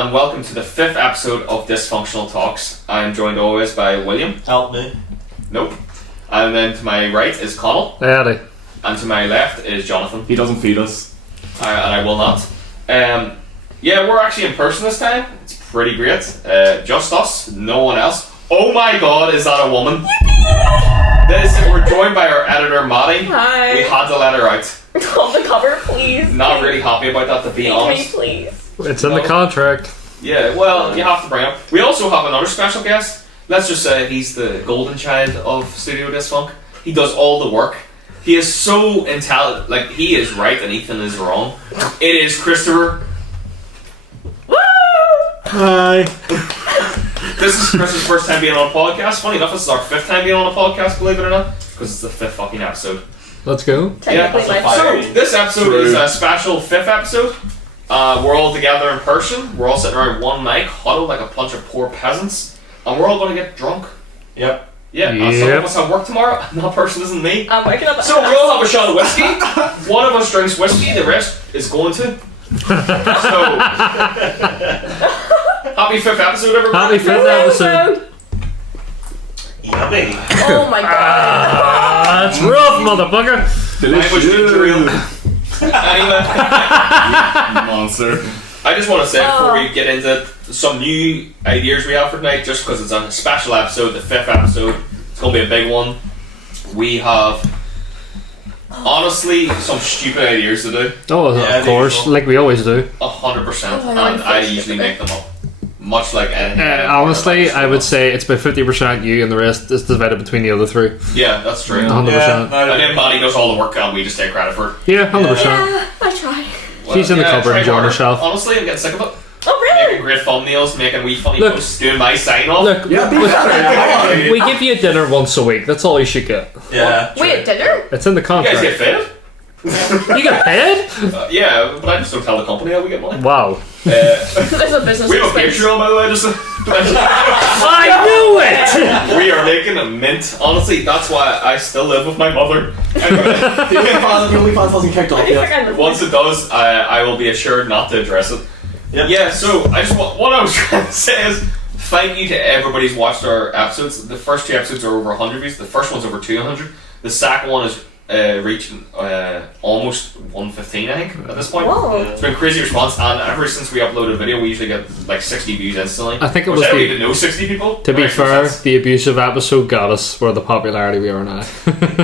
and welcome to the 5th episode of Dysfunctional Talks. I am joined always by William. Help me. Nope. And then to my right is Connell. Howdy. And to my left is Jonathan. He doesn't feed us. And I will not. Yeah, we're actually in person this time. It's pretty great. Just us, no one else. Oh my god, is that a woman? We're joined by our editor, Maddie. Hi. We had to let her out. On the cover, please. Not really happy about that, to be honest. Me, please. It's in the contract. Yeah, well, you have to bring up. We also have another special guest. Let's just say he's the golden child of Studio Dysfunk. He does all the work. He is so intelligent. Like, he is right and Ethan is wrong. It is Christopher. Woo! Hi. This is Chris's first time being on a podcast. Funny enough, this is our 5th time being on a podcast, believe it or not. Because it's the 5th fucking episode. Let's go. Technically, Yeah. So, this episode is a special 5th episode. We're all together in person. We're all sitting around one mic, huddled like a bunch of poor peasants. And we're all going to get drunk. Yep. Yeah, some of us have work tomorrow, and that person isn't me. I'm waking up. So we all have a shot of whiskey. One of us drinks whiskey, the rest is going to. So, happy 5th episode, everybody. Happy 5th episode. Yummy. Oh my god. That's rough, motherfucker. Language tutorial. Anyway, Monster. I just want to say before we get into some new ideas we have for tonight, just because it's a special episode, the 5th episode, it's going to be a big one. We have, honestly, some stupid ideas to do. Oh, Yeah, of course, like we always do. 100%. Oh, And I usually make them up. Much like anything. Honestly, I would say it's about 50% you and the rest is divided between the other three. Yeah, that's true. 100%. Yeah, And then Maddie does all the work and we just take credit for it. Yeah, 100%. Yeah, I try. She's in the cupboard try enjoying harder. herself. Honestly, I'm getting sick of it. Oh Making really? great thumbnails, making wee funny Look. posts, doing my sign off. Look, Yeah, be better. we give you dinner once a week. That's all you should get. Yeah. Wait, at dinner? It's in the You guys contract. get fed? You get paid? Yeah, but I just don't tell the company how we get money. Wow. There's a business We have a expense. Patreon, by the way. Just I knew it! we are making a mint. Honestly, that's why I still live with my mother. Anyway, The OnlyFans hasn't kicked off I think yet. I'm once it does, I will be assured not to address it. Yep. Yeah, so I just what I was trying to say is thank you to everybody who's watched our episodes. The first 2 episodes are over 100 views. The first one's over 200. The second one is reaching almost 115, I think, at this point. Whoa. It's been a crazy response, and ever since we uploaded a video, we usually get like 60 views instantly. I think it Which was I don't the- even know 60 people. To be That makes no fair, sense. the abusive episode got us where the popularity we are now.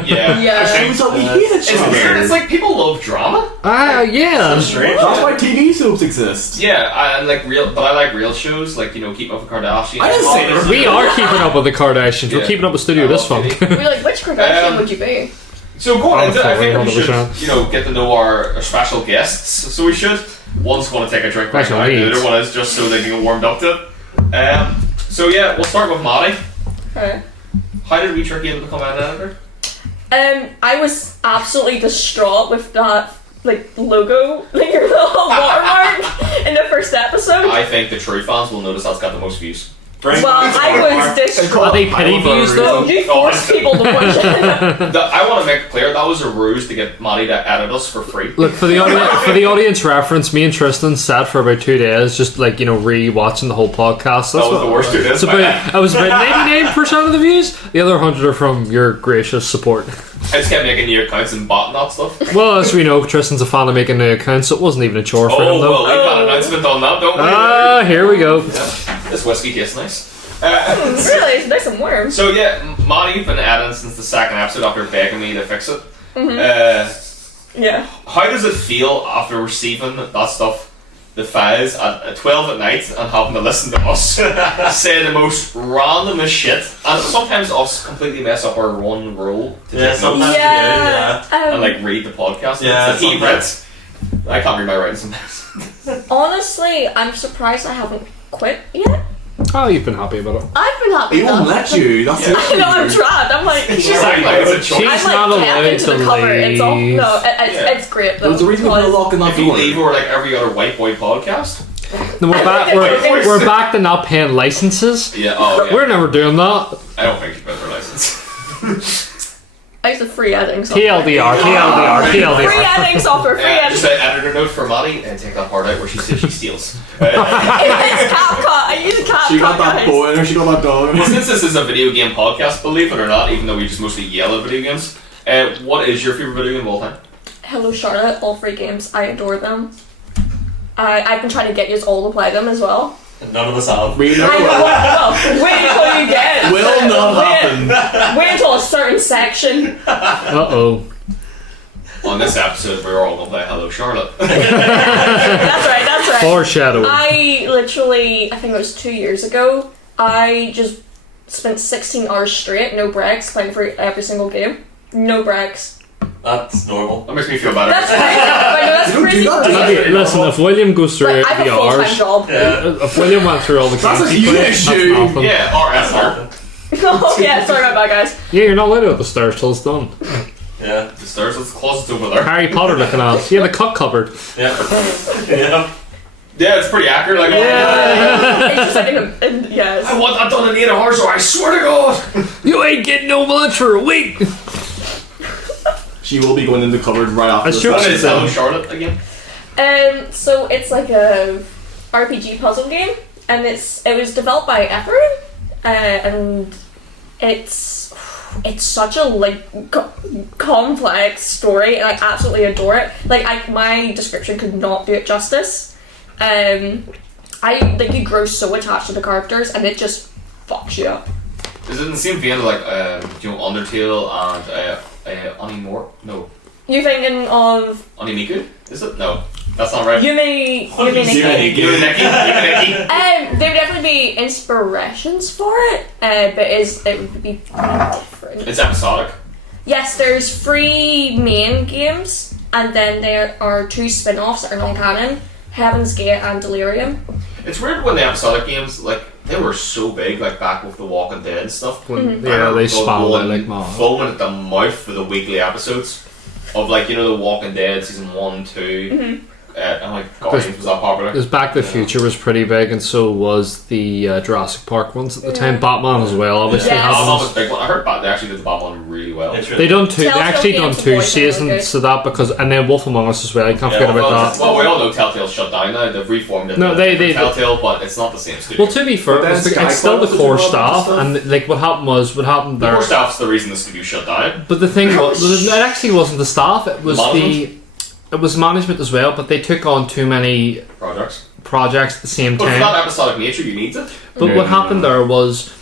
Yeah. Yeah. I think It was like we hated it's weird. It's like people love drama. Yeah. Strange. That's why TV soaps exist. Yeah, I like real, but I like real shows, like Keeping Up with Kardashian. I didn't say that. We are keeping up with the Kardashians. Yeah. We're keeping up with Studio I love Dysfunk. TV. We're like, which Kardashian Um, would you be? So going into it, I think we 100%. should, get to know our special guests. So we should. One's going to take a drink right Special now. The needs. other one is just so they can get warmed up to it. So yeah, we'll start with Maddie. Okay. How did we trick you into becoming an editor? I was absolutely distraught with that logo, like your little watermark in the first episode. I think the true fans will notice that's got the most views. Bring Well, I was Are distraught. they pity views No, though? you forced people to watch it. I want to make it clear that was a ruse to get Maddie to edit us for free. Look, for the audience reference, me and Tristan sat for about 2 days just re-watching the whole podcast. That was the worst two days. It's about, I was about 99% of the views. The other 100 are from your gracious support. I just kept making new accounts and botting that stuff. Well, as we know, Tristan's a fan of making new accounts, so it wasn't even a chore for him Oh, though. well, we've got an announcement on that, don't we? Ah, here we go. Yeah. This whiskey tastes nice. Really, there's some worms. So yeah, Maddie, you've been editing since the second episode after begging me to fix it. Yeah. How does it feel after receiving that stuff, the files, at 12 at night and having to listen to us say the most randomest shit, and sometimes us completely mess up our one role to Yeah, take sometimes notes Yeah. and read the podcast. Yeah, It's the he sometimes. reads. I can't read my writing sometimes. Honestly, I'm surprised I haven't quit yet. Oh, you've been happy about it. I've been happy. He won't enough. let you. That's the I know, I'm issue. trapped. I'm like, She's like it's a choice. She's I'm not like kept allowed into to the cover. It's all leave. no, it's Yeah. it's great though. There's a reason we're because- locking that If you door. leave, we're like every other white boy podcast. No, we're back. We're back to not paying licenses. Yeah, oh yeah. We're never doing that. I don't think you better license. I use the free editing software. TLDR. Free editing software, free Just editing. an editor note for Maddie and take that part out where she says she steals. It's CapCut. I use CapCut, She got that guys. boy and she got that dog. Well, since this is a video game podcast, believe it or not, even though we just mostly yell at video games, what is your favourite video game of all time? Hello Charlotte, all free games. I adore them. I've been trying to get you all to play them as well. None of us have. We never I will. well, wait until you get it. Will not happen. Wait until a certain section. Uh-oh. On this episode, we're all going to play Hello Charlotte. That's right. Foreshadowing. I literally, I think it was 2 years ago, I just spent 16 hours straight, no breaks, playing for every single game. No breaks. That's normal. That makes me feel better. That's crazy. I know that's You don't do crazy. that, to do me. you? Listen, if William goes through Like, I have the a full-time hours, job. Yeah. if William went through all the That's games a he you played, issue. that's nothing. Yeah, or Esther. Oh yeah, sorry about that, guys. Yeah, you're not allowed to go up the stairs till it's done. Yeah. The stairs, it's the closet's over there. Harry Potter looking ass. Yeah, the cup cupboard. Yeah. Yeah. Yeah, it's pretty accurate. Like, It's just like yeah. I want that done in 8 hours, or I swear to God. You ain't getting no lunch for a week. She will be going in the cupboard right after That's this. true. What What is Hello Charlotte again? So it's like a RPG puzzle game, and it was developed by Ethereum, and it's such a complex story, and I absolutely adore it. My description could not do it justice. You grow so attached to the characters, and it just fucks you up. Is it in the same vein of Undertale and Onimore? No, You thinking of Onimiku? Is it? No, that's not right. Yumi What Nikki? is Yumi? Yumineki. There would definitely be inspirations for it, but it would be pretty different. It's episodic. Yes, there's 3 main games, and then there are 2 spin-offs that are non-canon, Heaven's Gate and Delirium. It's weird when the episodic games, they were so big, back with The Walking Dead and stuff. When, yeah, they spam it like mad. Foaming at the mouth for the weekly episodes of The Walking Dead season 1, 2. And Guardians was that popular. Because Back to the Future was pretty big, and so was the Jurassic Park ones at the time. Batman as well, obviously. Yes. Batman Has was a big one. I heard they actually did the Batman really well. It's they done two. They Telltale actually done games 2 have always been really seasons good. of that because, and then Wolf Among Us as well. You can't forget about that. Well, we all know Telltale's shut down now. They've reformed it. No, they- Telltale, but it's not the same studio. Well, to be fair, But then it's still the Skycloud core was staff, involved and and what happened the there. core staff's the reason the studio shut down. But the thing was, it actually wasn't the staff. It was it was management as well. But they took on too many projects at the same But for time. that episodic nature, you need it. But what happened there was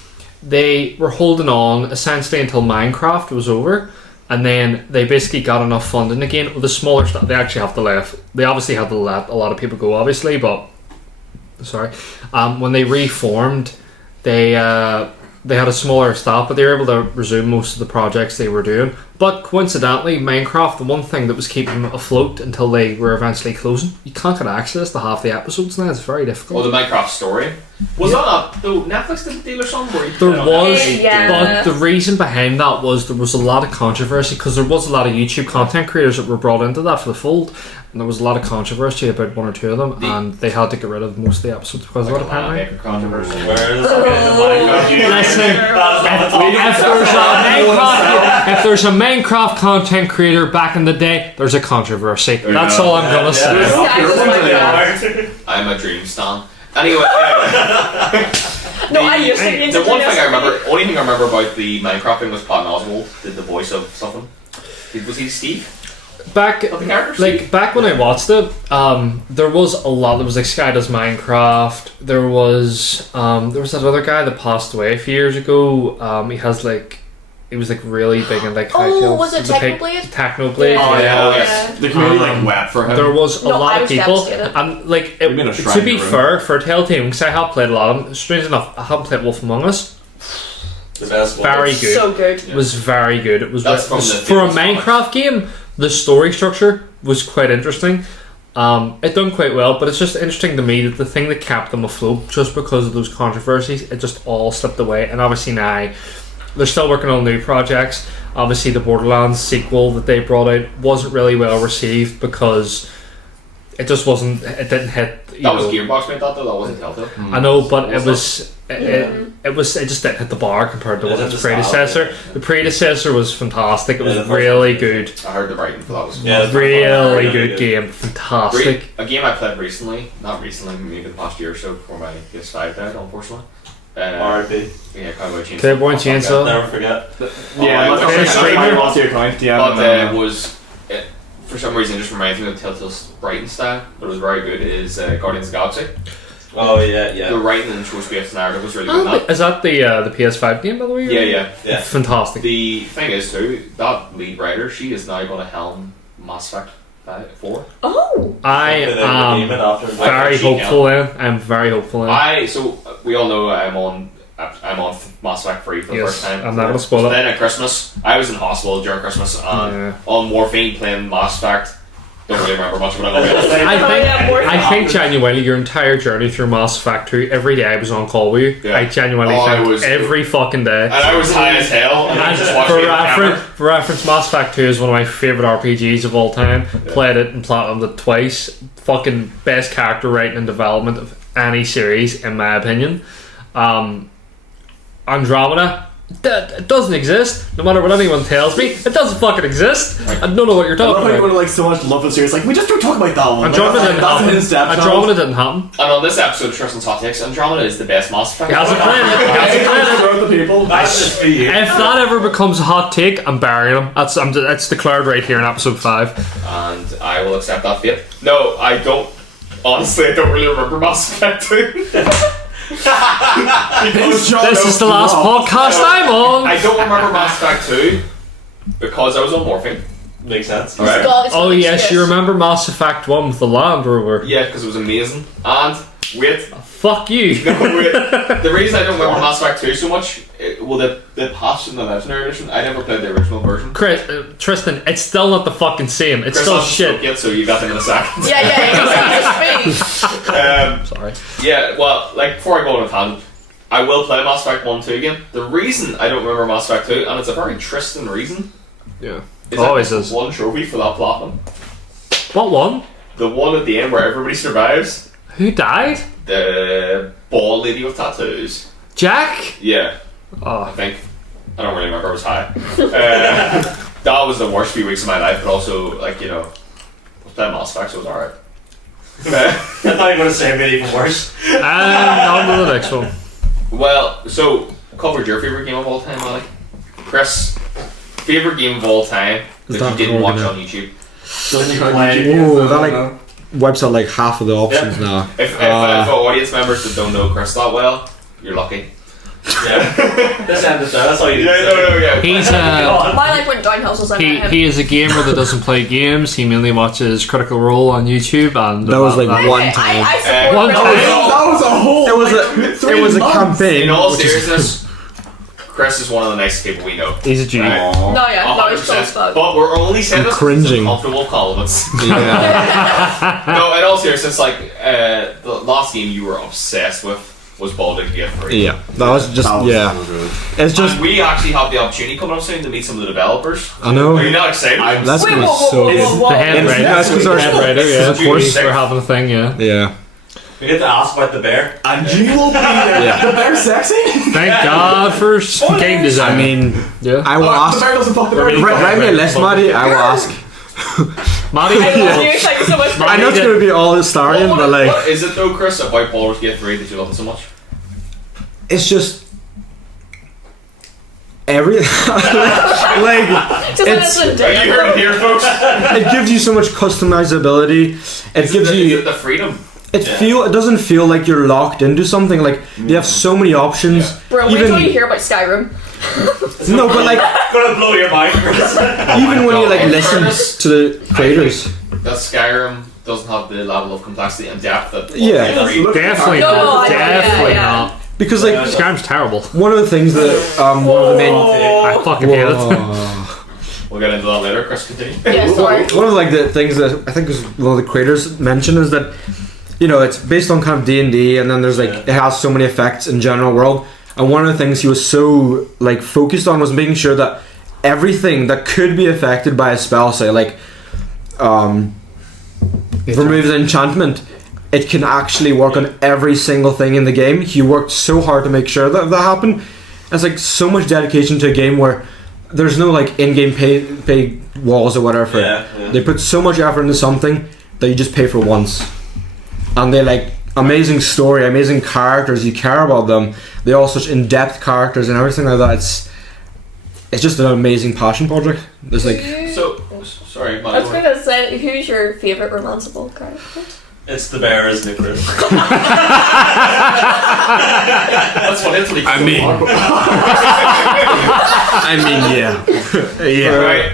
they were holding on essentially until Minecraft was over, and then they basically got enough funding again with the smaller stuff. They actually have to let. They obviously had to let a lot of people go, obviously, but when they reformed, they had a smaller staff, but they were able to resume most of the projects they were doing. But coincidentally, Minecraft, the one thing that was keeping them afloat until they were eventually closing, you can't get access to half the episodes now. It's very difficult. Oh, the Minecraft story. Was that not... Though Netflix did a deal or something? Where There was, Yeah. but the reason behind that was there was a lot of controversy because there was a lot of YouTube content creators that were brought into that for the fold, and there was a lot of controversy about 1 or 2 of them, and they had to get rid of most of the episodes because of it, apparently. Maker controversy. Where is it? Listen, if there's a Minecraft content creator back in the day, there's a controversy. you That's go. all I'm gonna say. I'm a dream stan. Anyway, No, I used to be into the only Delirium. thing I remember about the Minecraft thing was Patton Oswalt did the voice of something. Was he Steve? Back, Of the characters? back when I watched it, there was a lot. There was Sky Does Minecraft. There was that other guy that passed away a few years ago. He was really big in Oh, was it Technoblade? Technoblade. Oh, yeah. Yeah. The community wept for him. There was a No, lot I of was people, devastated. and We've been a shrine to be in the room. fair, for Telltale, because I have played a lot of them. Strange enough, I haven't played Wolf Among Us. The best one. Very It's good. so good. It was very good. It was That's from the for a famous Minecraft game. The story structure was quite interesting. It done quite well, but it's just interesting to me that the thing that kept them afloat, just because of those controversies, it just all slipped away. And obviously now they're still working on new projects. Obviously, the Borderlands sequel that they brought out wasn't really well received because it just wasn't. It didn't hit. That was Gearbox made that though. That wasn't Telltale. I know, but Was it was. It just didn't hit the bar compared to It what hit its the predecessor. style, yeah. The predecessor was fantastic. It was Yeah, the first really one. good. I heard the writing for that was Yeah, it's Really really good game. Fantastic. A game I played recently, not recently, maybe the past year or so before my PS5 died, unfortunately. R.I.P. Yeah, Cowboy Chainsaw. Cowboy Chainsaw. Never forget. Yeah, Oh, that's okay. how you lost your account. Yeah, But for some reason, it just reminds me of Telltale's writing style, but it was very good, is Guardians of the Galaxy. Oh yeah, The yeah. writing and choice-based narrative was really good. Is that the PS5 game, by the way? Yeah. Fantastic. The thing is, too, that lead writer, she is now going to helm Mass Effect 4. Oh! I am very hopeful in. I'm very hopeful in. So we all know I'm on Mass Effect 3 for the first time. I'm not going to spoil So it. then at Christmas, I was in hospital during Christmas and on morphine playing Mass Effect. Don't really remember much, but I'm going to I think genuinely your entire journey through Mass Effect 2, every day I was on call with you. Yeah. I genuinely Oh, I think was- every fucking day. And I was high as hell, and I just watched for, it on camera. for reference, Mass Effect 2 is one of my favourite RPGs of all time. Played it and platinumed it twice. Fucking best character writing and development of any series, in my opinion. Andromeda, it doesn't exist. No matter what anyone tells me, it doesn't fucking exist. I don't know what you're I love talking how about. people like so much love the series. Like we just don't talk about that one. Andromeda Like, didn't that's a hidden step, happen. Charles. Andromeda didn't happen. And on this episode of Tristan's Hot Takes, Andromeda is the best Mass Effect. He hasn't played it. He hasn't played it. Throw it to people. That's just for you. If that ever becomes a hot take, I'm burying him. That's declared right here in episode 5. And I will accept that fate. No, I don't. Honestly, I don't really remember Mass Effect 2. This is the last podcast I'm on. I don't remember Mass Effect 2 because I was on morphine. Makes sense. Right. Oh yes, you remember Mass Effect 1 with the Land Rover. Yeah, because it was amazing. And wait, Fuck you. no, wait. The reason I don't remember Mass Effect 2 so much, they patched in the Legendary Edition. I never played the original version. Chris, Tristan, it's still not the fucking same. It's Chris still hasn't shit. spoke yet, so you got them in a second. Yeah. Sorry. Yeah, well, like before I go on a tangent, I will play Mass Effect 1 2 again. The reason I don't remember Mass Effect 2, and it's a very Tristan reason, Yeah. is Always I is. one trophy for that platinum. What one? The one at the end where everybody survives. Who died? The bald lady with tattoos. Jack? Yeah, I Oh. think. I don't really remember, I was high. That was the worst few weeks of my life, but also, like, I was playing Mass Effect, so it was alright. I thought you were going to say it even worse. And on to the next one. Well, so, covered your favourite game of all time, Ali? Chris, favourite game of all time that that you didn't watch Organic? on YouTube? Oh, that like wipes out like half of the options now. If audience members that don't know Chris that well, you're lucky. Yeah. This ended there. That's all you did. Yeah. He's My life went downhill since I met him. he is a gamer that doesn't play games. He mainly watches Critical Role on YouTube, and That was like that- one I time. support One Chris. time. That was a whole. It was like, 3 it was a months. campaign. In all which is- seriousness, Chris is one of the nicest people we know. He's a G. Right. No, yeah, no, it's 100%. so as fuck. But we're only saying I'm this cringing. comfortable compliments. Yeah. No, in all seriousness, like the last game you were obsessed with was Baldur's Gate 3. Yeah. That was just That was yeah. so good. It's just And we actually have the opportunity coming up soon to meet some of the developers. I know. Are you not excited? That's Wait, gonna be whoa, so. whoa, whoa, whoa. The head It's- writer. that's 'cause our- The head writer, yeah. of course. We're having a thing, yeah. Yeah. We get to ask about the bear. And you will be there. Yeah. The bear's sexy. Thank God for game design. I mean, yeah. I will The ask. bear doesn't fuck the bear. Write me a list, Maddie. I will ask. Maddie, I love you, thank you so much for I know it's gonna be all Starian, but like, What is it though, Chris, about Baldur's Gate 3 that you love it so much? it's just everything. like, Just it's- listen to Are you heard it here, folks? it gives you so much customizability. It gives is you. it the freedom. It doesn't feel like you're locked into something. Like you have so many options. Bro, wait Even till you hear about Skyrim. no, but like Gonna blow your mind, Chris. even when you like In listen fairness, to the creators. that Skyrim doesn't have the level of complexity and depth that Yeah. Baldur's Gate 3 definitely No, not. I know, yeah, Definitely yeah. not. Because like Skyrim's terrible. one of the things that one of the main I fucking hate it. We'll get into that later. Chris, continue. Yeah, sorry. one of like the things that I think was one of the creators mentioned is that it's based on kind of D&D, and then there's like it has so many effects in general world, and one of the things he was so like focused on was making sure that everything that could be affected by a spell, say like removes enchantment, it can actually work on every single thing in the game. He worked so hard to make sure that happened. It's like so much dedication to a game where there's no like in-game pay walls or whatever. Yeah. They put so much effort into something that you just pay for once, and they like amazing story, amazing characters. You care about them. They're all such in-depth characters and everything like that. It's just an amazing passion project. There's like Sorry, I was gonna say, who's your favourite romanceable character? It's the bear, isn't it, Chris? That's funny. Until he yeah. Right.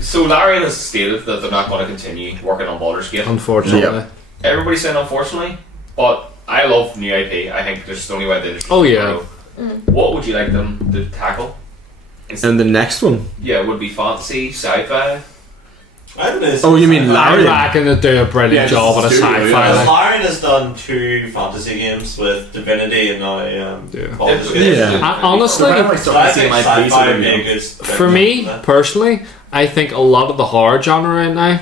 So Larian has stated that they're not going to continue working on Baldur's Gate. Unfortunately. Yeah. Everybody's saying unfortunately, but I love new IP. I think there's the only way the industry Oh, can yeah. grow. What would you like them to tackle? And the next one. Yeah, would it be fantasy, sci-fi? I don't know. Oh, you mean I Larian? reckon they do a brilliant Yeah, job on a just studio, sci-fi. yeah. like- Larian has done 2 fantasy games with Divinity and now Yeah. Baldur's Gate. Yeah. Honestly, They're kind of like So I starting to see think my sci-fi face would in be a them. good for me personally, I think a lot of the horror genre right now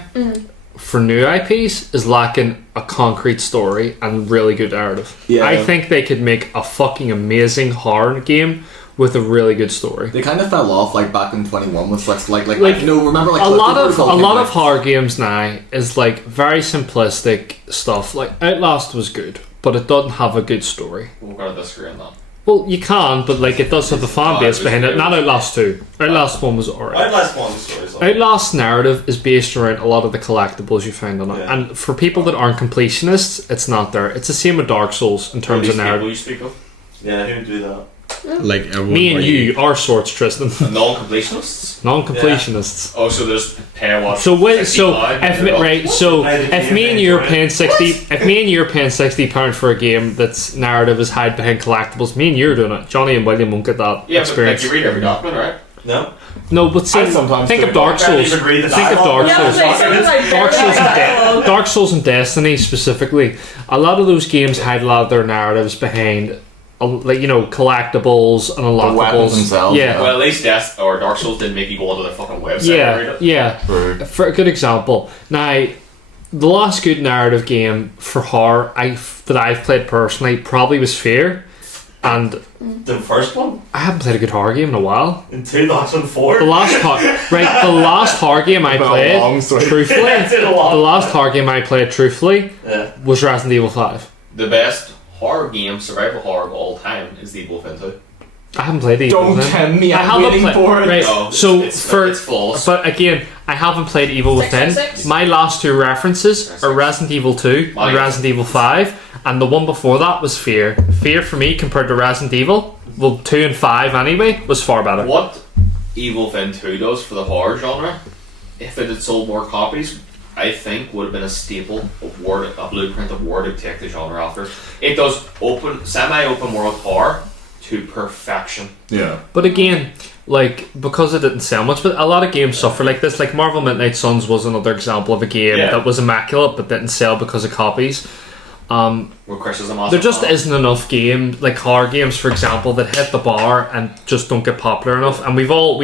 for new IPs is lacking a concrete story and really good narrative. Yeah. I think they could make a fucking amazing horror game with a really good story. They kind of fell off like back in 21 with like Like, you know, remember like A lot of Clifton horror games now is like very simplistic stuff. Like Outlast was good, but it doesn't have a good story. We're going to disagree on that. Well, you can, but like it does have the fan base behind it. Not Outlast 2. Outlast 1 was alright. Outlast one stories. Outlast narrative is based around a lot of the collectibles you find on it, Yeah. and for people that aren't completionists, it's not there. It's the same with Dark Souls in terms These of people narrative. you speak of, Yeah, who would do that? Like everyone. Me and like- you are sorts, Tristan. non-completionists. Non-completionists. Oh, so there's pay what? So wait, so 65, if you know? right, so Why did if you me and you are enjoy it? paying 60, if me and you are paying £60 for a game that's narrative is hide behind collectibles, me and you are doing it. Johnny and William won't get that Yeah, experience. but like, you read every document, right? No? No, but see, I sometimes think do. of Dark Can't Souls. even read the Think of dialogue. Dark Yeah, I was Souls. like, something like Dark Souls, dialogue. Dark Souls and Destiny specifically, a lot of those games hide a lot of their narratives behind, like, you know, collectibles and unlockables. weapons themselves, Yeah, Well, at least Dark Souls didn't make you go onto their fucking website and read yeah, it. yeah. For a good example, now the last good narrative game for horror that I've played personally probably was Fear, and The first one? I haven't played a good horror game in a while. In 2004? The last horror game I About a played, long story. truthfully, It's been a while. the last horror game I played, truthfully, Yeah. was Resident Evil 5. The best horror game, survival horror of all time, is the Evil Within 2. I haven't played Evil Don't Within. tell me, I'm haven't waiting played- for it. Right, No, so it's for flawless. but again, I haven't played Evil Within. 666? My last 2 references are Resident Evil 2 My and God. Resident Evil 5, and the one before that was Fear. Fear for me compared to Resident Evil, well, 2 and 5 anyway, was far better. What Evil Within 2 does for the horror genre, if it had sold more copies, I think would have been a staple of a blueprint of where to take the genre after. It does semi-open world horror to perfection. Yeah. But again, like, because it didn't sell much, but a lot of games suffer like this. Like Marvel Midnight Suns was another example of a game Yeah. that was immaculate but didn't sell because of copies. Where Chris is a massive There just fan. isn't enough games, like horror games, for example, that hit the bar and just don't get popular enough. And we're all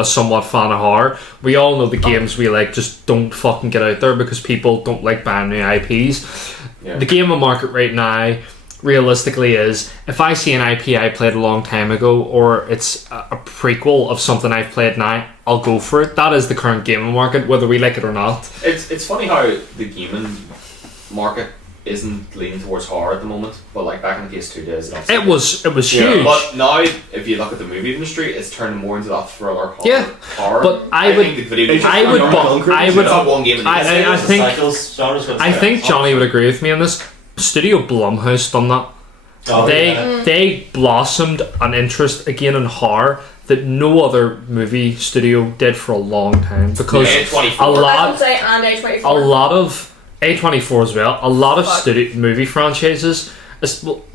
a somewhat fan of horror. We all know the games we like just don't fucking get out there because people don't like buying new IPs. Yeah. The game market right now, realistically, is if I see an IP I played a long time ago or it's a prequel of something I've played now, I'll go for it. That is the current gaming market, whether we like it or not. It's funny how the gaming market isn't leaning towards horror at the moment, but like back in the PS2 days, It was Yeah. huge. But now, if you look at the movie industry, it's turning more into that thriller horror. Yeah, horror. but I would- think the video It's games I are would not- bu- I would- it's not one game in the I industry. think- I think think Johnny would agree with me on this. Studio Blumhouse done that. Oh, They blossomed an interest again in horror that no other movie studio did for a long time because A24. a I lot would say and A24. a lot of A24 as well. A lot of Fuck. studio movie franchises.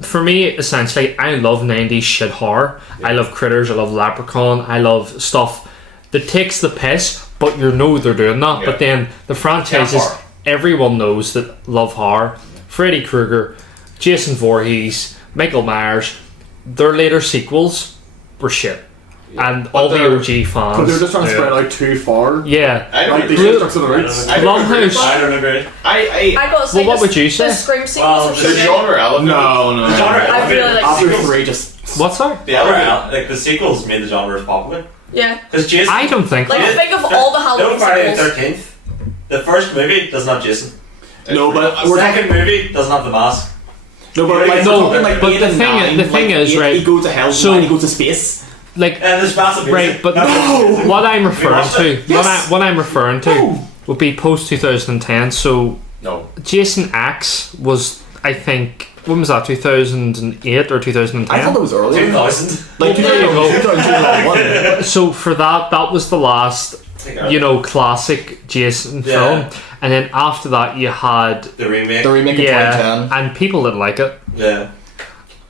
For me, essentially, I love 90s shit horror. I love Critters. I love Leprechaun. I love stuff that takes the piss, but you know they're doing that. Yeah. But then the franchises, Yeah, horror. everyone knows that love horror. Freddy Krueger, Jason Voorhees, Michael Myers. Their later sequels were shit. and all the OG fans. But they're just trying to do spread it. out too far. Yeah. I don't Like, they agree. should stuck to the roots. I don't agree. Blumhouse. I don't agree. I I gotta say, Well, what the- would you say? The Scream sequels Well, are the shit. genre element. No. The genre I really elevated. like After sequels- 3, just What's that? The element. Like the sequels made the genre popular. Yeah. Because Jason. I don't think Like, so. think of all the No, Halloween Friday the sequels. 13th. The first movie doesn't have Jason. no, but The we're talking. second movie doesn't have the mask. No, but like, No, we're talking like but 8 the and thing- 9, the thing like, is, 8, right, he goes to hell, so- 9 he goes to space. Like, And there's massive music. right, but That's what I'm referring watched to, it? what I'm referring to, No. would be post 2010. So No. Jason X was, I think, when was that? 2008 or 2010? I thought it was earlier. 2000. Like Well, there you go. 2001. So for that was the last, classic Jason Yeah. film, and then after that you had The remake. The remake in yeah, 2010. and people didn't like it, Yeah.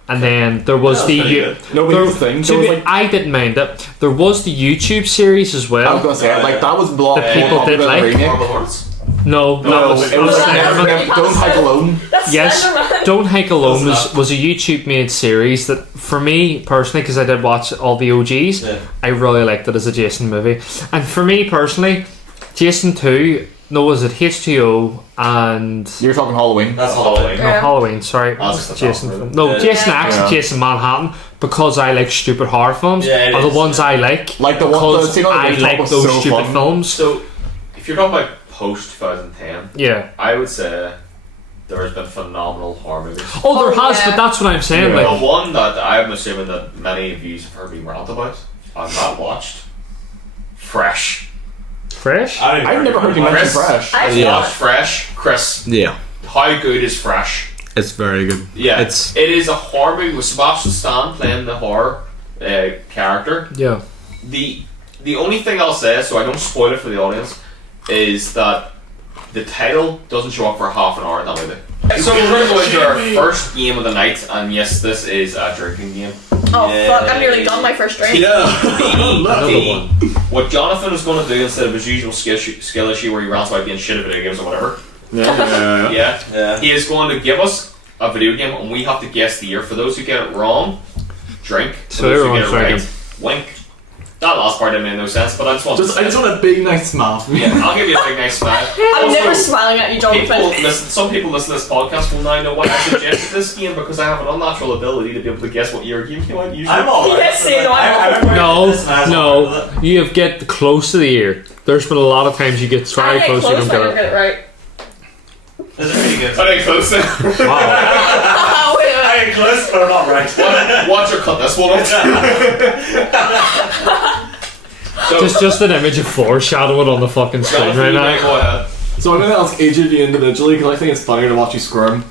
and then there was That the. pretty good. No, but here's the thing. to There was be- like, I didn't mind it. There was the YouTube series as I was well. gonna say, like that was blocked. The people did like- Horrible Horns. No, that No, was it was Well, that Slenderman. never- Don't Hike Alone. That's Yes, Slenderman. Don't Hike Alone That's was a YouTube made series that, for me personally, because I did watch all the OGs, Yeah. I really liked it as a Jason movie. And for me personally, Jason 2, no, was it H2O and You're talking Halloween. That's Halloween. no, Yeah. Halloween? Sorry, That's the Jason. top, really. No, Yeah. Jason X and Yeah. Jason Manhattan, because I like stupid horror films. Yeah, it are the is. ones I like. Like the one- because the scene on the I rooftop like was those so stupid fun. films. So, if you're talking about post 2010, Yeah. I would say there's been phenomenal horror movies. Oh, there Oh, has, yeah. but that's what I'm saying. Yeah. The Like, one that I'm assuming that many of you have heard me rant about, I've not watched. Fresh. fresh. I've never heard you mention Chris? Fresh. I Yeah. Watch Fresh. Chris, Yeah, how good is Fresh? it's very good. Yeah, It's it is a horror movie with Sebastian Stan playing the horror character. Yeah. The only thing I'll say, so I don't spoil it for the audience, is that the title doesn't show up for half an hour in that movie. So we're going to go into our first game of the night, and yes, this is a drinking game. Oh Yeah. fuck! I'm nearly done my first drink. Another one. What Jonathan is going to do instead of his usual skill issue where he rants about being shit at video games or whatever, Yeah. yeah, he is going to give us a video game, and we have to guess the year. For those who get it wrong, drink. For So those who everyone's get it right, drinking. wink. That last part didn't make no sense, but I just want I just want a big nice smile from you. yeah, I'll give you a big nice smile. I'm Also, never smiling at you, People Jonathan. listen, some people listen to this podcast will now know why I suggested this game because I have an unnatural ability to be able to guess what year a game came out. Usually, I'm alright. Yes, you know, I'm remember No, this and I was alright with no, you have get close to the year. There's been a lot of times you get I very get close, you close, don't but I don't get get it right. it. Is it really good? I think close. it. Wow. Oh, wait, wait. I get close, but I'm not right. Watch her cut this one out. So, Just an image of foreshadowing on the fucking screen Jonathan, right you may now. go ahead. So I'm going to ask each of you individually because I think it's funnier to watch you squirm.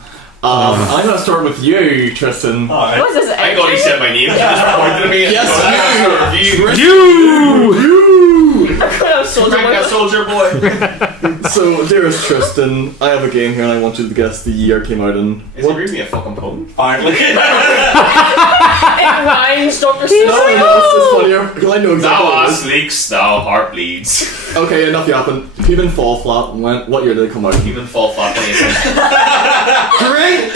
I'm going to start with you, Tristan. Alright. What is this? I thought he said my name. He just pointed at me. And Yes, said, You! I'm Soldier Frank, that Boy. soldier boy. So, dearest Tristan, I have a game here and I want you to guess the year it came out in. Is he reading me a fucking poem? Finally. It rhymes, Dr. No, Seuss. it's just funnier because I know exactly Thou what it ass leaks, thou heart bleeds. is. Okay, enough yapping. Even Fall Flat, what year did it come out? Even fall flat when he's Great!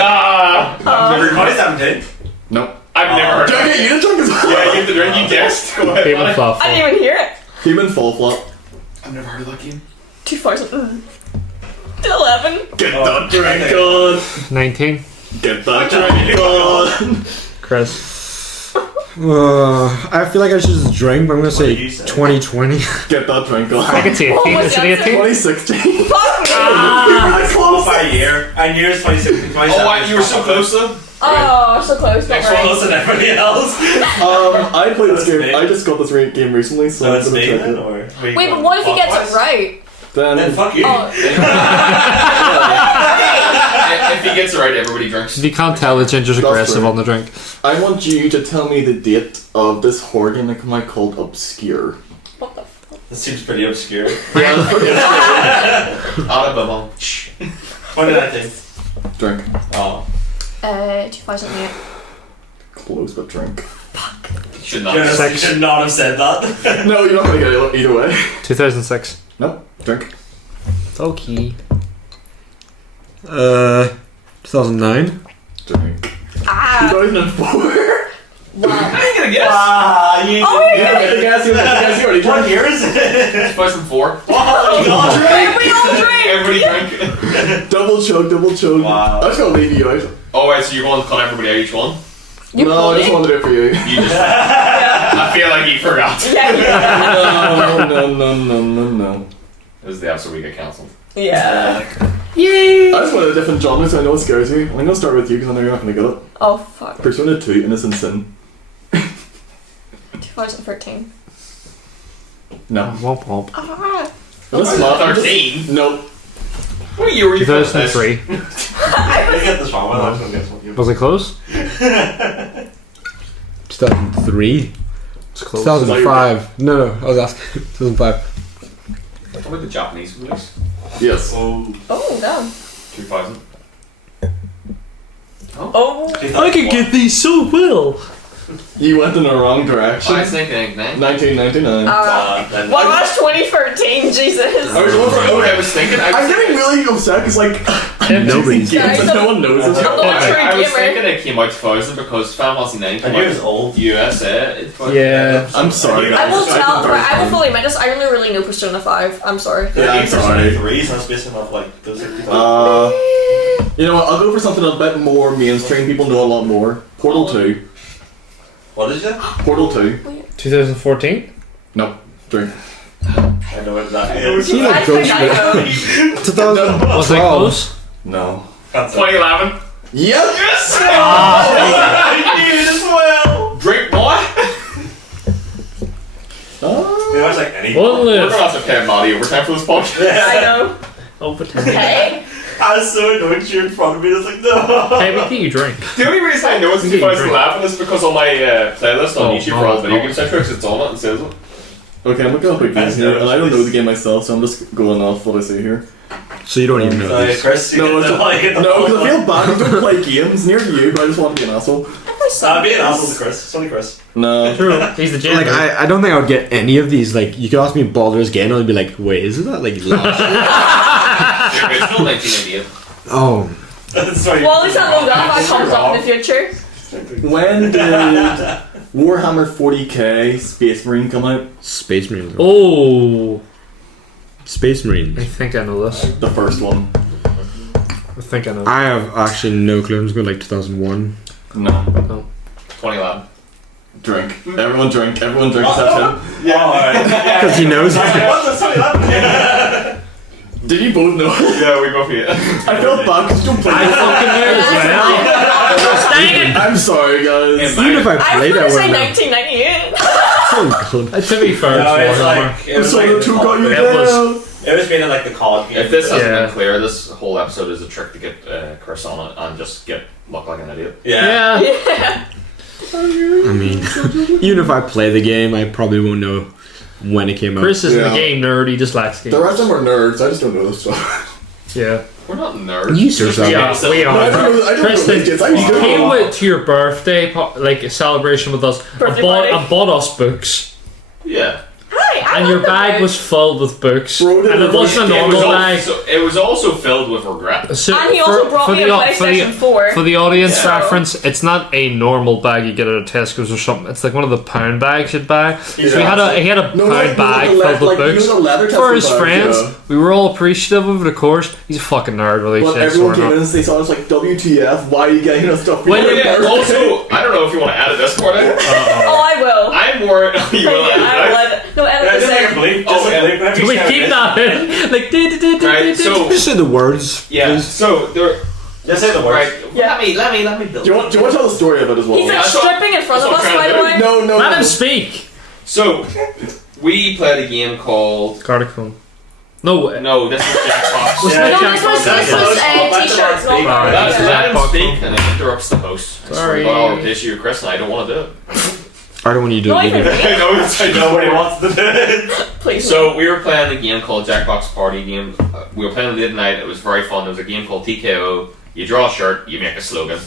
I've never 2017. Nope. I've never heard of Okay, it. you didn't drink as well. Yeah, you have to drink, you guessed. Go ahead. Even buddy. I flop. didn't even hear it. Human Fall Flat. I've never heard of that game. 2011. Get that drink on! 19. Get that drink on! Chris. I feel like I should just drink, but I'm gonna did say you say? 2020. Get that drink I think on. it's 18. What was Is it the answer? 18? 2016. Fuck me! I close by a year. I knew it was 2016. Oh, wow, you were so close though. Oh, so close. Not Next one. right. Closer than everybody else. I played this That's game. me. I just got this game recently, so So I'm it's gonna me check then, it. or Wait, but what if he gets it right? Then fuck you. Oh, If he gets it right, everybody drinks. If you can't tell, the ginger's That's aggressive true. on the drink. I want you to tell me the date of this horror game that came out called Obscure. what the fuck? This seems pretty obscure. Alabama. 2019. Drink. Oh. 2008. Close, but drink. Should not. Jonas, you Sex. should not have said that. No, you're not gonna get it either way. 2006. Nope. Drink. Okay. 2009. Drink. Ah! 2004. Wow. I ain't gonna guess. You Oh, did yeah. it. Guess you already What drank. year is it? 2004. Oh, God. We all drink. Everybody drank. Double chug. Wow. I was gonna leave you out. Oh wait, so you're going to cut everybody out each one? You No, I just pulled wanted to do it for you. You just. I feel like you forgot. it? No. This is the episode we get cancelled. Yeah. I just wanted a different genre, so I know it scares you. I'm gonna start with you because I know you're not gonna get it. Oh fuck. Persona 2, Innocent Sin. 2013. No. Womp womp. Ah. That's not 13. No. What year were you first? 2003. I get this wrong. I'm not gonna guess what you. Was it close? 2003. It's close. 2005. No, I was asking. 2005. What about the Japanese release? Yes. Oh. Oh damn. 2000. Oh. I can get these so well. You went in the wrong direction. I think 1999. 1999. Then Well, that's 2013. Jesus. I was going for I was thinking. I'm getting really upset because like Nobody's. games that no one knows this. I'm not a true I was gamer. thinking it came out 2000 because Final Fantasy 9 I came knew it out was old. USA. Yeah. I'm sorry. I will guys. tell. think I will fully admit this. I only really know Persona 5. I'm sorry. Yeah, I'm sorry. 3, so that's based off like those. You know what? I'll go for something a bit more mainstream. People know a lot more. Portal 2. What is it? Portal 2. 2014? Nope. Drink. I know what that is. See, like, I think I Ghost know. 2000. Was it close? No. 2011. Yep. Yes! I knew it as well. Drink boy! It was like any. Well, We're gonna have to pay Maddie overtime for this podcast. I know. Overtime. Hey. I was so annoyed you're in front of me. I was like, no. Hey, what can you drink? The only reason I know it's 2011 is because on my playlist on YouTube for all the video game soundtracks, it's on it and says it. Okay, I'm looking up a game here, and I don't know the game myself, so I'm just going off what I see here. So you don't even know Sorry, this. Chris, you No, get the like it. No, because I feel bad. I don't play games near you, but I just want to be an asshole. I'll be an asshole to Chris. It's only Chris. No. True. He's the Like gender. I don't think I would get any of these. Like you could ask me Baldur's Gate, and I'd be like, wait, isn't that like last? It's still 1988. Oh, Sorry. Well, at least I know that comes up in the future. When did Warhammer 40k Space Marine come out? Space Marines. Oh. Space I Marines. think I know this. The first one. I think I know. I have actually no clue. I'm just going like 2001. No. 2011. Drink. Everyone drink. Everyone drink except him. Yeah. Alright. Because he knows. What the sorry that? Did you both know? Yeah, we both hit. I felt bad because you don't play I this. fucking know as well. Dang it! I'm sorry, guys. Even if I I was played, I going to say wouldn't know. 1998. Oh god. To be fair, No, it's it's Warhammer. like it I'm was sorry, like the two got you It down. was- it was being like the COD game. If this hasn't Yeah. been clear, this whole episode is a trick to get Chris on it and just look like an idiot. Yeah. Yeah. I mean, even if I play the game, I probably won't know when it came out. Chris isn't Yeah. a game nerd, he just likes games. The rest of them are nerds. I just don't know this stuff. Yeah. We're not nerds. You search that. We up. are. We No, I are. don't know. I don't Tristan, know this. I used You to came know. with to your birthday, like a celebration with us, Birthday and party. bought us books. Yeah. Hi, And your bag was filled with books. Bro, And it wasn't a It was, normal bag. it was also filled with regret. So And he also brought me a PlayStation 4. For the audience Yeah. reference, it's not a normal bag you get at a Tesco's or something. It's like one of the pound bags you'd buy. So he had a No, pound bag filled with books for his friends. Yeah. We were all appreciative of it, of course. He's a fucking nerd, really. But shit, everyone so we're came in not. and they saw us like, WTF, why are you getting us stuff for Well, your Yeah, birthday? also, I don't know if you want to edit this part out. Oh, I will. I'm more. You will edit it I will out. edit. No, Yeah, edit just this like a in. bleep. Oh, Just yeah. a bleep. Can we keep that in? Like, Right, so Just say the words. yeah, please. so there. Just say the words. Right, Yeah. let me build. Do you want to tell the story of it as well? He's like Yeah, so- stripping in front of that's us, what I'm by the trying way. No. Let him speak. So we played a game called. Cardicon. No, No, this was Jackbox. Was Yeah. that No, this was That's t-shirts, what- not Alright, cards. Let him Jackbox speak one. and it interrupts the host. Sorry. But I'll replace you, Chris, and I don't want to do it. I don't want you to do No, it I can either. I know it's I know. Nobody wants to do it. Please. So we were playing a game called Jackbox Party Game. We were playing late at night. It was very fun. There was a game called TKO. You draw a shirt, you make a slogan.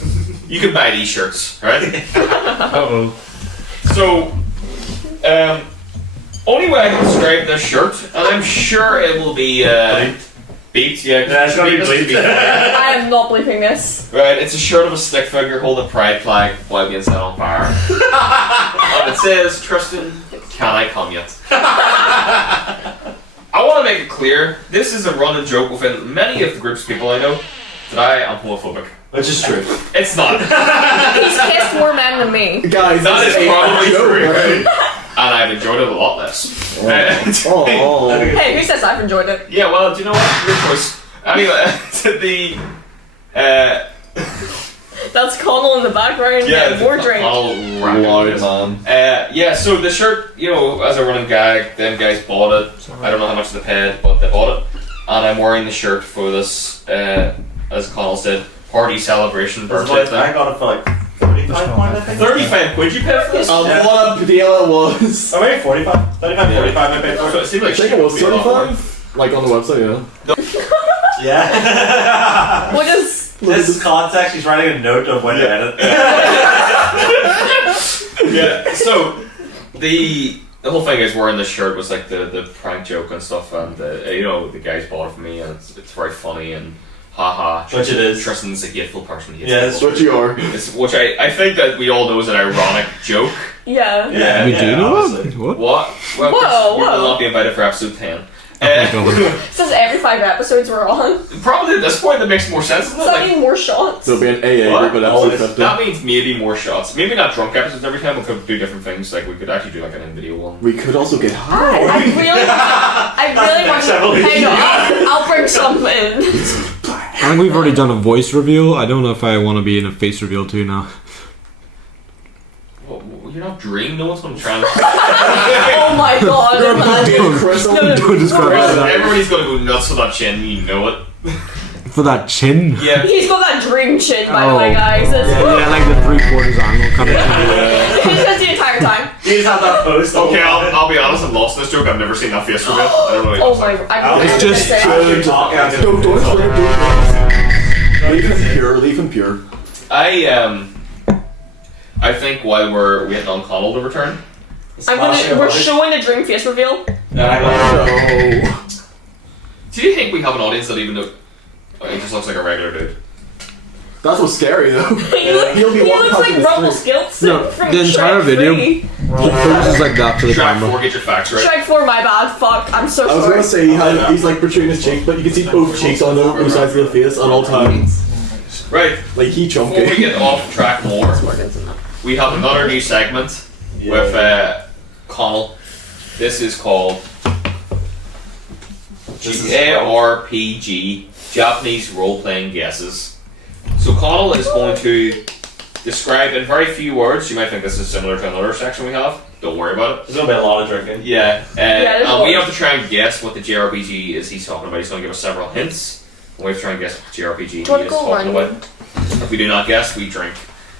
You can buy these shirts, right? uh-oh. So, only way I can describe this shirt, and I'm sure it will be Beats, yeah. Yeah, it's gotta be bleeped. I am not bleeping this. Right, it's a shirt of a stick figure holding a pride flag while being set on fire. And it says, Tristan, can I come yet? I want to make it clear, this is a running joke within many of the groups of people I know, that I am homophobic. Which is true. It's not. He's kissed more men than me. Guys, That this is probably joke, true. right? And I've enjoyed it a lot less. Oh. Hey, who says I've enjoyed it? Yeah, well, do you know what? Your choice. Anyway, That's Connell in the background. yeah, More drink. Loud, man. Yeah, so the shirt, you know, as a running gag, them guys bought it. I don't know how much they paid, but they bought it. And I'm wearing the shirt for this, as Connell said, party celebration birthday I thing. got it for like 35 points, I think. 35 quid you paid for this? Yeah. What a deal it was. Oh, wait, 45? 35, 45 I paid for So it. it seemed like I think it was 35. Like on the website, yeah. Yeah. What is... This is context, he's writing a note of when to edit. Yeah, so the whole thing is wearing this shirt was like the prank joke and stuff, and you know, the guys bought it for me, and it's very funny and haha. Which it is. Tristan's a hateful person. He hates Yeah, people. What you are. Which I think that we all know is an ironic joke. Yeah. Yeah, We yeah, do know obviously. that? What? What? Well, Whoa, you will whoa. not be invited for episode 10. It says every 5 episodes we're on. Probably at this point that makes more sense. Does Doesn't that it? mean more shots? There'll be an AA What? group at Always. episode 50. That means maybe more shots. Maybe not drunk episodes every time. We could do different things. Like we could actually do like an in-video one. We could also get I high. really want to... evolution. Hang on, I'll bring something. I think we've already done a voice reveal. I don't know if I want to be in a face reveal too now. Well, you're not dream. No one's going to try and... Oh my god, imagine. Chris, Don't describe it like that. Everybody's going to go nuts for that chin. You know it. For that chin. Yeah. He's got that dream chin, by the Oh. way, guys. It's Yeah, like the 3/4 angle kind of thing. He's just the entire time. You just have that post. Okay, I'll be honest. I'm lost in this joke. I've never seen that face reveal. I don't know. Oh my god. It's just Actually talking. Don't leave him pure, leave him pure. I think while we're waiting on Connell to return. We're showing the dream face reveal. No. Do you think we have an audience that even know? Oh, he just looks like a regular dude. That's what's scary though. He He'll be walking looks past like the Rumpelstiltskin No, from the entire Shrek video- 3. He poses like that to the Track camera. 4, get your facts right. Shrek 4, my bad. Fuck, I'm so I was sorry. gonna say he's like protruding his cheek, but you can see both cheeks on both sides of the face at all times. Right. Like he Before we chunky. get off track more, we have another new segment with Connell. This is called JRPG, Japanese role-playing guesses. So Connell is going to describe in very few words. You might think this is similar to another section we have. Don't worry about it. There's gonna be a lot of drinking. Yeah, there's and we one. have to try and guess what the JRPG is he's talking about. He's going to give us several hints, and we have to try and guess what JRPG he is Do you want to go talking random? about. If we do not guess, we drink.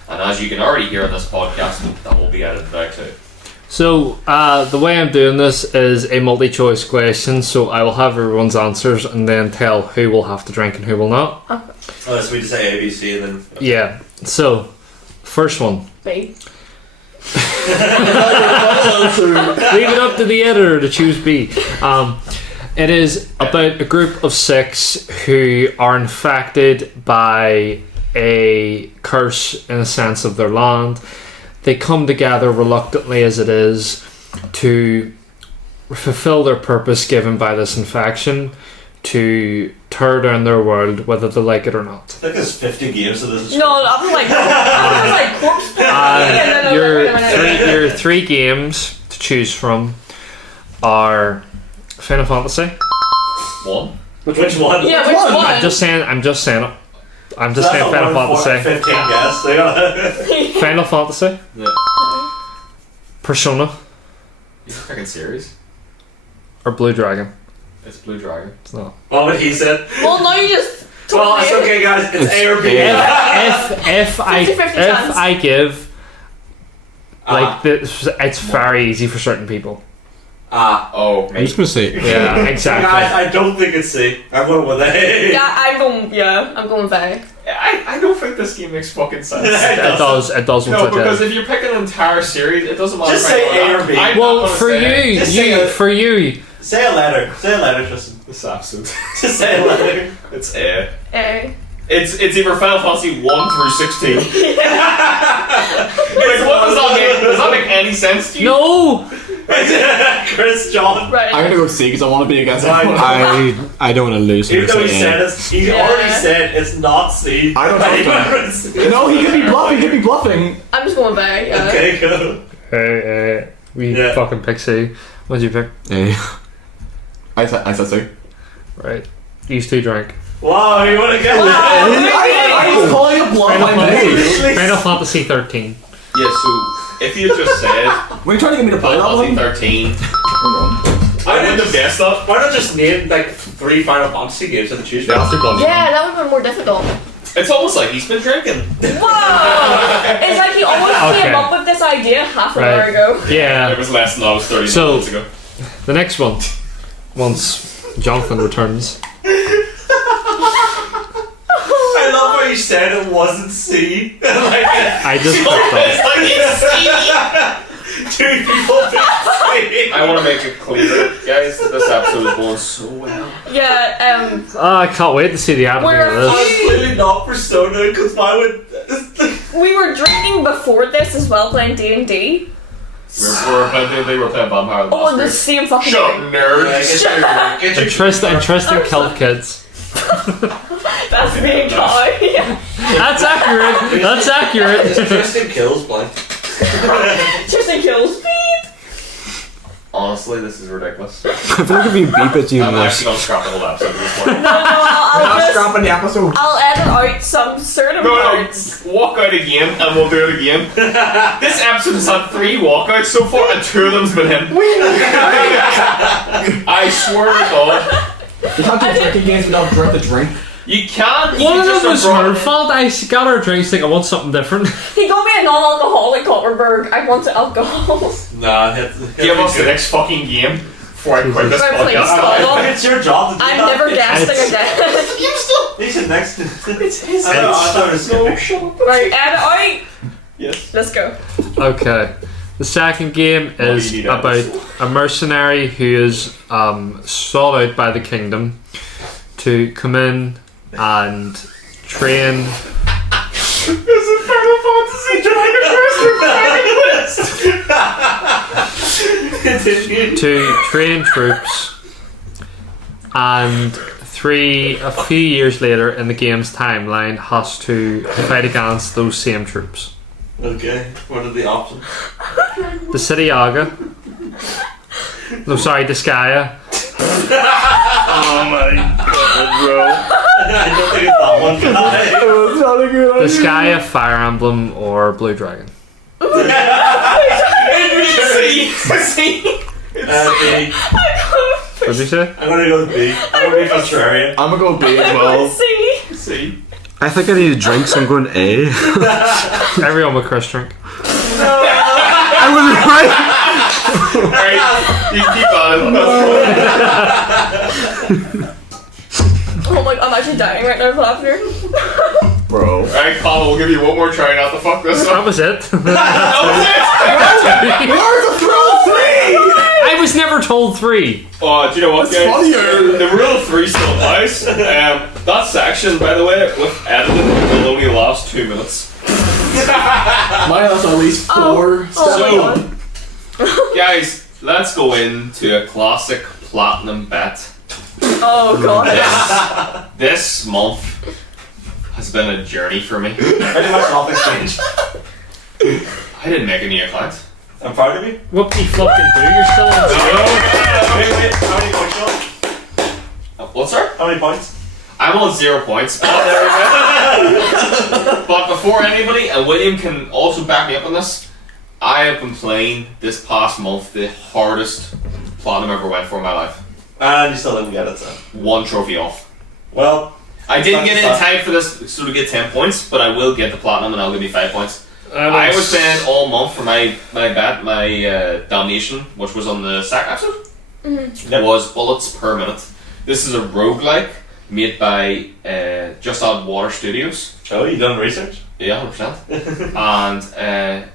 And as you can already hear in this podcast, that will be edited out too. So, the way I'm doing this is a multi-choice question, so I will have everyone's answers and then tell who will have to drink and who will not. Oh, so we just say A, B, C, and then. Yeah, so, first one. B. Leave it up to the editor to choose B. It is about a group of 6 who are infected by a curse in a sense of their land. They come together reluctantly as it is to fulfill their purpose given by this infection, to tear down their world whether they like it or not. I think there's 50 games of this. No, I was like corpse porn. And then I was like, wait a minute. Your 3 games to choose from are Final Fantasy. One. Which one? Yeah, which one? I'm just saying it. I'm just That's saying not Final one for Fantasy. 15 guess. They gotta- Final Fantasy. Yeah. Persona You fucking serious? or Blue Dragon. It's Blue Dragon. It's not. What would he said? Well, now you just told Well, it's me. okay, guys. It's A or B. If 50-50 chance. I give like this, it's very easy for certain people. Oh, I'm mate. just gonna say Yeah, Guys, exactly. I don't think it's C. I'm going with A. Yeah, I'm going. Yeah, I'm going B. I don't think this game makes fucking sense. It does. No, once it because does. if you're picking an entire series, it doesn't matter. Just if I say know A that. or B. I'm not Well, gonna for say Just say it. for you. Say a letter. Say a letter, Tristan. this episode. Just say a letter. It's A. A. It's either Final Fantasy 1 through 16. Like, what does that make? Does that make any sense to you? No. Chris, John. Right. I'm gonna go C because I want to be against Fine. everyone. I don't want to lose. Even though he say said A. it, he Yeah. already said it's not C. I don't know. know. No, he could be bluffing. He could be bluffing. I'm just going back. Yeah. Okay, go. We Yeah. fucking pick C. What did you pick? A. I said C. Right. These two drank. Wow, you want to get I was calling a bluff. I knew. Final Fantasy 13. Yeah, so if you just said Were you trying to get me to play Final that Fantasy one? 13, I wouldn't have guessed that. Why not just name like 3 Final Fantasy games and choose Yeah, let's do bluff. Yeah, that would have been more difficult. It's almost like he's been drinking. Whoa! It's like he almost Okay. came up with this idea half an Right. hour ago. Yeah. It was less than I was 30 So- minutes ago. The next one. Once Jonathan returns. I love how you said it wasn't C. Like, I just picked up. It's like it's 2 people picked C. I want to make it clear, guys, that this episode is going so well. Yeah, Oh, I can't wait to see the editing We're- of this. I'm clearly not Persona, because why would... we were drinking before this as well, playing D&D. We're playing, they were playing Vampire the Oh, the Masquerade. same fucking Shut thing. up, nerds. Get your Tristan killed kids. That's me and Kai. That's accurate. That's accurate. Tristan kills blank. Tristan kills. Honestly, this is ridiculous. I feel like if you beep it, you I'm miss. actually going to scrap the whole episode at this point. No, I'll just... Scrapping the episode. I'll edit out some certain No, parts. walk out again and we'll do it again. This episode has had 3 walkouts so far and 2 of them's been him. I swear to God. You can't do drinking games without drink the drink. You can't. One of just them was have brought her it in. fault. I got her drinks like I want something different. He got me a non-alcoholic Copperberg. I wanted alcohol. Nah, Give us the next fucking game before I quit this Right, please, podcast. stop. It's your job to do I'm that. never guessing again. He's the next. It's his. I know, I thought it was skipping. Right, edit out. Yes. Let's go. Okay. The second game is you need about evidence. a mercenary who is sought out by the kingdom to come in and train This is Final Fantasy Dragon to train troops, and a few years later in the game's timeline has to fight against those same troops. Okay, what are the options? The City Aga. No, sorry, Disgaea. Oh my god, bro. I don't think it's that one, guy. That's not a good idea. Disgaea, Fire Emblem, or Blue Dragon. See? B. What did you say? I'm gonna go with B. I'm gonna be contrarian. I'm gonna go B as well. See? See? I think I need a drink, so I'm going A. Everyone with Chris drink. I was right. Alright, you keep on. Oh my god, I'm actually dying right now, laughter. Bro. Alright, Colin, we'll give you one more try not to fuck this That up. was it. Where's the throw 3? I was never told 3. Oh, do you know what, That's guys? funnier. The rule of 3 still applies. That section, by the way, with editing, will only last 2 minutes. Mine has at least 4 Oh my So- god. Guys, let's go into a classic platinum bet. Oh god. This month has been a journey for me. Pretty much nothing's changed. I didn't make a new account. I'm proud of you. What the fucking do? You're still on Wait, how many points, Sean? What's that? How many points? I'm on 0 points. But, but before anybody, and William can also back me up on this, I have been playing this past month the hardest platinum I ever went for in my life. And you still didn't get it, so. 1 trophy off. Well, I didn't get it in That's time for this, so to get 10 points, but I will get the platinum and I'll give you 5 points. I was playing all month for my damnation, which was on the sack episode. Yep. Was bullets per minute. This is a roguelike made by Just Add Water Studios. Oh, you done research? Yeah, 100%. And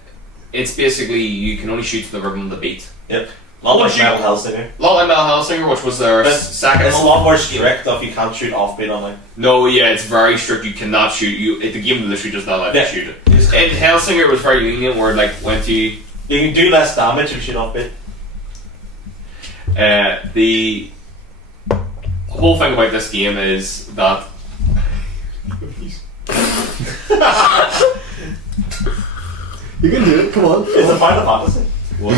it's basically you can only shoot to the rhythm of the beat. Yep. A lot like you- Metal Hellsinger. A lot like Metal Hellsinger, which was their second It's a one. lot more strict if you can't shoot offbeat on like. No, yeah, it's very strict. You cannot shoot. The game literally does not let you Yeah. shoot it. In Hellsinger, it was very lenient, where like when you You can do less damage if you shoot offbeat. the whole thing about this game is that You can do it. Come on. It's a Final Fantasy. Or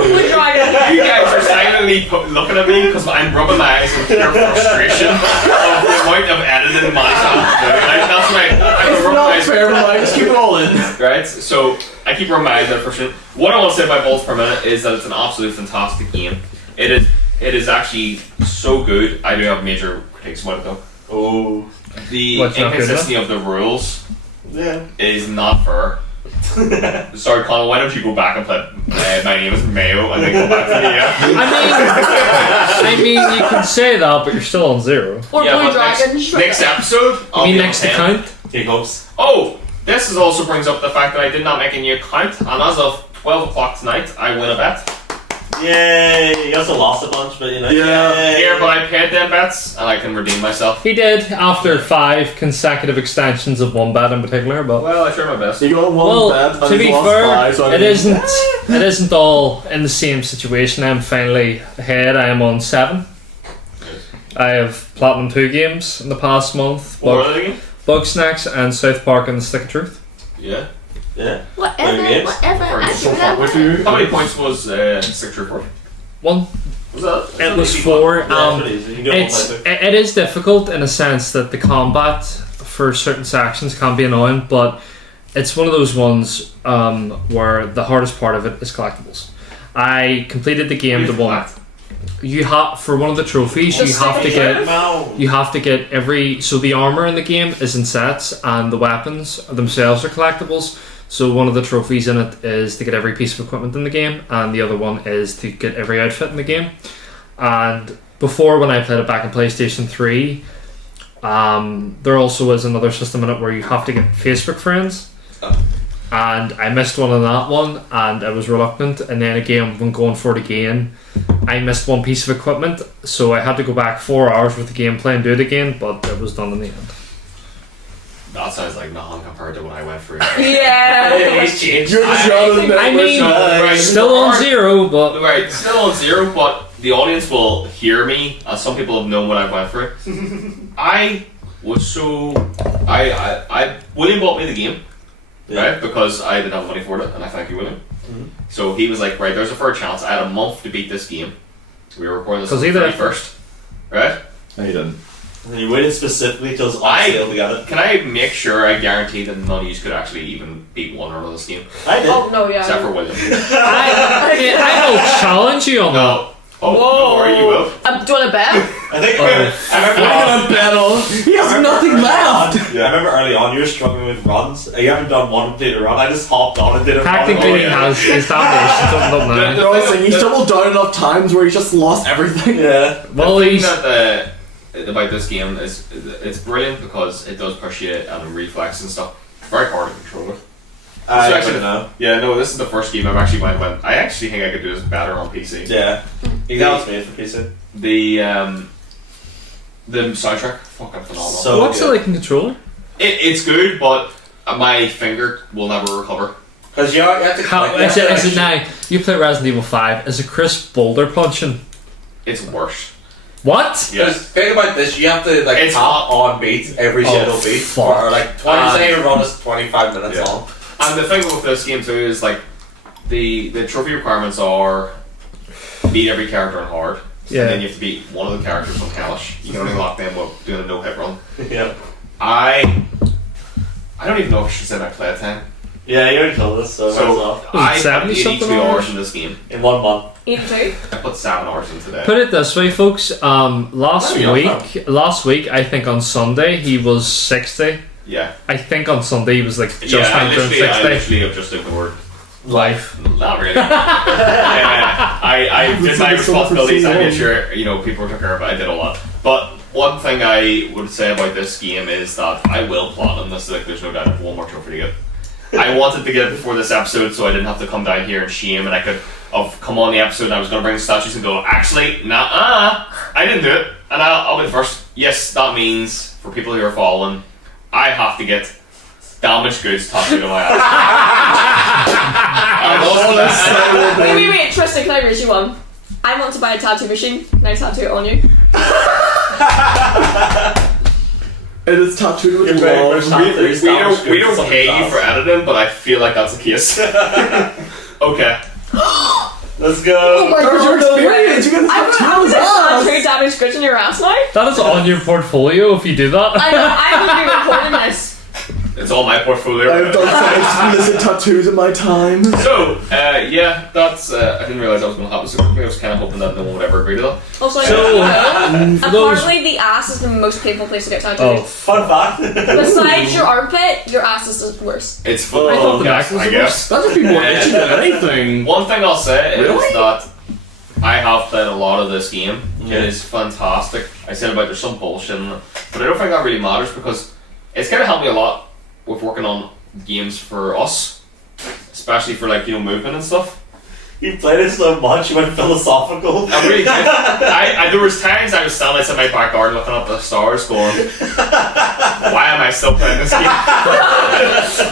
Blue Dragon. you guys are silently looking at me because I'm rubbing my eyes in pure frustration of the amount of editing myself. Like, that's right. I'm It's rubbing my not eyes. fair, but I just keep it all in. Right, so I keep rubbing my eyes in frustration. What I want to say about Bolts Per Minute is that it's an absolute fantastic game. It is actually so good. I do have major critiques about it though. Oh. The What's not good inconsistency of the rules Yeah. is not fair. Sorry, Colin, why don't you go back and play My Name is Mayo and then go back to the I mean, you can say that, but you're still on 0. Or Blue but Dragon. next episode, You I'll mean be on next 10. account? Take hopes. Oh, this is also brings up the fact that I did not make a new account, and as of 12 o'clock tonight, I win a bet. Yay! You also lost a bunch, but you know. Yeah. Yay. Here, but I paid them bets, and I can redeem myself. He did after 5 consecutive extensions of one bet in particular, but Well, I tried my best. You got one well, bet, and to be you lost fair, 5, so I it mean- isn't all in the same situation. I'm finally ahead. I am on 7. I have platinum 2 games in the past month. What are they again? Bug Snacks and South Park and the Stick of Truth. Yeah. Yeah. Whatever, games. whatever. I So do far, that. With you. How many points was 6 report? 1. Was that? It was 4. Yeah, it's pretty easy. You can do it It's one by two. it is difficult in a sense that the combat for certain sections can be annoying, but it's one of those ones where the hardest part of it is collectibles. I completed the game. The one you have for one of the trophies, you have to get. No. You have to get every. So the armor in the game is in sets, and the weapons themselves are collectibles. So one of the trophies in it is to get every piece of equipment in the game, and the other one is to get every outfit in the game. And before, when I played it back in PlayStation 3, there also is another system in it where you have to get Facebook friends. And I missed one on that one, and I was reluctant. And then again, when going for it again, I missed one piece of equipment, so I had to go back 4 hours with the gameplay and do it again, but it was done in the end. That sounds like nothing compared to what I went through. Yeah. He's changed. You're just shouting I mean, Right, still on 0, but Right, still on 0, but the audience will hear me, as some people have known what I went through. I was so... William bought me the game, right, because I didn't have money for it, and I thank you, William. Mhm. So he was like, right, there's a fair chance. I had a month to beat this game. We were recording this on the Because either- 31st, right? No, you didn't. And you waited specifically till it's on I- sale to get it. Can I make sure I guarantee that none of you could actually even beat one run of this game? I did. Oh no, yeah. Except for William. I will challenge you on that. No. Oh, don't worry, you will. Do you want to bet? I think Oh. I remember. I'm gonna battle. He has nothing left. Yeah, I remember early on you were struggling with runs. You haven't done one completed run. I just hopped on and did a run. Tactically, Oh, he yeah. has his foundations opened up now. No, listen, he's doubled down enough times where he's just lost everything. Yeah. Well, The thing he's that about this game is it's brilliant because it does push you and reflex and stuff. It's very hard to control it. I So actually know. Yeah, no, this is the first game I've actually went. I actually think I could do this better on PC. Yeah. You got what's made for PC. The soundtrack, fucking phenomenal. So what's it good. like in controller? It's good, but my finger will never recover. Because you have to. How you have is it? to Is it actually- now? You play Resident Evil 5. Is it Chris boulder punching? It's worse. What? Yeah. Because think about this, you have to like It's tap on beats every Oh, single beat, fuck. or like 20. Say your run is 25 minutes Yeah. long. And the thing with this game too is like the trophy requirements are beat every character on hard. Yeah. And then you have to beat one of the characters on hellish. You can only lock them while doing a no hit run. Yeah. I don't even know if I should say my playtime. Yeah, you already told us, so might as So well. Was it I put 70 82 something hours hours? in this game. In 1 month. 82. I put 7 hours in today. Put it this way, folks. Last Maybe I'll week, I think on Sunday he was 60. Yeah. I think on Sunday he was like just Yeah, I under literally 60. have just ignored. Life. Not really. I did my responsibilities. I made sure people were took care of it. I did a lot, but one thing I would say about this game is that I will platinum this. Like, there's no doubt I have one more trophy to get. I wanted to get it before this episode, so I didn't have to come down here in shame, and I could have come on the episode and I was going to bring the statues and go, actually, nah, I didn't do it, and I'll be the first. Yes, that means, for people who are following, I have to get damaged goods tattooed on my ass. Wait, Tristan, can I raise you one? I want to buy a tattoo machine. Can I tattoo it on you? It is tattooed with You're very love. versatile. We don't pay you for editing, but I feel like that's the case. Okay. Let's go. Oh my god, your experience! You got a I'm tattoo gonna on his ass! tattoo damage goods in your ass now. That is on your portfolio if you do that. I'm gonna be recording this. It's all my portfolio. I've done some explicit tattoos in my time. So, yeah, that's. I didn't realise that was going to happen so quickly. I was kind of hoping that no one would ever agree to that. Also, So, apparently the ass is the most painful place to get tattooed. Oh. Fun fact. Besides your armpit, your ass is the worst. It's fun. I thought the Yes, back was I the guess. That would be more itchy than anything. One thing I'll say Really? is that I have played a lot of this game. Yeah. It is fantastic. I said about there's some bullshit in it, but I don't think that really matters because it's kind of helped me a lot with working on games for us, especially for like movement and stuff. You played it so much, you went philosophical. I really did. There was times I was standing outside my back garden looking up the stars, going, "Why am I still playing this game?"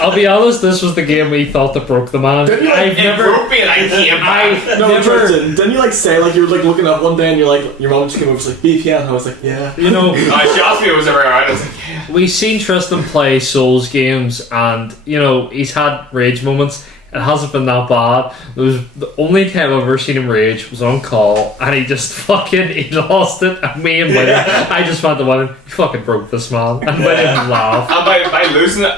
I'll be honest, this was the game we thought that broke the man. Didn't you, I've It never. broke me, and I came back. I No, never. Tristan, didn't you say you were looking up one day and you're like, your mom just came over and was like, BPM? And I was like, yeah. You know, She asked me if it was ever around. I was like, "Yeah." we've seen Tristan play Souls games, and he's had rage moments. It hasn't been that bad. There was the only time I've ever seen him rage was on call, and he just he lost it. And me and William, I just went to William, you fucking broke this man, and William laughed. And by losing it,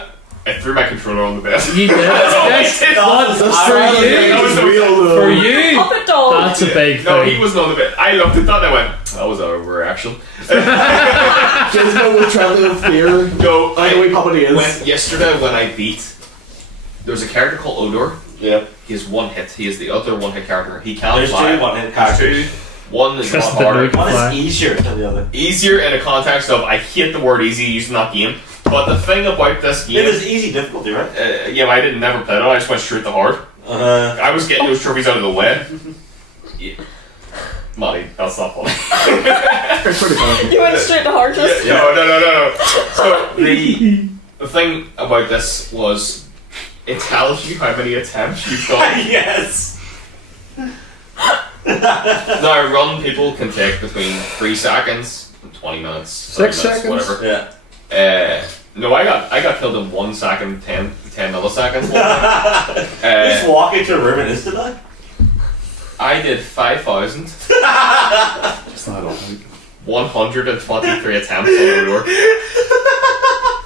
I threw my controller on the bed. You did. Yes, did. what? That's For really you. That was the real though. For you. Puppet dog. That's a big No, thing. he wasn't on the bed. I looked at that and I went, that was an overreaction. Gizmo was traveling with fear. No, I know what Papa is. yesterday when I beat, there's a character called Odor. Yep. He has one hit. He is the other one hit character. He can't There's fly. two one-hit There's characters. two. One is a lot Tristan harder. Luke. One Fly. is easier than the other. Easier in a context of I hate the word easy using that game. But the thing about this It game, is easy difficulty, right? yeah, I didn't never play it. I just went straight to hard. I was getting those trophies out of the way. Yeah. Maddie, that's not funny. It's pretty funny. You went straight to hard twist. No. So the thing about this was it tells you how many attempts you've done. Yes. Now, run people can take between 3 seconds and 20 minutes, 6 30 minutes, seconds? whatever. Yeah. No, I got killed in 1 second, 10 milliseconds. Just walk into a room and instant die. I did 5,000. It's not all. 123 attempts on Odor.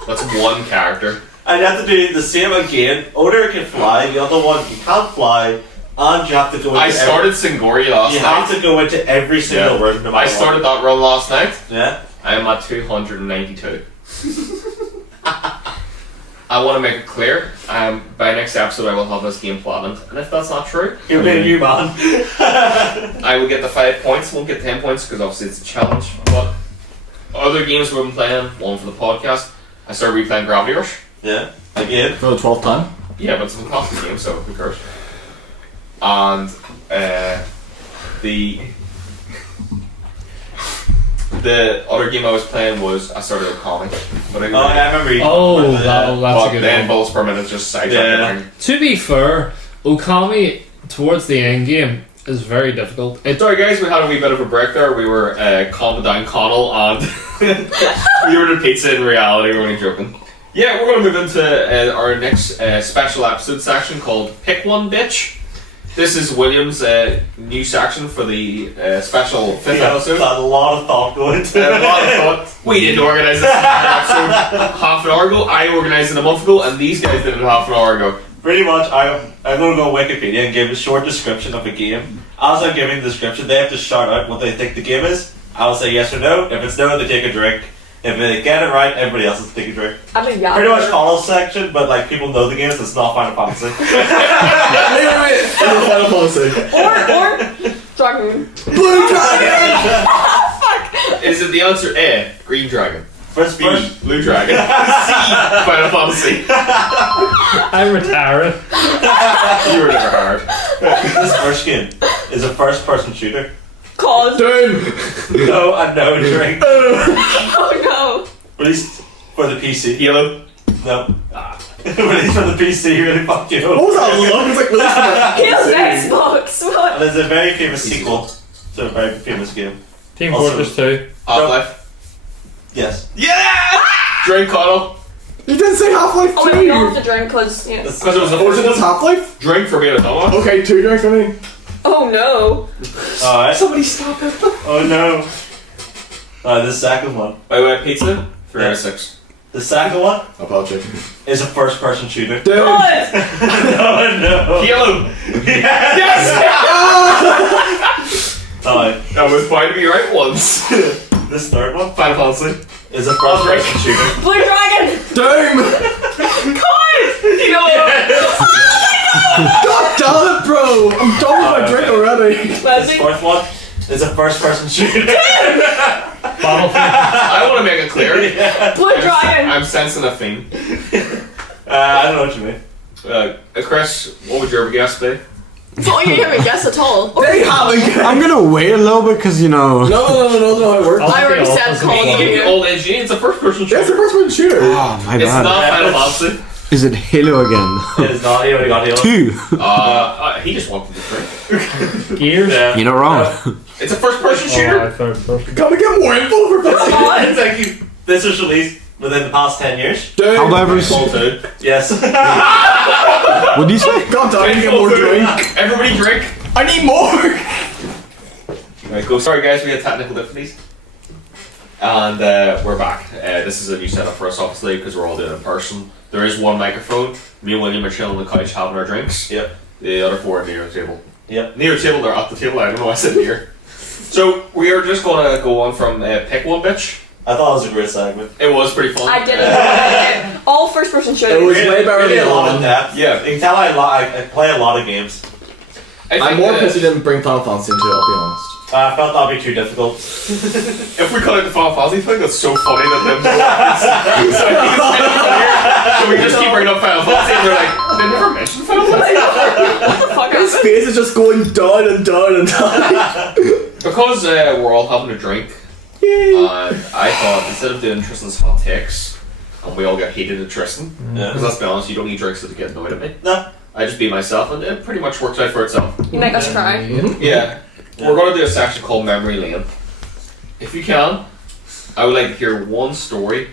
That's one character. I'd have to do the same again. Odor can fly, the other one you can't fly, and you have to go into I started Singoria last you night. have to go into every single Yeah. room no I matter started that run last night. what. Yeah. I am at 292. I want to make it clear, by next episode I will have this game planned, and if that's not true, You're being you, man. I will get the 5 points, won't get 10 points because obviously it's a challenge, but other games we've been playing, one for the podcast, I started replaying Gravity Rush. Yeah. Again. For the 12th time? Yeah, but it's a fantastic game, so who cares? And the other game I was playing was I started Okami. But Oh, I remember you. Oh, But, that's but a good then one. Bullets Per Minute just sidetracked Yeah. everything. To be fair, Okami towards the end game is very difficult. Sorry guys, we had a wee bit of a break there. We were calming down Connell and we ordered pizza in reality, we're only joking. Yeah, we're going to move into our next special episode section called Pick One Bitch. This is William's new section for the special 5th Yeah, episode. had a lot of thought going to A lot of fun. We didn't organise this episode half an hour ago. I organised it a month ago, and these guys did it half an hour ago. Pretty much, I'm going to go on Wikipedia and give a short description of a game. As I'm giving the description, they have to shout out what they think the game is. I'll say yes or no. If it's no, they take a drink. If they get it right, everybody else has to take a drink. I'm a yacht. Pretty much Connell's section, but like people know the game, so it's not Final Fantasy. Wait. Final Fantasy. Or Dragon Moon. Blue Dragon! Fuck! Is it the answer A, Green Dragon? First, B, Blue Dragon? C, Final Fantasy? I'm retiring. You were never hard. this first game is a first-person shooter. Cause. Doom! No and no drink. Oh Released for the PC. Halo? No. Released for the PC, really fuck you. What was that look? It's like released no. Halo's Xbox. What? And there's a very famous sequel to a very famous game. Team Also- Fortress 2. Half-Life? Yes. Yeah! Drink Connell. You didn't say Half-Life 2! Oh, wait, you don't have to drink because, yeah. Because it was the Or is first it just Half-Life? drink for being a dumbass. Okay, 2 drinks for me. Oh no. Alright. Somebody stop it. Oh no. Alright, the second one. Wait, pizza? 3 out of 6. The second one Apology. is a first-person shooter. Doom! What? No. Halo! Yes! Alright. That was bound to be right once. This third one Final Fantasy. is a first-person shooter. Blue Dragon. Doom! God damn it, bro! I'm done with my drink already. This Leslie. fourth one is a first-person shooter. Battlefield. I want to make it clear. Blue Dragon. I'm sensing a theme. I don't know what you mean. Chris, what would your guess be? Oh, you didn't even guess at all. They haven't. I'm gonna wait a little bit because No, that's not how it works. I already I'll said take Call of You give me Duty. old engineer, it's a first person shooter. That's the first one shooter. Oh my It's bad. not Final Fantasy. Is it Halo again? It is not. He already got Halo. 2. He just wanted to drink. Gears. Yeah. You're not wrong. It's a first person Oh, shooter. I third person. Can we get more info for fuck's sake? Thank you. This was released within the past 10 years. Doom! Helldivers. All two. Yes. What do you say? God damn, I need to get more drink. Everybody drink. I need more! Right, go. Sorry guys, we had technical difficulties. And we're back. This is a new setup for us, obviously, because we're all doing it in person. There is one microphone. Me and William are chilling on the couch having our drinks. Yep. The other 4 are near the table. Yep. Near the table, they're at the table. I don't know why I said near. So we are just gonna go on from pick one, bitch. I thought it was a great segment. It was pretty fun. I did. All first person It shooters. was way better Really than a lot one. of depth. Yeah. You can tell I play a lot of games. I I'm think more that pissed you didn't bring Final Fantasy into it, I'll be honest. I felt that'd be too difficult. if we cut out the Final Fantasy thing, that's so funny that them so I think it's kind of funnier. So we just keep bringing up Final Fantasy and they're like, they never mentioned Final Fantasy. What the fuck His happened? face is just going down and down and down. Because we're all having a drink, I thought instead of doing Tristan's hot takes, and we all get heated at Tristan, Yeah. because let's be honest, you don't need drinks to get annoyed at me. No. I just be myself, and it pretty much works out for itself. You make us cry. Yeah. We're going to do a section called Memory Lane. If you can, I would like to hear one story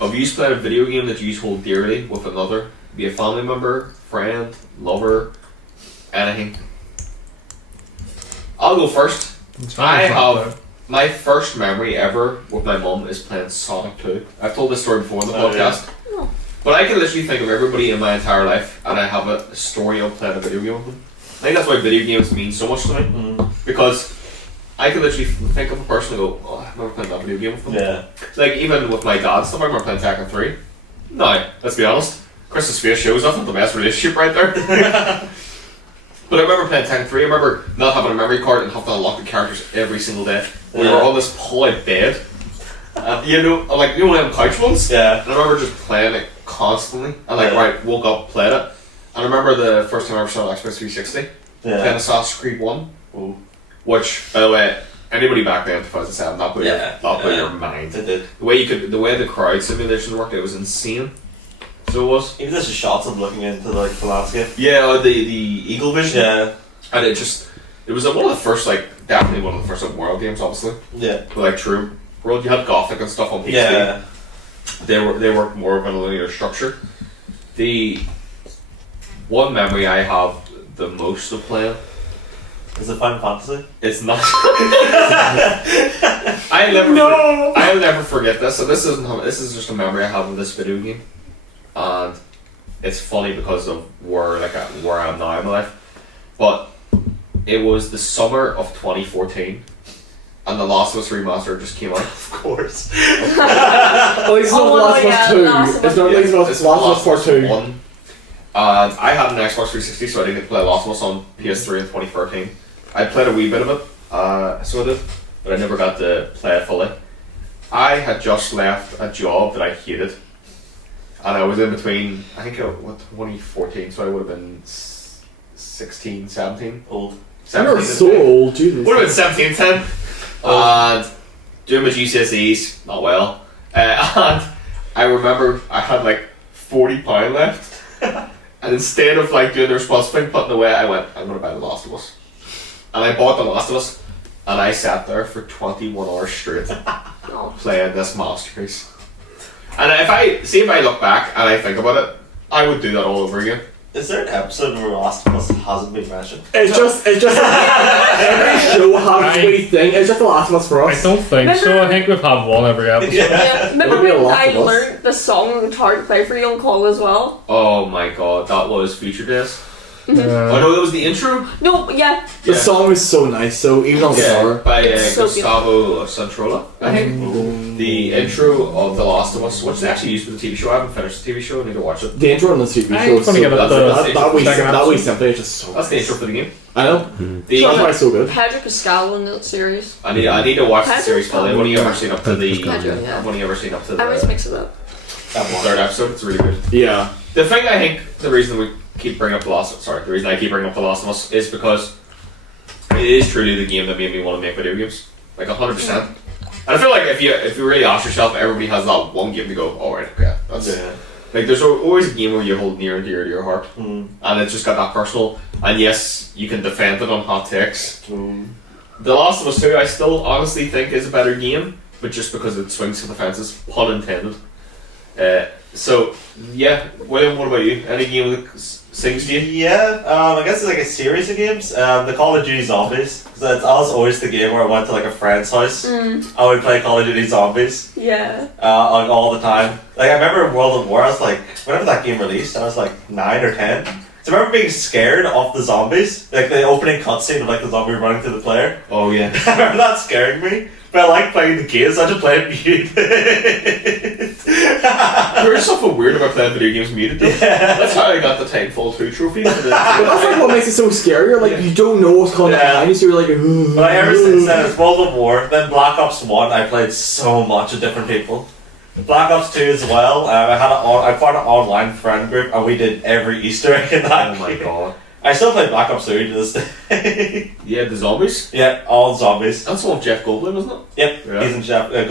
of you playing a video game that you hold dearly with another, be a family member, friend, lover, anything. I'll go first. I have my first memory ever with my mum is playing Sonic 2. I've told this story before in the podcast. Oh. But I can literally think of everybody in my entire life and I have a story of playing a video game with them. I think that's why video games mean so much to me. Because I can literally think of a person and go, oh, I remember playing that video game with them. Yeah. Like, even with my dad and stuff, I remember playing Tekken 3. No, let's be honest. Chris's face shows that's not the best relationship right there. But I remember playing Tekken 3. I remember not having a memory card and having to unlock the characters every single day. We were on this pull-out bed. You know, like, you know them couch ones? Yeah. And I remember just playing it constantly. And like, right, woke up, played it. And I remember the first time I ever saw an Xbox 360. Playing Yeah. Assassin's Creed 1. Which, by the way, anybody back then in 2007, that blew your mind. It did. The way the crowd simulation worked, it was insane. So it was. Even just shots of looking into like the landscape. Yeah, the Eagle Vision. Yeah. And it was one of the first, like, definitely one of the first open world games, obviously. Yeah. But, like, true world, you had Gothic and stuff on PC. Yeah. They worked more of a linear structure. The one memory I have the most of playing, Is it Final Fantasy? it's not. I'll never forget this. And this is just a memory I have of this video game, and it's funny because of where I am now in my life. But it was the summer of 2014, and The Last of Us Remastered just came out. Of course. At least it's not Oh, Last of yeah, Us 2. Last of It's not Us. Last of Us Part 2. 1. And I had an Xbox 360, so I didn't get to play Last of Us on PS3 in 2013. I played a wee bit of it, so I did. but I never got to play it fully. I had just left a job that I hated, and I was in between. I think 2014, so I would have been 16, 17. Old. You're 17, so old, Jesus. would have been 17, 10. And doing my GCSEs, not well. And I remember I had like £40 left. And instead of like doing the responsible thing, putting it away, I went, I'm going to buy The Last of Us. And I bought The Last of Us. And I sat there for 21 hours straight playing this masterpiece. And if I look back and I think about it, I would do that all over again. Is there an episode where Last of Us hasn't been mentioned? It's just every show has a wee thing. It's just The Last of Us for I us. don't think so. I think we've had one every episode. Yeah, remember Maybe a when lot I of us. learned the song on guitar to play for you on call as well? Oh my god, that was Future Days. Oh Uh, no, that was the intro? No, yeah. The Yeah. song is so nice, so even on Yeah, guitar. by It's so Gustavo Santarola, I think. The intro of The Last of Us, which they actually used for the TV show. I haven't finished the TV show, I need to watch it. The intro on the TV I show is so wanna give it good. the second That wee episode. symphony is just so That's the intro for the game. I know. The, That's why it's so good. Pedro Pascal in the series. I need to watch the Pedro series fully. When have you ever seen up to the? Pedro, yeah. When have you ever seen up to I always the mix it up. third episode? It's really good. Yeah. The thing I think the reason we keep bringing up the reason I keep bringing up The Last of Us is because it is truly the game that made me want to make video games, like 100%. And I feel like if you really ask yourself, everybody has that one game to go, all right, okay, that's like there's always a game where you hold near and dear to your heart, and it's just got that personal. And yes, you can defend it on hot takes. The Last of Us 2, I still honestly think is a better game, but just because it swings for the fences, pun intended. So yeah, William, what about you? Any game that sings to you? Yeah, I guess it's like a series of games. The Call of Duty Zombies. Because I was always the game where I went to like a friend's house. I would play Call of Duty Zombies Yeah. like, all the time. Like I remember World at War. I was like, whenever that game released, I was like 9 or 10. So I remember being scared of the zombies, like the opening cutscene of like the zombie running to the player. Oh yeah. I remember that scaring me. But I like playing the game, so I just play it muted. There's something weird about playing video games muted though. That's how I got the Titanfall 2 trophy. But that's like what makes it so scary. You're like, you don't know what's coming behind you, so you're like, But like, ever since then, it's World at War. Then Black Ops 1, I played so much with different people. Black Ops 2 as well. I found an online friend group, and we did every Easter egg in that. Oh my game. god. I still play Black Ops 3 to this day. Yeah, the zombies. Yeah, all zombies. That's one of Jeff Goldblum, isn't it? Yep, Yeah. he's in Jeff. It's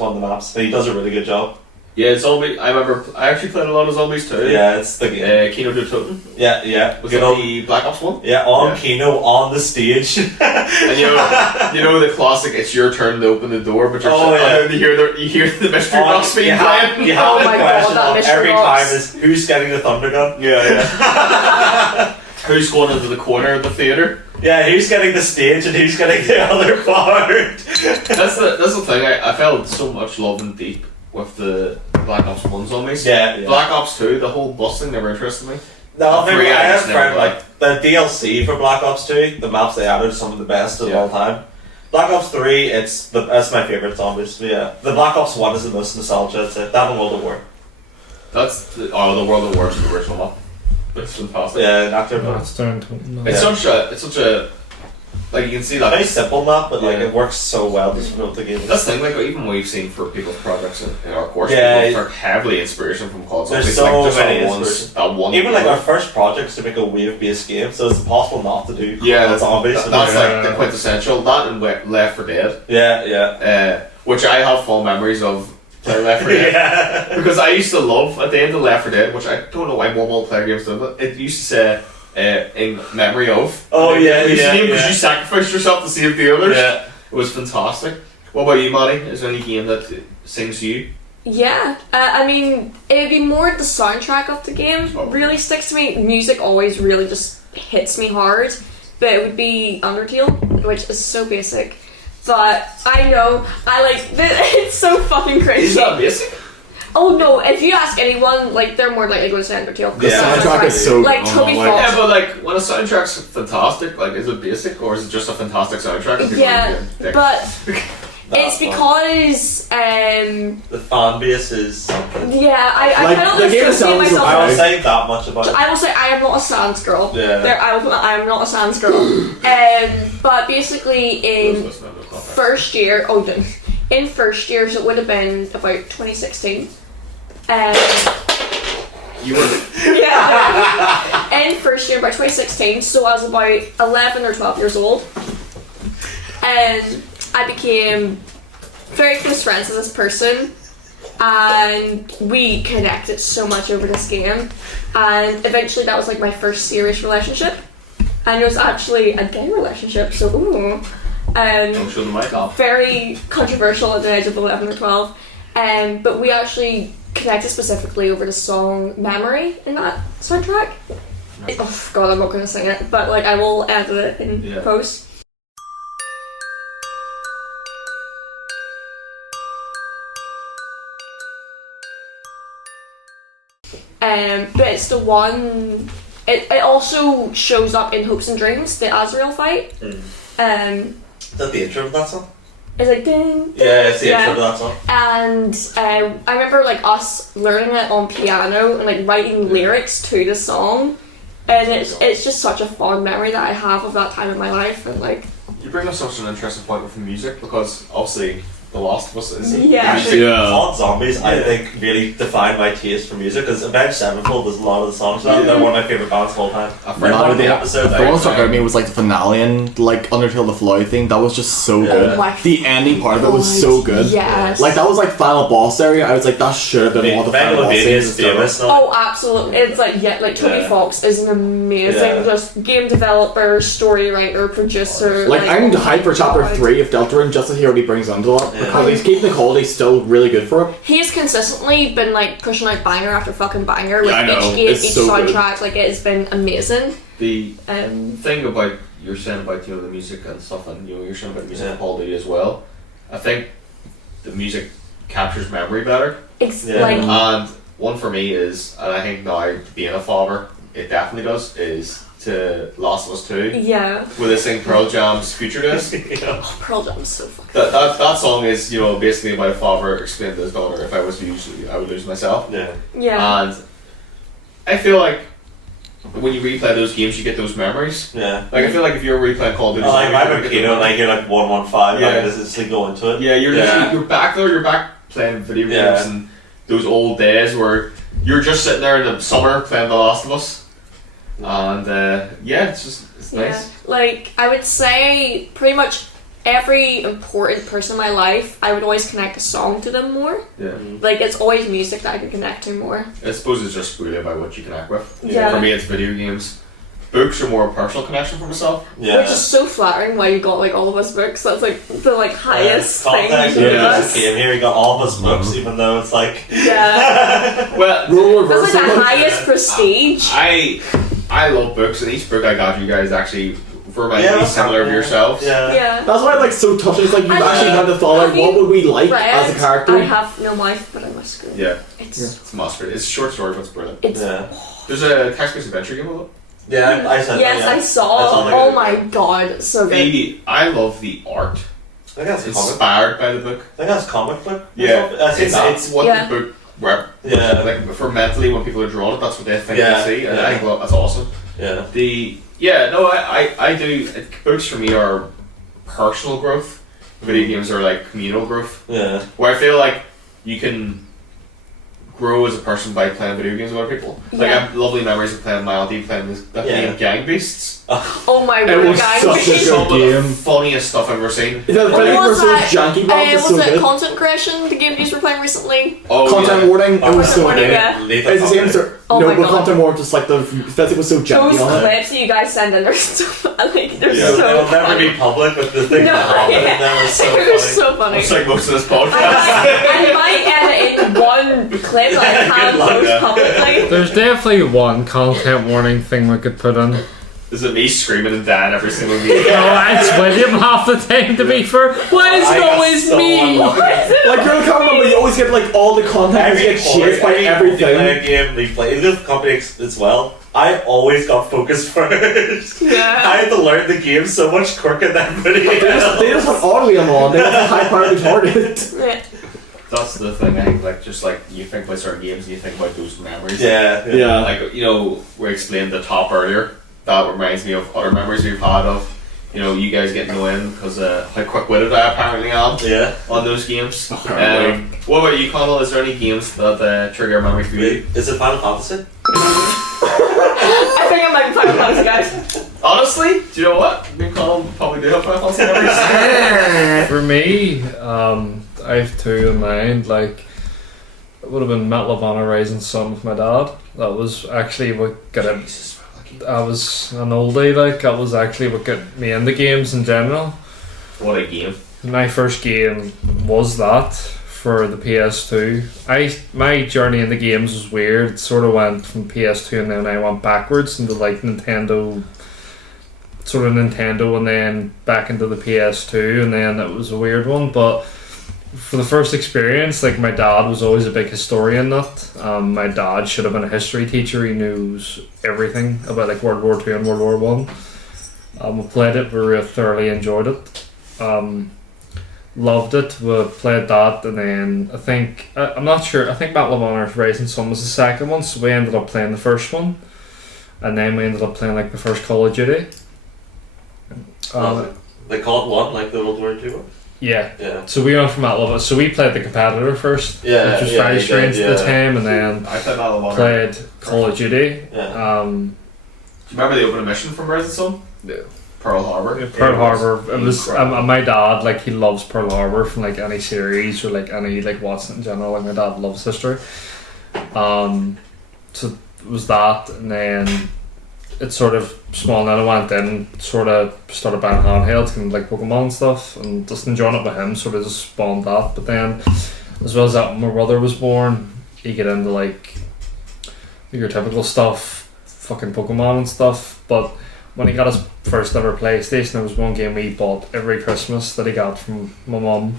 one of the maps, but he does a really good job. Yeah, zombie. I remember. I actually played a lot of zombies too. Yeah, it's the game. Kino de Toten. Yeah. Was Good that old- the Black Ops one? Yeah, on Yeah. Kino, on the stage. And you know the classic. It's your turn to open the door, but you're Oh, yeah. and then you hear the mystery box being you have, playing. you have Oh the my God, question that of mystery every box. time is who's getting the thunder gun? Yeah. Who's going into the corner of the theater? Yeah, who's getting the stage and who's getting the other part? That's the thing. I felt so much love and deep with the Black Ops 1 zombies. Yeah. Black Ops 2, the whole bus thing never interested me. No, maybe Three, I I have just a friend never like the DLC for Black Ops 2. The maps they added are some of the best of Yeah. all time. Black Ops 3, that's my favorite zombies. But yeah, the Black Ops 1 is the most nostalgia. I'd say that and World at War. That's the World of War is the original one. It's fantastic. Yeah, not too bad. That's down to no. It's such a like you can see that. Very simple map, but like Yeah. it works so well just to build the game. That's the thing, like even we've seen for people's projects in our course, Yeah. people are heavily inspiration from COD There's zombies. so Like just many that one, inspirations. that one. Even like game. our first project is to make a wave-based game, so it's impossible not to do yeah, zombies. that's Yeah. like the quintessential. That and Left 4 Dead, yeah. which I have fond memories of playing Left 4 Dead. Yeah. Because I used to love at the end of Left 4 Dead, which I don't know why more multiplayer games do, but it used to say in memory of. Oh, yeah, Because yeah, you yeah. sacrificed yourself to save the others. Yeah. It was fantastic. What about you, Maddie? Is there any game that sings you? Yeah, I mean, it'd be more the soundtrack of the game Oh. really sticks to me. Music always really just hits me hard, but it would be Undertale, which is so basic. But I know, it's so fucking crazy. Is that basic? Oh no, if you ask anyone, like, they're more likely going to say Undertale. The Yeah. soundtrack is so Like, good. Toby Like, Fox. Yeah, but like when a soundtrack's fantastic, like is it basic or is it just a fantastic soundtrack? And people Yeah, get dicks? but It's because the fan base is something. yeah, I Like, kind of the game associate itself is myself. I okay. will say that much about it. I will say I am not a Sans girl. Yeah. I am not a Sans girl. But basically in first year, in first year, so it would have been about 2016. You were. Yeah. In first year, by 2016, so I was about 11 or 12 years old. And I became very close friends with this person. And we connected so much over this game. And eventually that was like my first serious relationship. And it was actually a gay relationship, so ooh. Don't show the mic off. Very controversial at the age of 11 or 12. But we actually connected specifically over the song Memory in that soundtrack. Oh god, I'm not going to sing it, but like I will edit it in post. But it's the one. It also shows up in Hopes and Dreams, the Azrael fight. Is that the intro of that song? It's like ding. Yeah, it's the intro to that song. And I remember like us learning it on piano and like writing lyrics to the song, and it's just such a fond memory that I have of that time in my life. And like You bring up such an interesting point with the music because obviously The Last of Us is Yeah. Actually, Yeah. Hot Zombies, I think, really defined my taste for music because Avenged Sevenfold was a lot of the songs. They're one of my favourite bands of all time. a Like, friend one of the the- episodes, The one that struck out at me was like the finale and like Undertale the Floyd thing. That was just so Yeah. good. Oh my The ending part of it was so good. Yes. Like that was like final boss area. I was like, that should have been all the final boss Megalovania scenes. is and stuff. famous now. Oh, absolutely. It's like, like Tony Yeah. Fox is an amazing Yeah. just game developer, story writer, producer. Like I'm oh hyped for my chapter God. 3 of Deltarune just to hear what he brings onto it Yeah. because he's keeping the quality still really good for it. He's consistently been like pushing out banger after fucking banger with Yeah, I know. each game, It's each so good. soundtrack. Like it has been amazing. The Um, thing about you're saying about the music and stuff, and you're saying about music Yeah. quality as well. I think the music captures memory better. Yeah. like And one for me is, and I think now being a father, it definitely does, is to Last of Us 2 yeah, with this thing Pearl Jam's Future Disc. Pearl Jam is so fucking. That song is, basically about a father explaining to his daughter, if I was to use you, I would lose myself. Yeah. Yeah, And I feel like when you replay those games, you get those memories. Yeah. Like I feel like if you're replaying Call of Duty, Like, you're I'm gonna a get Kino the- and I hear like 115, Yeah. like, just instantly go into it. Yeah, you're Yeah. literally- you're back there. You're back playing video games Yeah. and those old days where you're just sitting there in the summer playing The Last of Us, and it's yeah. nice. Like I would say, pretty much every important person in my life, I would always connect a song to them more. Yeah, Like it's always music that I can connect to more. I suppose it's just really about what you connect with. Yeah. For me, it's video games. Books are more a personal connection for myself. Yeah. Which is so flattering. Why you got like all of us books? That's like the like highest thing you Context, can yeah. give Just us. came here, he got all of his books, even though it's like. Yeah, Well, Role that's reversal. like the highest prestige. I love books, and each book I got you guys actually remind me that's similar of yeah. yourselves. Yeah. Yeah. That's why like so touching. It's like you've And, actually had the thought like, have what you would we like read as a character? I have no mouth, but I must go. Yeah, It's it's mustard. It's a short story, but it's brilliant. it's Yeah. There's a text-based adventure game with it. Yeah, I said yes, yeah. I saw. That's all I Oh did. my god, so good. I love the art. I think that's comic. Inspired by the book. I think that's comic book. Yeah, I think that. it's what Yeah. the book rep. Yeah. Like for mentally, when people are drawing it, that's what they think Yeah, they see, and yeah. I think that's awesome. Yeah. I do. Books for me are personal growth. Video games are like communal growth, Yeah. where I feel like you can grow as a person by playing video games with other people. Like I Yeah. have lovely memories of playing Maldy, playing that Yeah. game Gang Beasts. Oh my It word, was guys. such a good Some of the game. funniest stuff I've ever seen. The What thing was was so that? janky, but it's Was so it good. Content Creation, the game you were playing recently? Oh, Content yeah. warning, it was so Warning, good. yeah. It's the same sort. Oh no, my but God. content warning just like the physics was so janky Those on it. clips that you guys send in, they're so like they're Yeah. so It'll never funny. be public, but the thing No, that happened in there was so They're funny. so funny. It's like most of this I podcast. might edit in one clip that I can Good luck, post yeah. publicly. There's definitely one content warning thing we could put in. Is it me screaming and dying every single meeting? No, it's William half the time to be fair. Why is it always me? Like you're the camera, but you always get like all the content. You get chased by You play everything. a game, you play the company as well. I always got focused first. Yeah. I had to learn the game so much quicker than everybody They else. just put Orlean on. They have a high priority target. Yeah. That's the thing. I think, like, just like you think about certain games, and you think about those memories. Yeah. Yeah. Like, you know, we explained the top earlier. That reminds me of other memories we've had of, you know, you guys getting to win because how quick-witted I apparently am Yeah. on those games. Apparently. What about you, Connell? Is there any games that trigger a memory for you? Wait, is it Final Fantasy? I think I might be Final Fantasy, guys. Honestly, do you know what? Me and Connell probably do have Final Fantasy memories. For me, I have two in mind. Like, it would have been Metal of Honor Rising Sun with my dad. That was actually what got it. Jesus, we're lucky. I was an oldie, like, that was actually what got me into games in general. What a game. My first game was that for the PS2. My journey in the games was weird. It sort of went from PS2 and then I went backwards into like Nintendo, and then back into the PS2, and then it was a weird one. But for the first experience, like, my dad was always a big historian nut. My dad should have been a history teacher. He knew everything about like World War II and World War One. We played it. We really thoroughly enjoyed it. Loved it. We played that, and then I think I'm not sure. I think Battle of Honor Rising Sun was the second one, so we ended up playing the first one, and then we ended up playing like the first Call of Duty. They call it one, like the World War II one? Yeah. Yeah. So we went from Battle of Honor. So we played the competitor first, Yeah, which was yeah, very you did, strange at the yeah. time, and then I played Battle of Honor. played Call of Duty. Yeah. Do you remember the opening mission from Rising Sun? Yeah. Pearl Harbor. Pearl Harbor. It was incredible. my dad, like, he loves Pearl Harbor from like any series or like any like watching it in general. Like, my dad loves history. So it was that, and then it sort of small now. I went in, sort of started buying handhelds and like Pokemon and stuff, and just enjoying it with him. Sort of just spawned that. But then, as well as that, when my brother was born, he get into like your typical stuff, fucking Pokemon and stuff. But when he got his first ever PlayStation, there was one game he bought every Christmas that he got from my mum,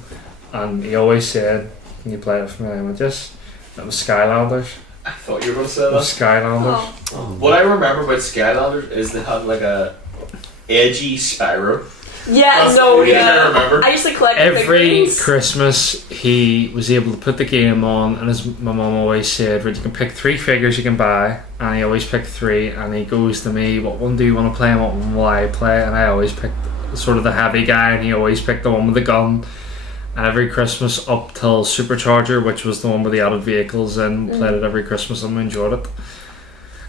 and he always said, "Can you play it for me?" I went, "Yes." It was Skylanders. I thought you were going to say It was that. Skylanders. Oh. What I remember about Skylanders is they had like a edgy Spyro. Yeah, That's no, the only thing I yeah. remember. I used to collect Every figurines. Christmas, he was able to put the game on, and my mum always said, "Right, you can pick 3 figures you can buy," and he always picked 3, and he goes to me, "What one do you want to play, and what one will I play?" And I always picked sort of the heavy guy, and he always picked the one with the gun. And every Christmas up till Supercharger, which was the one with the added vehicles, and played it every Christmas, and we enjoyed it.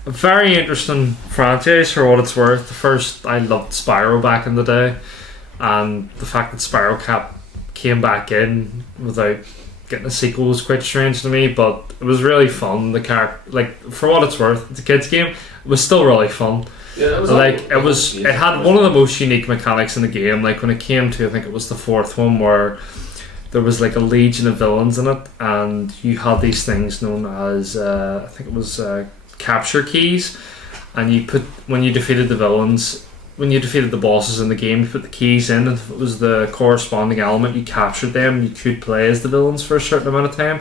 A very interesting franchise for what it's worth. The first, I loved Spyro back in the day, and the fact that Spyro came back in without getting a sequel was quite strange to me, but it was really fun. The character, like, for what it's worth, it's a kids game. It was still really fun. Yeah, that was Like, it had one of the most unique mechanics in the game. Like, when it came to, I think it was the 4th one, where there was like a legion of villains in it, and you had these things known as I think it was capture keys, and you put, when you defeated the villains, when you defeated the bosses in the game, you put the keys in, and if it was the corresponding element, you captured them, you could play as the villains for a certain amount of time.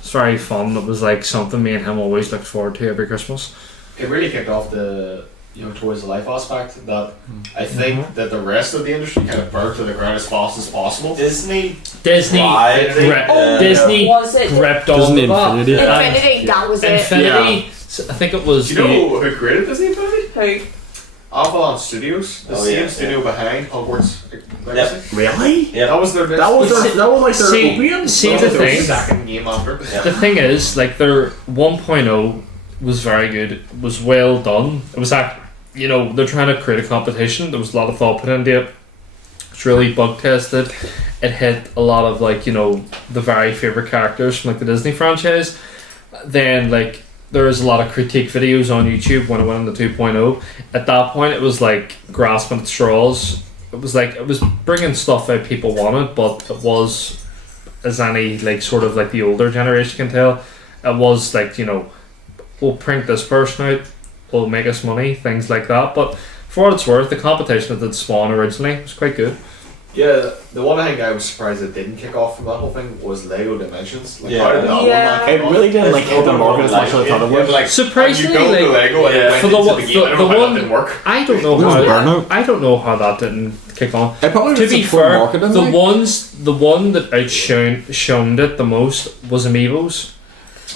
It's very fun. It was like something me and him always looked forward to every Christmas. It really kicked off the toys of life aspect that I think that the rest of the industry kind of burnt to the ground as fast as possible. Disney. Disney Right. Disney Was it ripped on Disney the bat. Infinity. Infinity? That was it. Infinity. I think it was Do you know who created Disney Infinity? Who? Avalon Studios, the Oh, same yeah, studio behind Hogwarts Legacy. Really? Yep. That was their That was like their See- opium. see that the was their thing. second game after. The thing is, like, their 1.0 was very good. It was well done. It was like, they're trying to create a competition. There was a lot of thought put into it. It's really bug tested. It hit a lot of, like, the very favourite characters from like the Disney franchise. Then, like, there is a lot of critique videos on YouTube when it went into 2.0. At that point, it was like grasping at straws. It was like, it was bringing stuff out people wanted, but it was, as any like sort of like the older generation can tell, it was like, we'll print this person out, will make us money, things like that. But for what it's worth, the competition that did Spawn originally was quite good. Yeah, the one thing I was surprised it didn't kick off from that whole thing was Lego Dimensions. Like, Yeah. how did that one Yeah. not kick It off? really didn't like It's hit the over market as much as I like- thought it Yeah, would. but, like, Surprisingly, you build like, the Lego and yeah, it went for the into one- the game. I don't the know how one- that didn't work. I don't know It was how. Burnout. I don't know how that didn't kick on. It probably To was be a poor fair, marketing. the like. one that shunned it the most was Amiibos,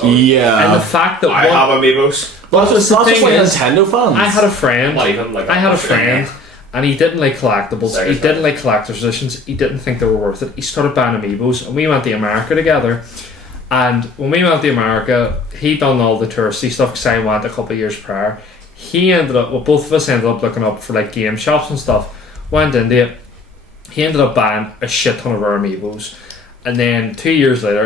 and the Yeah. fact that I one, have Amiibos. That's the just like thing is, Nintendo fans. I had a friend. Not even like I had a friend, and he didn't like collectibles. Sega He stuff. didn't like collector's editions. He didn't think they were worth it. He started buying Amiibos, and we went to America together. And when we went to America, he done all the touristy stuff because I went a couple of years prior. He ended up, well, both of us ended up looking up for like game shops and stuff. Went into it. He ended up buying a shit ton of our Amiibos, and then 2 years later,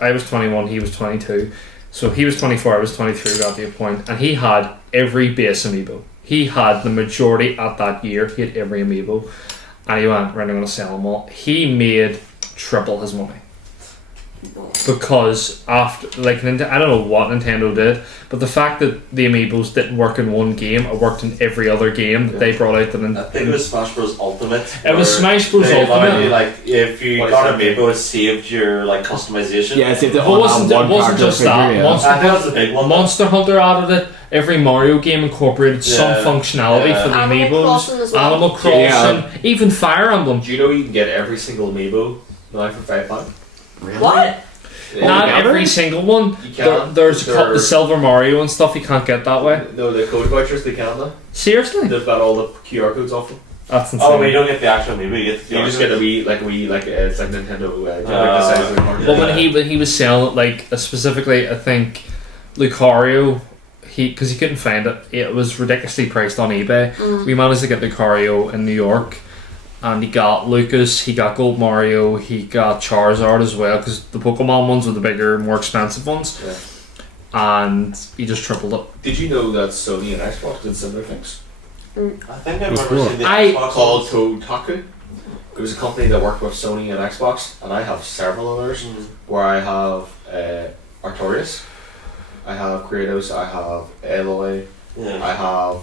I was 21, he was 22. So he was 24, I was 23, got to a point, and he had every base Amiibo. He had the majority at that year. He had every Amiibo, and he went, right, I'm going to sell them all. He made triple his money because after, like, I don't know what Nintendo did, but the fact that the Amiibos didn't work in one game, it worked in every other game that they brought out. I think it was Smash Bros. Ultimate. It was where Smash Bros. they allowed Ultimate. you, like, if you What is got that? Amiibo, it saved your like customization. Yeah, it's if they It all wasn't, have it one wasn't character just figure, that. yeah. Monster, I think that's the big one. Monster Hunter added it. Every Mario game incorporated some Yeah. functionality Yeah. for the Animal Amiibos. Crossing as well. Animal Crossing, Yeah. even Fire Emblem. Do you know you can get every single Amiibo now for £5? What? Not together? every single one. You can. There's They're- the Silver Mario and stuff you can't get that way. No, the code vouchers they can now. Seriously? They've got all the QR codes off them. That's insane. Oh, but you don't get the actual Amiibo. You get the You just get a wee, it's like Nintendo, like the Ah, size of the card. But when he was selling it, like specifically, I think Lucario, because he couldn't find it, it was ridiculously priced on eBay. We managed to get Lucario in New York, and he got Lucas, he got Gold Mario, he got Charizard as well, because the Pokemon ones were the bigger, more expensive ones, and he just tripled it. Did you know that Sony and Xbox did similar things? I think I've What's never what? seen the I- Xbox Called ones. Totaku. It was a company that worked with Sony and Xbox, and I have several others where I have Artorias, I have Kratos, I have Aloy, Yeah. I have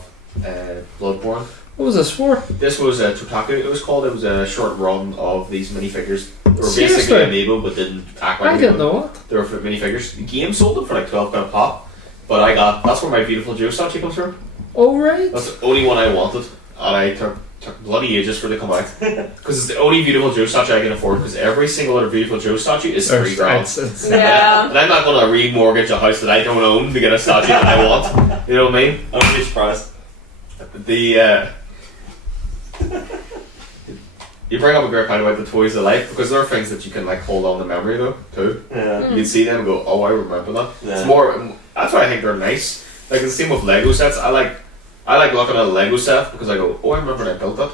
Bloodborne. What was this for? This was Totaku. It was a short run of these minifigures. They were Seriously? basically Amiibo, but didn't act like I didn't Amiibo. know it. They were minifigures. The game sold them for like £12 a pop, but that's where my beautiful Joe statue comes from. Oh right. That's the only one I wanted, and I took bloody ages for it to come out because it's the only beautiful Joe statue I can afford. Because every single other beautiful Joe statue is £3 grand. It's- Yeah. And I'm not going to remortgage a house that I don't own to get a statue that I want. You know what I mean? I would be surprised. You bring up a great point about the toys of life because there are things that you can like hold on to memory though too. Yeah. You can see them and go, oh, I remember that. Yeah. It's more. That's why I think they're nice. Like the same with Lego sets. I like looking at a Lego set because I go, oh, I remember when I built that.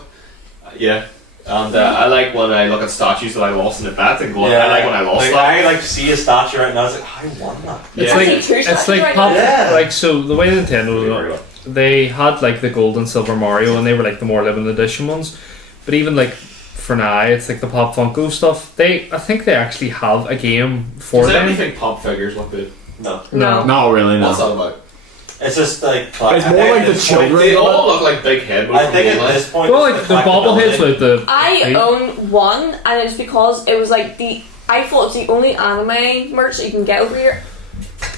Yeah. And I like when I look at statues that I lost in the bet and go, I like when I lost like, that. I like to see a statue right now. It's like I won that. It's Yeah. like I see two it's statues like right pop, now. Yeah. like so the way Nintendo they had like the gold and silver Mario and they were like the more limited edition ones, but even like for now it's like the Pop Funko stuff. I think they actually have a game for Does them. anybody think pop figures look good? No. No. Not really, What's no. that about? It's just like It's more like the children. They all look like big head. I think at this point, Well, it's like the bobbleheads with the I own one, and it's because it was like I thought it was the only anime merch that you can get over here.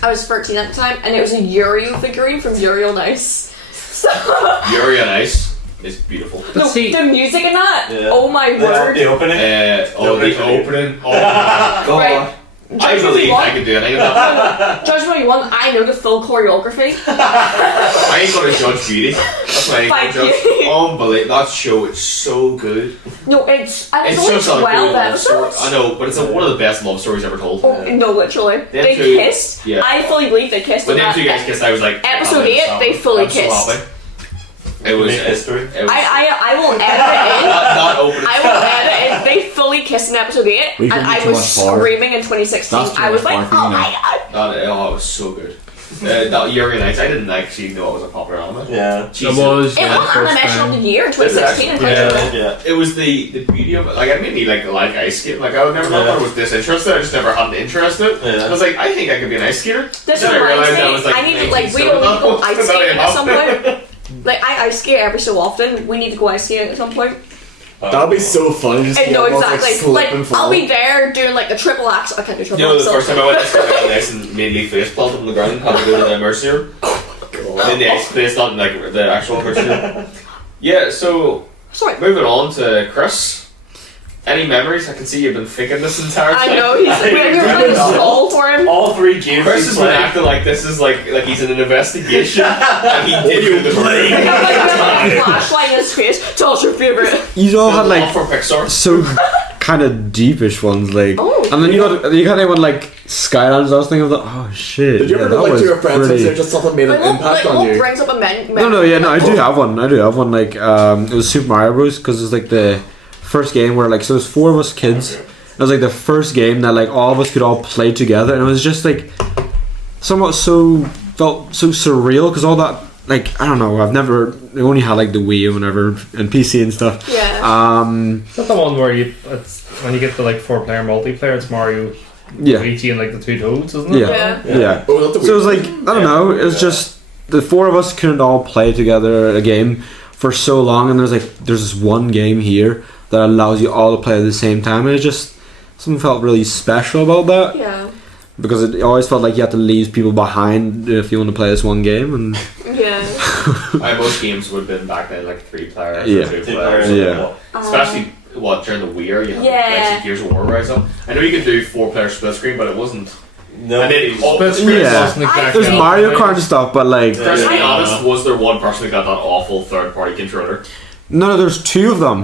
I was 13 at the time, and it was a Yurio figurine from Yuri on Ice. So Yuri on Ice is beautiful. But no, see- the music in that. Yeah. Oh my word! The opening. The opening. opening. Oh my god. Right. I Judge me believe what I could do anything. Judge me one. I know the full choreography. I ain't gonna judge beauty. That's what I ain't gonna Thank judge. you. Unbelievable. That show is so good. No, it's It's only just a 12 good love story. episodes. I know, but it's one of the best love stories ever told. Oh, no, literally. Them They two- kissed. yeah. I fully believe they kissed. When in them that. two guys kissed, I was like, Episode I'm 8, so they happy. fully I'm so kissed. happy. It was history. It was I will edit it in. that opening. I will edit it. They fully kissed in episode 8, We and couldn't I be too was much far. screaming in 2016. That's too I was much like, far for oh you my now. god. It was so good. That Yuri Nights, I didn't actually know it was a popular anime. Yeah. Jesus. It was It yeah, won first Animation time. of the Year in 2016 and Yeah. 2017. Yeah. It was the beauty of it. Like, I mainly like ice skating. Like, I would never thought I was disinterested. I just never had an interest in it. Yeah. I was like, I think I could be an ice skater. This Then I reminds realized me, I was like, I need to, 19 like, we stone don't need to go now. ice Not skating at enough. some point. Like, I ice skate every so often. We need to go ice skating at some point. That'd be so funny. Just I see know everyone's, exactly. slip Like, and fall. I'll be there doing like the triple axe. I can't do triple You know, the axe. first time I went to school, I got nice and immediately face planted on the ground and had to go to the emergency room. In the ice place, not in like the actual emergency room. Yeah, so Sorry. moving on to Chris. Any memories? I can see you've been thinking this entire time. I know, we're trying to stall for him. All 3 games Chris he's has been played. acting like this is like he's in an investigation and he did the I have like a flashlight in his face. Tell us your favorite. You all had like for Pixar. so kind of deepish ones, like, Oh. and then you got anyone like Skylanders. I was thinking of the shit. Did you ever yeah, go that like was to your friends and pretty- say just something made an impact on what you? brings up a No, I do have one. Like, it was Super Mario Bros. Because it was like the first game where like so there's 4 of us kids. It was like the first game that like all of us could all play together, and it was just like somewhat felt so surreal because all that like I don't know. I only had like the Wii or whatever and PC and stuff. Yeah. Is that the one where it's when you get the like 4-player multiplayer? It's Mario, Yeah. Luigi, and like the 2 toads, isn't it? Yeah. Yeah. Yeah. Oh, not the So it was weird like I don't know. It was just the 4 of us couldn't all play together a game for so long, and there's this one game here that allows you all to play at the same time, and it just something felt really special about that Yeah. because it always felt like you had to leave people behind if you want to play this one game, and Yeah. Most games would have been back then like 3 players Yeah. or 2 2 players. players. Yeah. Especially during the Wii era, you had Yeah. like Gears of War rise up. I know you could do 4-player split screen, but it wasn't. No. And then all But the screen Yeah. wasn't exactly there's on Mario the Kart and stuff, but like Chris, to be Yeah. honest, was there one person who got that awful third-party controller? no, there's 2 of them.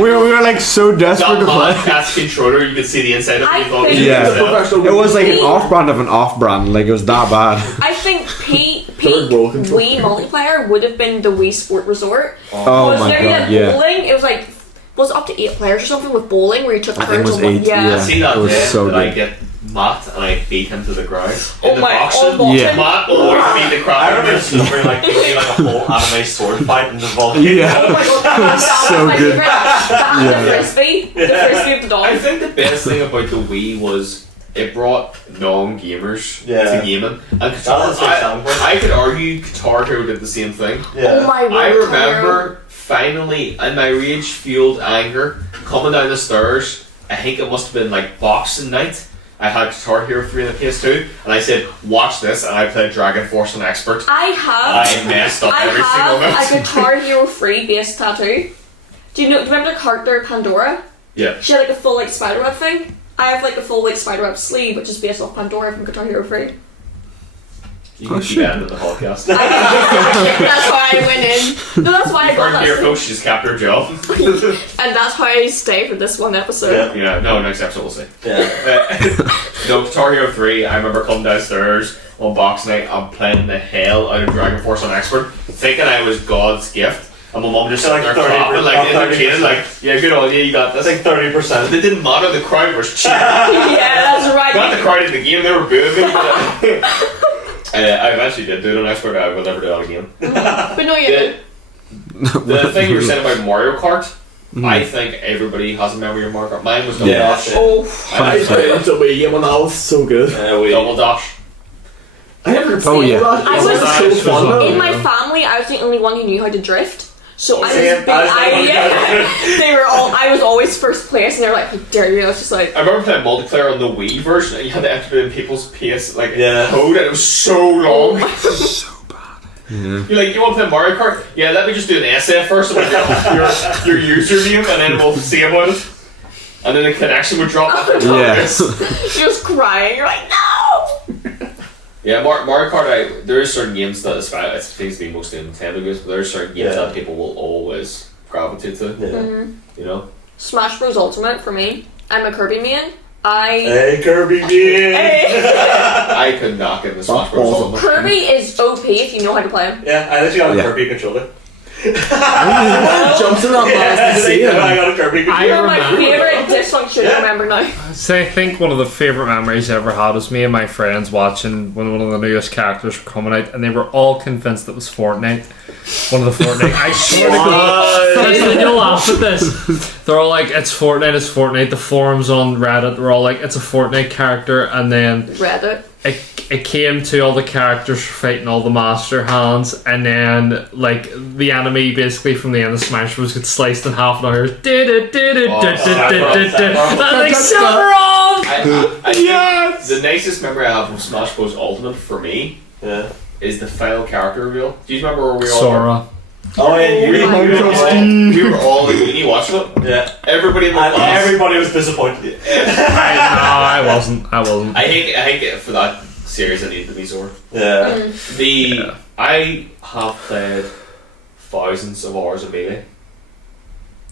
we were like so desperate to That play. podcast controller, you could see the inside of I it. You thought think- you Yeah. could see it. professional. It was like an off-brand of an off-brand. Like it was that bad. I think peak Third roll control. Wii multiplayer would have been the Wii Sport Resort. Oh was my there god, yeah. bowling? It was like was it up to 8 players or something with bowling where you took I think it turns was on one. 8, Yeah. yeah. See that It was day so that I good. get Matt and I beat him to the ground Oh in the my- boxing. oh, boxing. Yeah. Matt always beat the crap I out of remember me. Snowbird like doing like a whole anime sword fight in the volcano. Yeah. Oh my god, that was So my good. favorite. That and Yeah. the frisbee. The frisbee of the I dog. think the best thing about the Wii was it brought non-gamers Yeah. to gaming. And That Guitar, was my selling point. I could argue Guitar Hero did the same thing. Oh Yeah. my word. I Tyler. remember finally, in my rage-fueled anger, coming down the stairs. I think it must have been like boxing night. I had Guitar Hero 3 on the PS2, and I said, "Watch this," and I played Dragon Force on Expert. I have I messed up I every single have a minute. Guitar Hero 3 base tattoo. Do you remember the character Pandora? Yeah. She had like a full like spiderweb thing. I have like a full like spiderweb sleeve, which is based off Pandora from Guitar Hero 3. You can keep shit. ending the podcast. That's why I went in. No, that's why I You got heard here, that. folks. She just kept her job. And that's why I stay for this one episode. Yeah. Yeah. No, next episode we'll see. Yeah. No, Guitar Hero 3, I remember coming downstairs on boxing night and playing the hell out of Dragon Force on Expert, thinking I was God's gift. And my mum just sitting Like there 30%, clapping, like, entertaining, 30%. like, yeah, good idea, you got It's this. like 30%. It didn't matter, the crowd was cheering. Yeah, that's Not the right. crowd in the game, they were booing me. But, I eventually did do it on Expert, I will never do it again. But no, yeah. The thing you were saying about Mario Kart, I think everybody has a memory of Mario Kart. Mine was Double Yeah. Dash. Oh, I played until Wii game and that was so good. Double Dash. I never played Oh, yeah. that. I It was- so fun. though. in my family, I was the only one who knew how to drift. So I was Same, big. I was the one who Yeah. They were all. I was always first place, and they're like, "How dare you?" I was just like, I remember playing multiplayer on the Wii version, and you had to enter in people's pace, like Yeah. code, and it was so long. So bad. Yeah. You're like, you want to play Mario Kart? Yeah, let me just do an essay first about your username, and then we'll see about it. And then the connection would drop. Yeah. just crying. You're like, "No!" Yeah, Mario Kart. There is certain games that it seems to be mostly Nintendo games, but there are certain games Yeah. that people will always gravitate to. Yeah. You know. Smash Bros Ultimate for me. I'm a Kirby man. I Hey, Kirby man. Hey. I could not get the Smash Bros. Awesome. Ultimate. Kirby is OP if you know how to play him. Yeah, I actually got a Yeah. Kirby controller. Jumps in that last to see I him. got a Kirby controller. You're my remember. favorite dysfunction Yeah. member now. So I think one of the favourite memories I ever had was me and my friends watching when one of the newest characters were coming out, and they were all convinced it was Fortnite. One of the Fortnite. I swear to God. Listen, you'll laugh at this. They're all like, it's Fortnite, it's Fortnite. The forums on Reddit were all like, it's a Fortnite character, and then Reddit. it came to all the characters fighting all the master hands, and then like the enemy basically from the end of Smash Bros gets sliced in half and hears like Sephiroth. Yes. The nicest memory I have from Smash Bros Ultimate for me is the final character reveal. Do you remember where we all were? Sora. Oh yeah, We were all in uni watching it. Yeah. Everybody in the And class. everybody was disappointed. I wasn't. I think for that series I needed to be Zora. Yeah. I have played thousands of hours of Melee.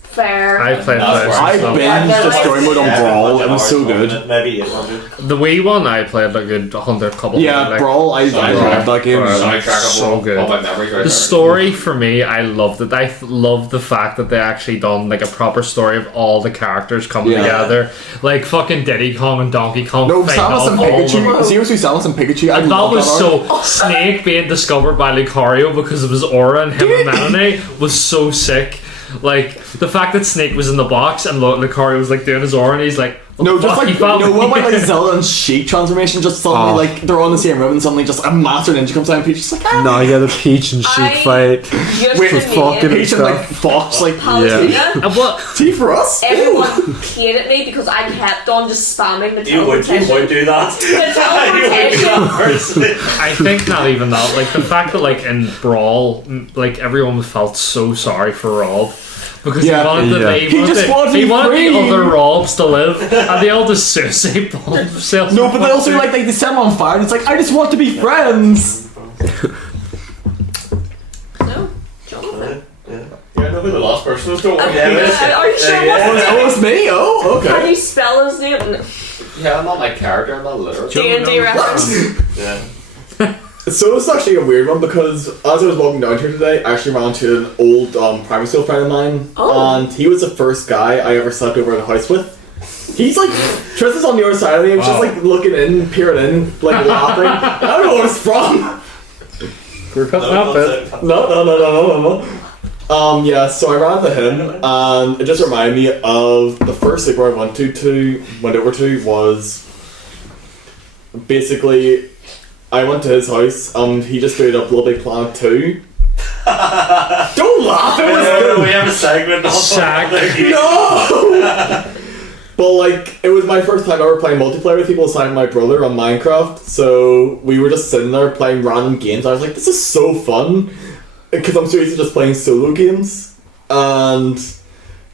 Fair. I played That's where I thousands. binged the story mode on Brawl. It was so good. Maybe 800. The Wii one I played like a good 100 couple. Yeah, like, Brawl. I loved that game. Soundtrack so of good. all my memories right The there. story for me, I loved it. I loved the fact that they actually done like a proper story of all the characters coming Yeah. together, like fucking Diddy Kong and Donkey Kong. No, fighting Samus and off all of them. Pikachu. Seriously, Samus and Pikachu. I That love was that arc. so Snake being discovered by Lucario because of his aura and him and Melanie was so sick. Like the fact that Snake was in the box and Lucario was like doing his aura and he's like, No, just fuck, like he found me. one by like Zelda and Sheik transformation. Just suddenly, like they're on the same room, and suddenly just a master ninja comes out, and Peach is like, ah. No, yeah, the Peach and Sheik fight. Wait, with fucking- Peach and like Fox, like Palutena. And what? tea for us. Everyone hated me because I kept on just spamming the You would teleportation. do that. The You would do teleportation. that personally. I think not even that. Like the fact that like in Brawl, like everyone felt so sorry for Rob. Because Yeah. he wanted, Yeah. he wanted, just wanted to he be wanted free. the other Robs to live, and they all just suicide bombed themselves. No, but they also like they set him on fire. And it's like I just want to be friends. No, Jonathan. Yeah, I know who the last person was. Don't worry. Yeah, but- Are you sure? Yeah. What's Oh, it's me. Oh, Can okay. you spell his name? No. Yeah, I'm not my character. I'm not literal. D&D reference. Yeah. So this is actually a weird one because as I was walking down here today, I actually ran into an old primary school friend of mine, Oh. and he was the first guy I ever slept over at the house with. He's like, Tristan's on the other side of me. He was just like looking in, peering in, like laughing. I don't know where it's from. We're cutting up it. No. Yeah, so I ran into him, and it just reminded me of the first sleepover I went over to was basically I went to his house. He just straight up Little Big Planet 2. Don't laugh! It was We have a segment on Sack. no. But like, it was my first time ever playing multiplayer with people aside my brother on Minecraft. So we were just sitting there playing random games. I was like, this is so fun because I'm so used to just playing solo games, and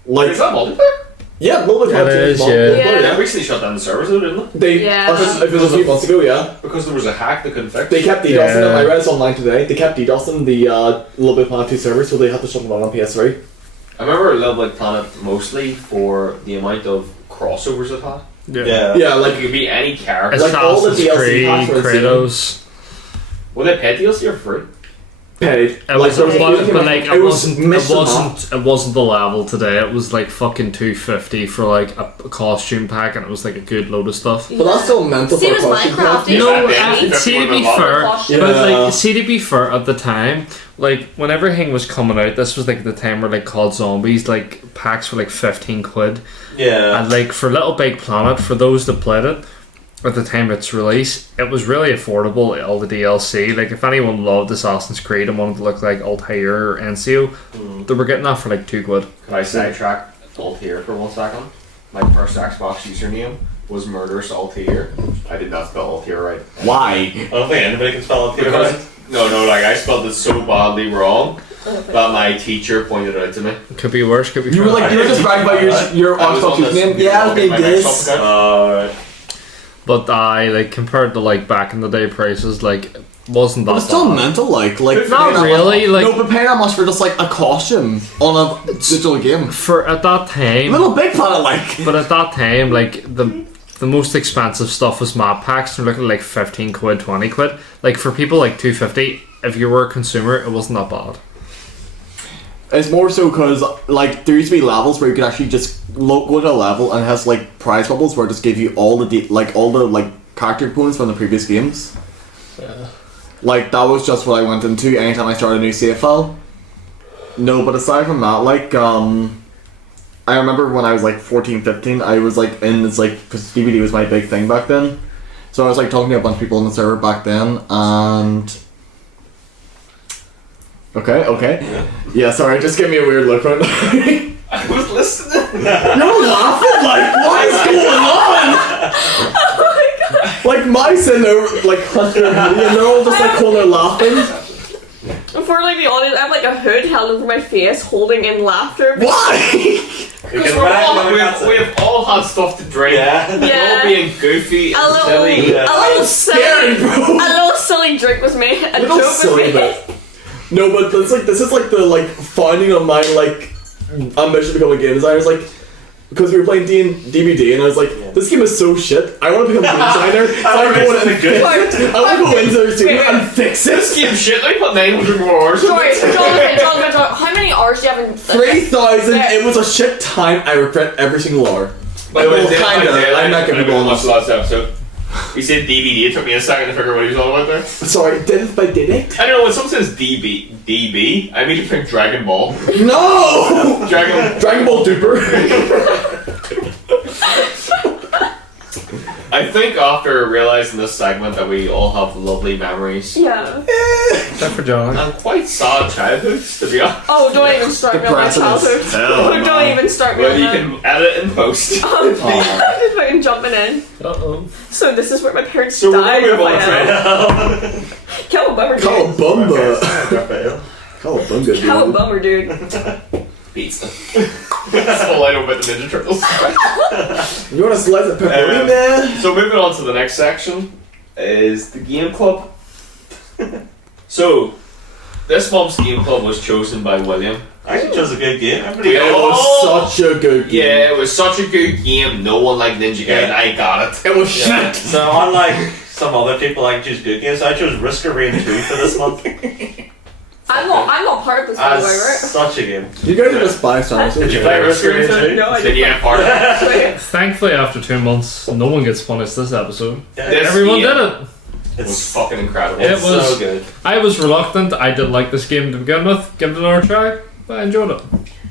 like, Is that multiplayer? yeah, Little Big Planet 2 is, is yeah. multiplayer. Yeah. They recently shut down the servers, though, didn't They, Yeah. it was a few months ago, yeah. they? Because there was a hack they couldn't fix. They kept DDoSing Yeah. it. I read this online today. They kept DDoSing the Little Big Planet 2 servers, so they had to shut them down on PS3. I remember Little Big Planet mostly for the amount of crossovers it had. Yeah. Yeah, Like like it could be any character. Like, all the Assassin's DLC Creed, packs were insane. Kratos. Were they paid DLC or free? paid. It Like, was, there was a but, few but things- like it was missed and it wasn't the level today. It was like fucking $250 for like a costume pack, and it was like a good load of stuff. But that's still mental Same for a as costume Minecraft, pack. yeah. No, Yeah, see to be $50 fair, costume. but Yeah. like see to be fair at the time, like when everything was coming out, this was like the time where like COD Zombies like packs were like 15 quid, Yeah. and like for Little Big Planet, for those that played it at the time its release, it was really affordable. All the DLC, like if anyone loved Assassin's Creed and wanted to look like Altair or Ezio, they were getting that for like 2 quid. Could I sidetrack Altair for 1 second? My first Xbox username was Murderous Altair. I did not spell Altair right. Why? I don't think anybody can spell it. Because, no, like I spelled it so badly wrong that my teacher pointed it out to me. Could be worse. Could be. You were fine. like, you were just bragging about your I was Xbox on this- username. Yeah, they my did. Xbox account. But I like compared to like back in the day prices, like wasn't that But it's still bad. mental, like Not paying that really, much, like- no, but paying that much for just like a costume on a digital game. For at that time. Little Big Planet, like. But at that time, like the most expensive stuff was map packs. They're looking at like 15 quid, 20 quid. Like for people like 250, if you were a consumer, it wasn't that bad. It's more so because like there used to be levels where you could actually just go to a level and it has like prize bubbles where it just give you all the all the character components from the previous games. Yeah. Like that was just what I went into anytime I started a new save file. No, but aside from that, like I remember when I was like 14, 15, I was like in this like because DVD was my big thing back then. So I was like talking to a bunch of people on the server back then, and okay, yeah. Sorry, just give me a weird look. Right now. I was listening. You're laughing like, what is going on? Like my sitting there, like Hunter and Hoodie, and they're all just like calling there laughing. For like the audience, I have like a hood held over my face, holding in laughter. Why? Because we've all had stuff to drink. Yeah. We're all being goofy A and little, silly. a little Scary, silly, bro. a little silly drink was made. A Little joke was silly made. bit. No, but this is like the like founding of my like ambition to become a game designer. It's like because we were playing DBD and I was like, this game is so shit. I want to become a game designer. So I want to go in and fix it. I want to go into the studio and fix This it. game shit. Let me put 900 more hours. Sorry, Jonathan, how many hours do you have in 3,000. It was a shit time. I regret every single hour. By the way, Well, kinda. I'm not gonna go on watch this. the last episode. He said DVD. It took me a second to figure out what he was all about there. Sorry, did it? I don't know when someone says DB, I immediately think Dragon Ball. No! Dragon Ball Duper. I think after realizing this segment that we all have lovely memories Yeah. Except for John. and quite sad childhoods, to be honest. Oh, don't even start me on my Depressing as childhood. hell, Oh, man. don't even start me Well, on you that. can edit and post. Aw. Just fucking jumping in. Uh-oh. So this is where my parents So we're died. gonna move on Rafael. to Cowabunga, dude. Cowabunga. Cowabunga, dude. Cowabunga, dude. pizza. That's all I know about the Ninja Turtles. You want to slice of pepperoni, man? So moving on to the next section is the game club. So this month's game club was chosen by William. I actually chose a good game. We It all- was such a good game. Yeah, it was such a good game. No one liked Ninja Gaiden. I got it. It was Yeah. shit. So unlike some other people, I choose good games. I chose Risk of Rain 2 for this month. I'm not part of this, by the way, right? Such a game. You guys are just bystanders. Did you Play play Risk Risk of of Rain 2? No, I Then didn't. you have part of it. Wait. Thankfully, after 2 months, no one gets punished this episode. This Everyone game did it. It was It's fucking incredible. It it's was- so good. I was reluctant. I didn't like this game to begin with. Give it another try, but I enjoyed it.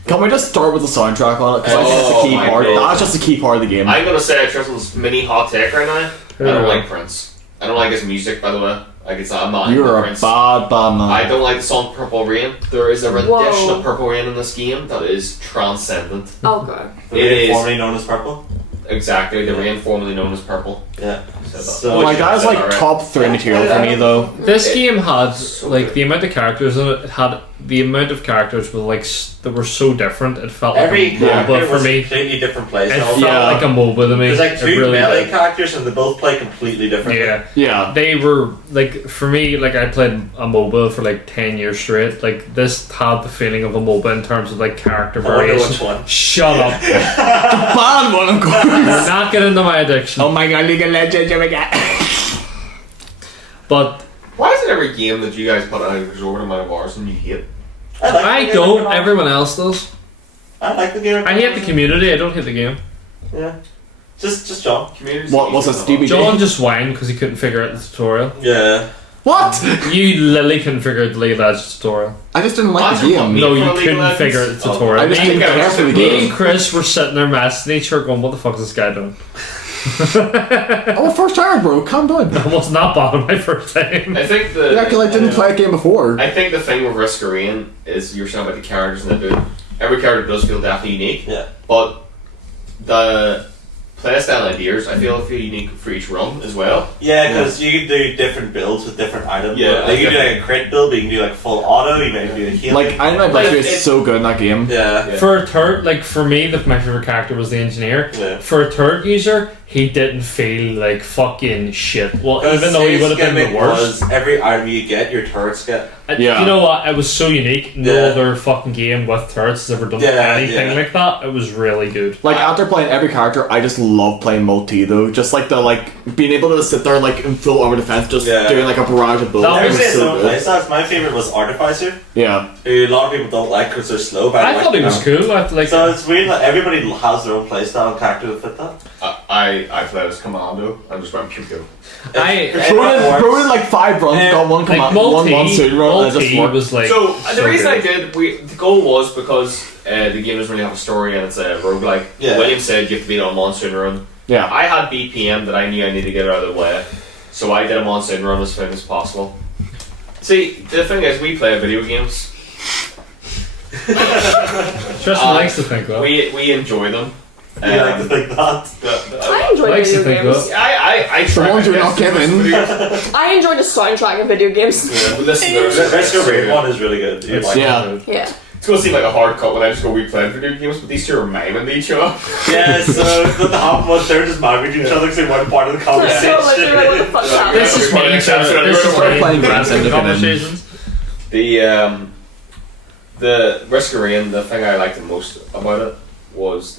Can we just start with the soundtrack on it? Because I think it's Oh the key my part. God. That's just the key part of the game. I'm gonna say Tristan's mini hot take right now. I don't Yeah. like Prince. I don't like his music, by the way. Like I'm not You're into a Prince. bad man. I don't like the song Purple Rain. There is a rendition Whoa. of Purple Rain in this game that is transcendent. Oh god. The It is. formerly known as Purple. Exactly, the rain formerly known as Purple. Yeah. Said that. So- Like that is like Alright. top 3 material for me though. This It- game had so like good. the amount of characters in it. It had the amount of characters with like that were so different. It felt like Every a character MOBA for was a me. completely different It playstyle. felt Yeah. like a MOBA to me. There's like It 2 really melee did. characters and they both play completely different. Yeah. Yeah. They were like for me, like I played a MOBA for like 10 years straight. Like this had the feeling of a MOBA in terms of like character I wonder variation. which one. Shut up! Bad one, of course. You're not getting into my addiction. Oh my god, League of Legends, oh my god. But Why is it every game that you guys put out an exorbitant amount of hours and you hate? like I the game don't. overall. Everyone else does. I like the game. I hate the community. I don't hate the game. Yeah. Just John. Community's What was this, DBD? John just whined because he couldn't figure out the tutorial. Yeah. What? You literally couldn't figure out the League of Legends tutorial. I just didn't like the Me game. No, for you League of couldn't Legends? figure out the Oh, tutorial. I just Me didn't and- care for the me game. and Chris were sitting there messing each other going, what the fuck is this guy doing? Oh, first time, bro. Calm down. I was not bottom my first time. I think the Yeah, because I didn't play a game before. I think the thing with Risk of Rain is you're saying about the characters and the every character does feel definitely unique. Yeah. But the playstyle ideas I feel unique for each run as well. Yeah, because you can do different builds with different items. Yeah, Like, you can do like a crit build, but you can do like full auto, you can do a heal. Like, I know my Like, Blaster is it- so good in that game. yeah. Yeah. For a third, like for me, my favorite character was the engineer. Yeah. For a third user, he didn't feel like fucking shit. Well, Because even though he his would have been the gimmick worst. was every item you get, your turrets get. Yeah. You know what? It was so unique. No Yeah. other fucking game with turrets has ever done Yeah, anything yeah. like that. It was really good. Like, after playing every character, I just love playing multi, though. Just like the, like, being able to sit there, like, in full armor defense, just Yeah. doing, like, a barrage of builds. That Every was It was single so good. playstyles, my favorite was Artificer, Yeah. who a lot of people don't like because they're slow. But I like thought he them. was cool. I like. So it's weird that everybody has their own playstyle and character to fit that. I played as Commando and just went pew pew. Throw in like 5 runs, got one Like one monsoon run, and it just multi worked. was like. So the reason good. I did, the goal was because the game doesn't really have a story and it's a roguelike. Yeah. William said you have to beat it on monsoon run. Yeah. I had BPM that I knew I needed to get out of the way, so I did a monsoon run as soon as possible. See, the thing is, we play video games. Tristan likes to think that. We enjoy them. You like to think that? I enjoy Likes to video think games. I try The ones my you're best not to given. video games. I enjoy the soundtrack of video games. Yeah, but listen, The Risk of Rain one is really good. You like Yeah. it? Yeah. it's gonna seem like a hard cut when I just go we played video games, but these two are miming to each other. Yeah, so what the happened was they're just miming to each other because they weren't part of the So like, conversation. they're like, what the fuck's Yeah. happening? This is Everybody me. accepts it. This is Everybody me. playing games Random and conversations. The Risk of Rain, the thing I liked the most about it was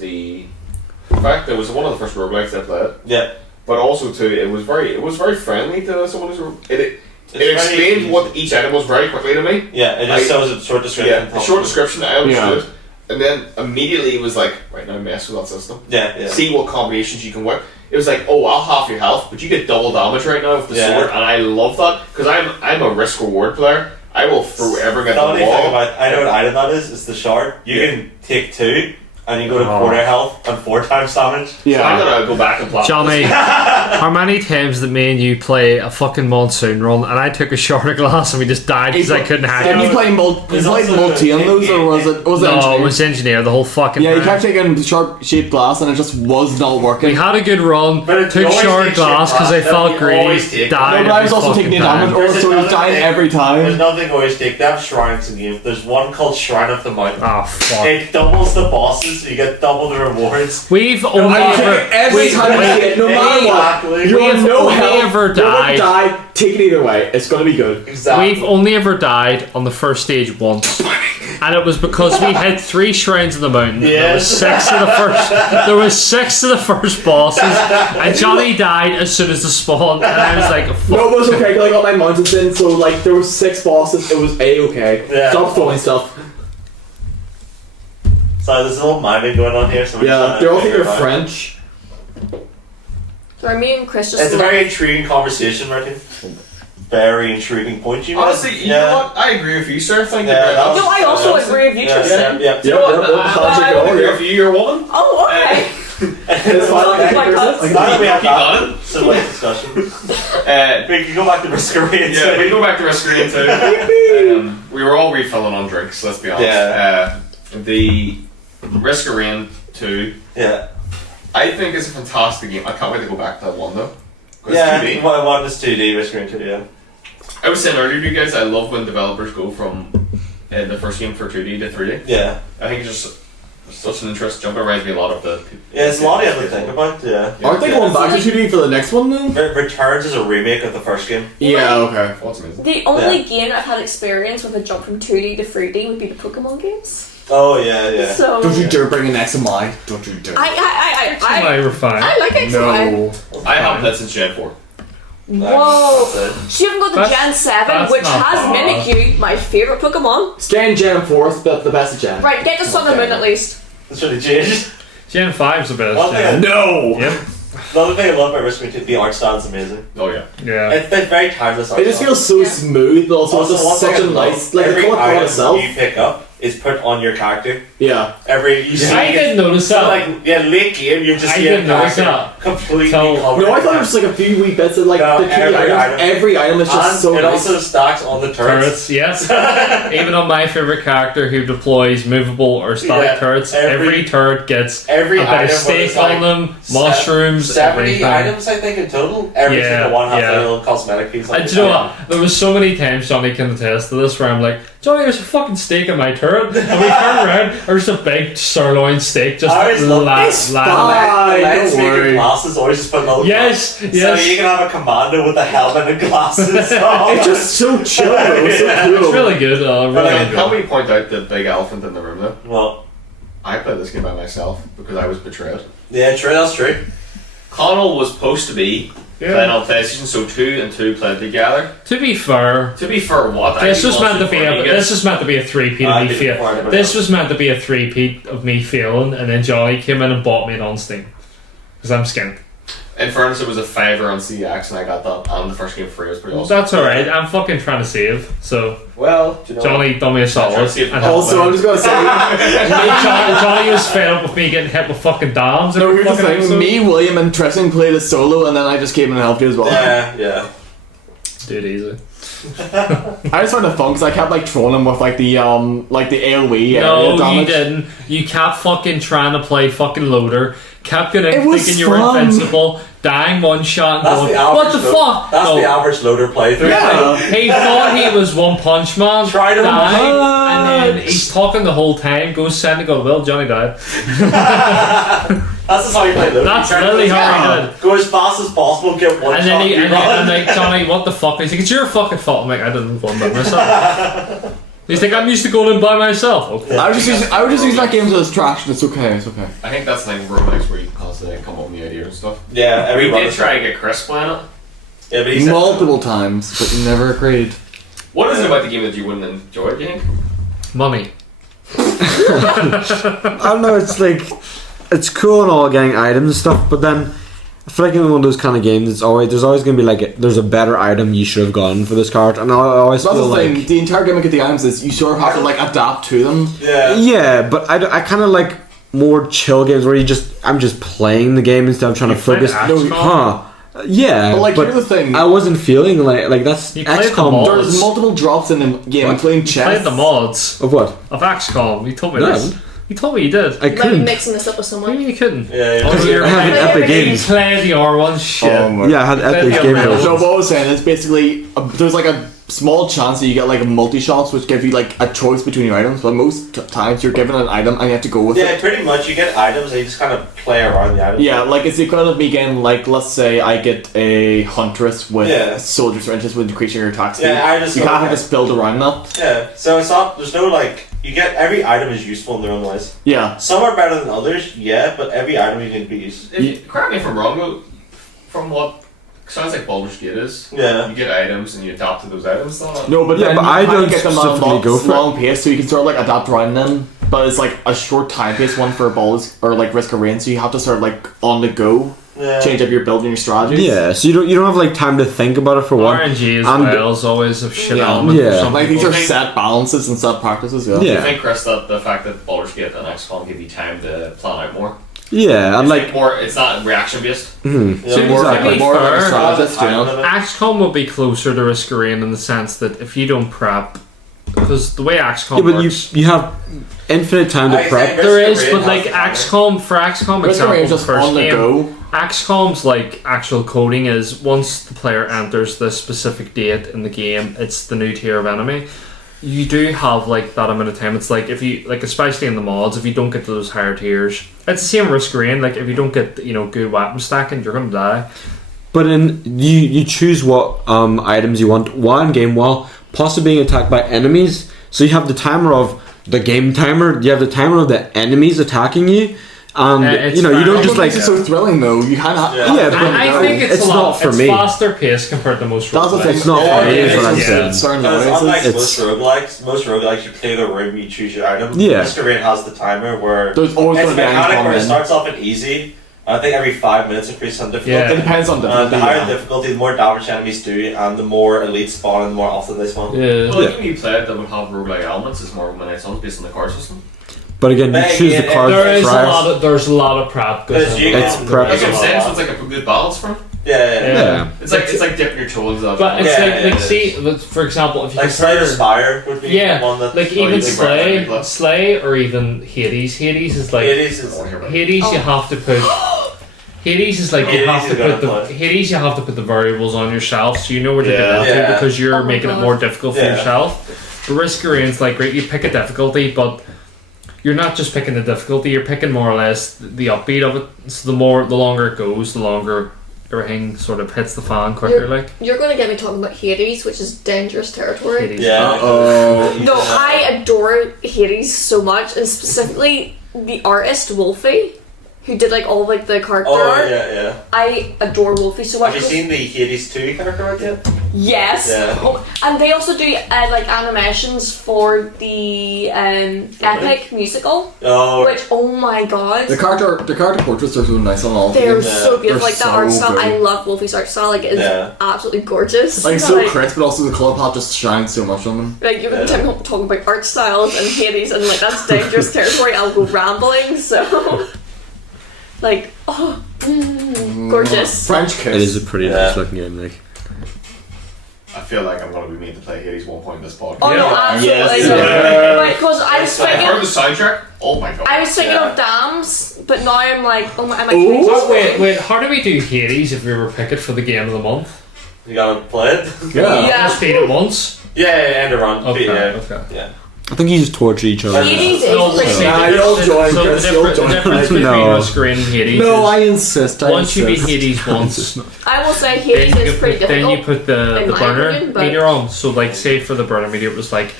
in fact, it was one of the first roguelikes I played. Yeah. But also too, it was very friendly to someone who's it very explained easy. what each item was very quickly to me. Yeah, it just shows a short description. Yeah, a short description I understood, and then immediately it was like, right now mess with that system. Yeah. See what combinations you can work. It was like, oh, I'll half your health, but you get double damage right now with the Yeah. sword, and I love that because I'm a risk reward player. I will throw everything at The the only thing wall. about I know what item that is. It's the shard. You Yeah. can take 2, and you go to Oh. quarter health and 4 times damage. So I'm gonna go back and plot. Johnny, how many times did me and you play a fucking monsoon run and I took a shard of glass and we just died because I couldn't hack Did it? you play There's multi also on those, or was it No, engineer? it was engineer the whole fucking Yeah, you time. kept taking sharp shaped glass and it just was not We working. had a good run, But it took always shard takes glass your because I glass, felt you greedy, always take it. died No, but I was every also fucking taking the time. damage, or There's so he was another dying thing. every There's time. nothing always take. They have shrines in the game. There's one called Shrine of the Mountain. Oh fuck. It doubles the bosses, so you get double the rewards. We've only I take ever it every time I see it, no matter what. Exactly. You're on We've no only health. ever You're gonna died. die. Take it either way. It's gonna be good. Exactly. We've only ever died on the first stage once. And it was because we had 3 shrines in the mountain. There was Yes. 6 of the first. There was 6 of the first bosses, and Johnny died as soon as the spawn. And I was like, fuck. No, it was okay. 'Cause I got my mountains in, so like there was 6 bosses. It was okay. Yeah. Stop throwing stuff. So there's a little miming going on here. So we're Yeah, trying to they all think figure they're it out. French. So me and Chris just It's a very intriguing conversation, Martin. Very intriguing point you made. Honestly, you know what? I agree with you, sir. Thank you Yeah, very that much. was- No, I also agree with you, Yeah, Tristan. yeah. You know what? How's it I going? agree with you. You're a woman. Oh, okay. It's fine. Oh my God. Now that we have Keep that, going. it's a light discussion. Uh, We can go back to Risk of Rain. yeah, we go back to Risk of Rain too. We were all refilling on drinks. Let's be honest. Yeah. The Risk of Rain 2, Yeah. I think is a fantastic game. I can't wait to go back to that one though. 'Cause Yeah, 2D. one is 2D, Risk of Rain 2D, yeah. I was saying earlier to you guys, I love when developers go from the first game for 2D to 3D. Yeah. I think it's just such an interest. Jump reminds me a lot of the. Yeah, it's a lot you have to think about, yeah. Aren't they going back to 2D for the next one though? Returns is a remake of the first game. Yeah. Okay. Oh, it's amazing. The only game I've had experience with a jump from 2D to 3D would be the Pokemon games. Oh, yeah, yeah. So Don't you dare bring an XMI. Don't you dare. I were fine. I like it. No. I haven't played since Gen 4. Whoa. That's it. So you haven't got the That's- Gen 7, that's which not has bad. Mimikyu, my favourite Pokemon. Scan Gen 4, the best of Gen. Right, get the Sun and Moon at least. That's really changed. Gen 5's the best. One Yeah. thing No. Yep. The other thing I love about Risk of Rain 2, the art style is amazing. Oh yeah. Yeah. It's very timeless art It just style. feels so Yeah. smooth, but also it's Also, one just thing such a I love, nice, like the every color palette item itself. you pick up is put on your character. Yeah. You see I it- didn't notice so that. like late game you just I see a didn't notice character that. completely So- covered. No, I thought it was like a few wee bits of like No, the key every items. item. Every item is just and so it nice. also stacks on the turrets. Turrets, yes. Even on my favorite character who deploys movable or static Yeah, turrets, every- every turret gets Every a bit item of steak was like on them, mushrooms, 70 everything. items I think in total. Every Yeah, single one has yeah. a little cosmetic piece on And it. do you know what? There was so many times Johnny can attest to this where I'm like, Johnny, there's a fucking steak in my turret, and we turn around, there's a big sirloin steak just I always love this. Fine, The lens don't worry. making glasses always just put little Yes, So yes. you can have a commando with a helmet and glasses on. It's just so chill. It's so Yeah. cool. It's really good. Really Can good. we point out the big elephant in the room though? Well, I played this game by myself because I was betrayed. yeah, true, that's true. Connell was supposed to be playing on PlayStation, so 2 and 2 played together. To be fair, To be fair, what? this I was meant to be a this this was meant to be a three-peat I of me didn't failing. find it, but This no. was meant to be a three-peat of me failing, and then Johnny came in and bought me it on Steam. because I'm skint. In fairness, it was a $5 on CX, and I got that. And the first game free was pretty awesome. That's alright. I'm fucking trying to save. So Well, do you know Johnny done me a solid. trying to save and Also, I'm just gonna say, Johnny was fed up with me getting hit with fucking dams. no, every here's the fucking thing. episode. Me, William, and Tristan played a solo, and then I just came in and helped you as well. Yeah. Dude, easy. I just found it fun because I kept like trolling him with like the AOE No, area you damage. didn't. You kept fucking trying to play fucking loader. Kept getting It was thinking you were fun. invincible. Dying one shot and That's going, the average. what the fuck? That's No. the average loader playthrough. Yeah. He thought he was One Punch Man. Tried him died, once. and then he's talking the whole time. Goes send and go, well, Johnny died. That's just how you play loader. That's You try to literally how he Yeah. did. go as fast as possible, get one And shot. then he you and run. like Johnny, what the fuck? He's like, it's your fucking fault. I'm like, I didn't run by myself. He's like, I'm used to going in by myself. Okay. I would just use that game as a distraction. It's okay. It's okay. I think that's the thing with roguelikes where you constantly come up with new ideas and stuff. Yeah, We everyone. did try and get Chris playing it. Yeah, but he said Multiple times, but you never agreed. What is it about the game that you wouldn't enjoy it, do you think? Money. I don't know. It's like it's cool and all getting items and stuff, but then I feel like in one of those kind of games, there's always gonna be like there's a better item you should have gotten for this card, and I always That's feel the thing. like The entire gimmick of the items is you sort of have to like adapt to them. yeah, but I kind of like more chill games where I'm just playing the game instead of trying to played focus. XCOM? Huh? Yeah, But like, here's the thing. I wasn't feeling like that's You played the XCOM. mod. There's multiple drops in the game, What? including You chess. played the mods Of what? of XCOM. You told me No, I this. haven't. You told me you did. I Might be couldn't. mixing this up with someone. Maybe you couldn't. Yeah, Oh, you're I have an Play Epic everything. You Games. play the R1 shit. Oh my Yeah, I had Epic Yeah, Game yeah. versions. So what I was saying is basically there's like a small chance that you get like a multi-shots which give you like a choice between your items, but most times you're given an item and you have to go with Yeah, it. pretty much. You get items and you just kind of play around the items. Yeah, like it's the equivalent of me getting like, let's say I get a huntress with Yeah. soldiers for inches with increasing your attack speed. Yeah, I just you go can't with just build around that. Yeah, so it's not. There's no like. You get every item is useful in their own ways. Yeah. Some are better than others, yeah, but every item you can be used. Correct me if I'm wrong, though. From what sounds like Baldur's Gate is, Yeah. you get items and you adapt to those items. Though. No, but Yeah, then but you I kinda don't get them specifically on go for it. long pace, so you can sort of like adapt around them. But it's like a short time pace one for balls or like Risk of Rain, so you have to sort of like on the go Yeah. change up your build and your strategies. Yeah, so you don't have like time to think about it for one. RNG as And- well is always a shit Yeah. element. Yeah. For some Like these people. are set balances and set practices. Yeah. Do you Yeah. think, Chris, that the fact that Baldur's Gate and XCOM give you time to plan out more? Yeah, and You like think more, it's not reaction based. Yeah, So more exactly. to be More of a fair, strategist, you know. XCOM will be closer to Risk of Rain in the sense that if you don't prep, because the way XCOM yeah, but works, you have infinite time to I prep. think- there Risk of is, Rain but has like the timer. XCOM for XCOM Risk of example, Rain is the just first on the game, go. XCOM's like actual coding is once the player enters this specific date in the game, it's the new tier of enemy. You do have like that amount of time. It's like if you like, especially in the mods, if you don't get to those higher tiers, it's the same Risk of Rain. Like if you don't get good weapon stacking, you're gonna die. But you choose what items you want one game while possibly being attacked by enemies. So you have the timer of the game timer. You have the timer of the enemies attacking you, and It's you fair. don't That's just what like makes it so thrilling though. You kind of Yeah. I think it's It's a lot. not for it's me. faster paced compared to most. That's the roguelikes. thing. It's not for me, is what I'm saying. Certain Because ways, unlike it's- most roguelikes, you clear the room, you choose your item. Yeah. Risk of Rain has the timer where there's always it's going a to be mechanic an where it in. starts off in easy. I think every 5 minutes increases on difficulty. Yeah. It depends on The difficulty. higher yeah. the difficulty, the more damage enemies do, and the more elites spawn, and the more often they spawn. Yeah. Well, the game you played that would have roguelike elements is more Midnight Suns based on the card system. But again, you But choose the again, cards There is first. there's a lot of prep. goes Because you into get- it. It's prep. Like I'm Yeah. saying, so it's like a good balance for it. Yeah. Yeah. It's like dipping your toe into that. But it's Yeah, like it is. see, for example, if you Like Slay the compare, Spire would be yeah, one that. like Oh, even you think Slay, Black Slay, or even Hades. Hades is like Hades is. Hades. You have to put. Hades is like you Hades have to is gonna put the play. Hades. You have to put the variables on yourself, so you know where to Yeah. get into Yeah. because you're Oh my making it God. more difficult for Yeah. yourself. But Risk of Rain's like right, you pick a difficulty, but you're not just picking the difficulty. You're picking more or less the upbeat of it. So the longer it goes, the longer everything sort of hits the fan quicker. Like You're going to get me talking about Hades, which is dangerous territory. Hades. Yeah. Uh-oh. No, I adore Hades so much, and specifically the artist Wolfie, who did like all like the character Oh art. yeah, yeah. I adore Wolfie so much. Have you seen the Hades 2 character art yet? Yes. Yeah. Oh, and they also do like animations for the Epic musical, which oh my god, The character portraits are so nice on all. they're games. so beautiful. They're Like the art so style, good. I love Wolfie's art style. Like it's Yeah. absolutely gorgeous. Like so crisp, but also the colour palette just shines so much on them. Like you've been talking about art styles and Hades, and like that's dangerous territory. I'll go rambling. So, like, gorgeous. French kiss. It is a pretty Yeah. nice looking game, like. I feel like I'm gonna be made to play Hades one point in this podcast. Oh no, absolutely. Yes. Because I was I heard thinking, the soundtrack. Oh my god. I was thinking Yeah. of dams, but now I'm like, oh my, am I Ooh. crazy? Oh, wait, how do we do Hades if we were picked for the game of the month? You gotta play it? Yeah. Yeah. Just beat it once? Yeah, end a run. Okay, Yeah. okay. I think you just torture each other. Hades No, is pretty see, Nah, the you'll difference- join, so Chris, the you'll difference join. between No. Oscar and Hades No, is I insist. once you beat Hades once, I will say then Hades you, is pretty then you difficult. put the in my burner opinion, but- meter on. So like say for the burner meter it was like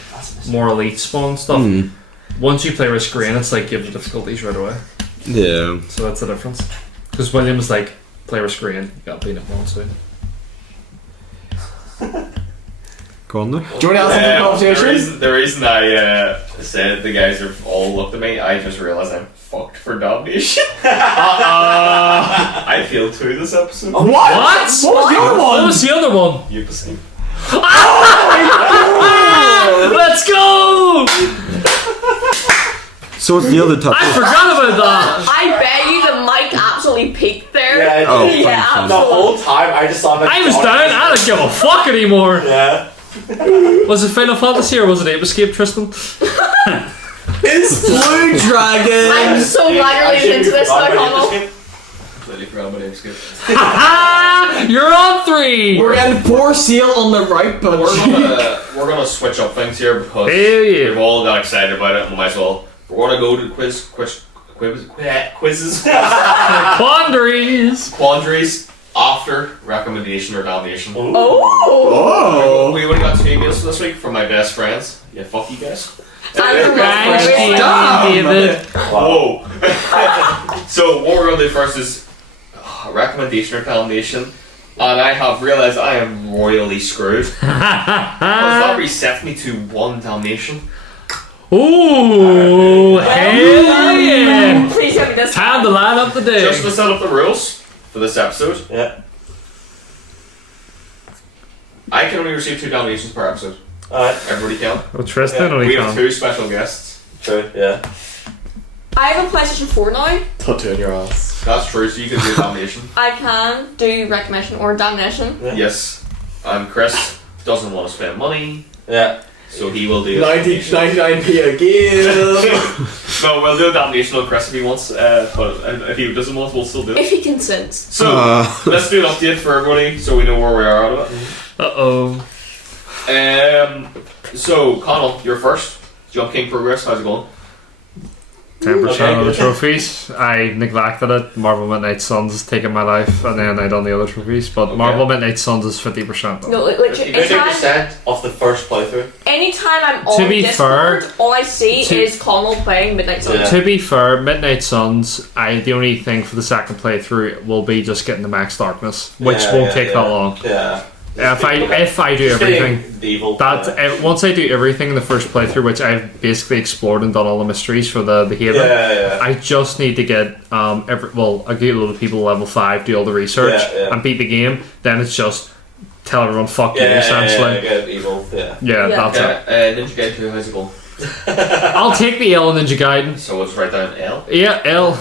more elite spawn stuff. Once you play Risk Green it's like you have the difficulties right away. Yeah. So that's the difference. Because William was like, play Risk Green, you gotta beat it once. So. Go on there. Do you want to have some conversation? The reason I said the guys have all looked at me, I just realised I'm fucked for domination. I failed 2 this episode. What? What? What was the other What one? was the other one? You perceive. Let's go! So what's the other top? I forgot about that. I bet you the mic absolutely peaked there. Yeah, Oh, yeah, fine, fine. The whole time I just thought I was down. I don't give a fuck anymore. Yeah. Was it Final Fantasy or was it Ape Escape, Tristan? It's Blue Dragon. I'm so glad you're leading into this now, Connell. Completely forgot about Escape. You're on 3. We're getting poor seal on the right, but We're gonna switch up things here because Hell yeah. we've all got excited about it and we might as well. We're gonna go to quizzes. Quandaries. After recommendation or nomination. Oh! We only got 2 emails this week from my best friends. Yeah, fuck you guys. And your Thanks, best Damn. David. Whoa. So what we're gonna do first is recommendation or nomination. And I have realised I am royally screwed. Because that resets me to 1 damnation. Ooh, hell yeah. Please tell me this. Time to line up the day. Just to set up the rules for this episode, Yeah. I can only receive 2 nominations per episode. Alright. Everybody can. Oh, Tristan We only have can. 2 special guests. True, yeah. I have a PlayStation 4 now. tattoo in your ass. That's true, so you can do a nomination. I can do recommendation or damnation. Yes. And Chris doesn't want to spend money, Yeah. so he will do a 99p again. No, we'll do a nomination on Chris if he wants, but if he doesn't want, we'll still do it. If he consents. So, let's do an update for everybody so we know where we are out of it. Uh-oh. So, Connell, you're first. Jump King Progress, how's it going? 10% Okay, of the good. trophies. I neglected it. Marvel Midnight Suns has taken my life, and then I done the other trophies. But Okay. Marvel Midnight Suns is 50%. No, literally, anytime 50% of the first playthrough. I'm on To be Discord, fair- all I see to- is Connell playing Midnight Suns. Yeah. To be fair, Midnight Suns, the only thing for the second playthrough will be just getting the max darkness, which Yeah, won't yeah, take yeah. that long. Yeah. If I do Just getting everything, the evil. once I do everything in the first playthrough, which I've basically explored and done all the mysteries for the Haven, Yeah. I just need to get I get a load of people level 5, do all the research, Yeah, yeah. and beat the game. Then it's just tell everyone fuck you, essentially. Get evil. Yeah. Yeah, Yeah. that's it. Ninja Gaiden 2, how's it going? I'll take the L in Ninja Gaiden. So we'll just write down L. Yeah, L.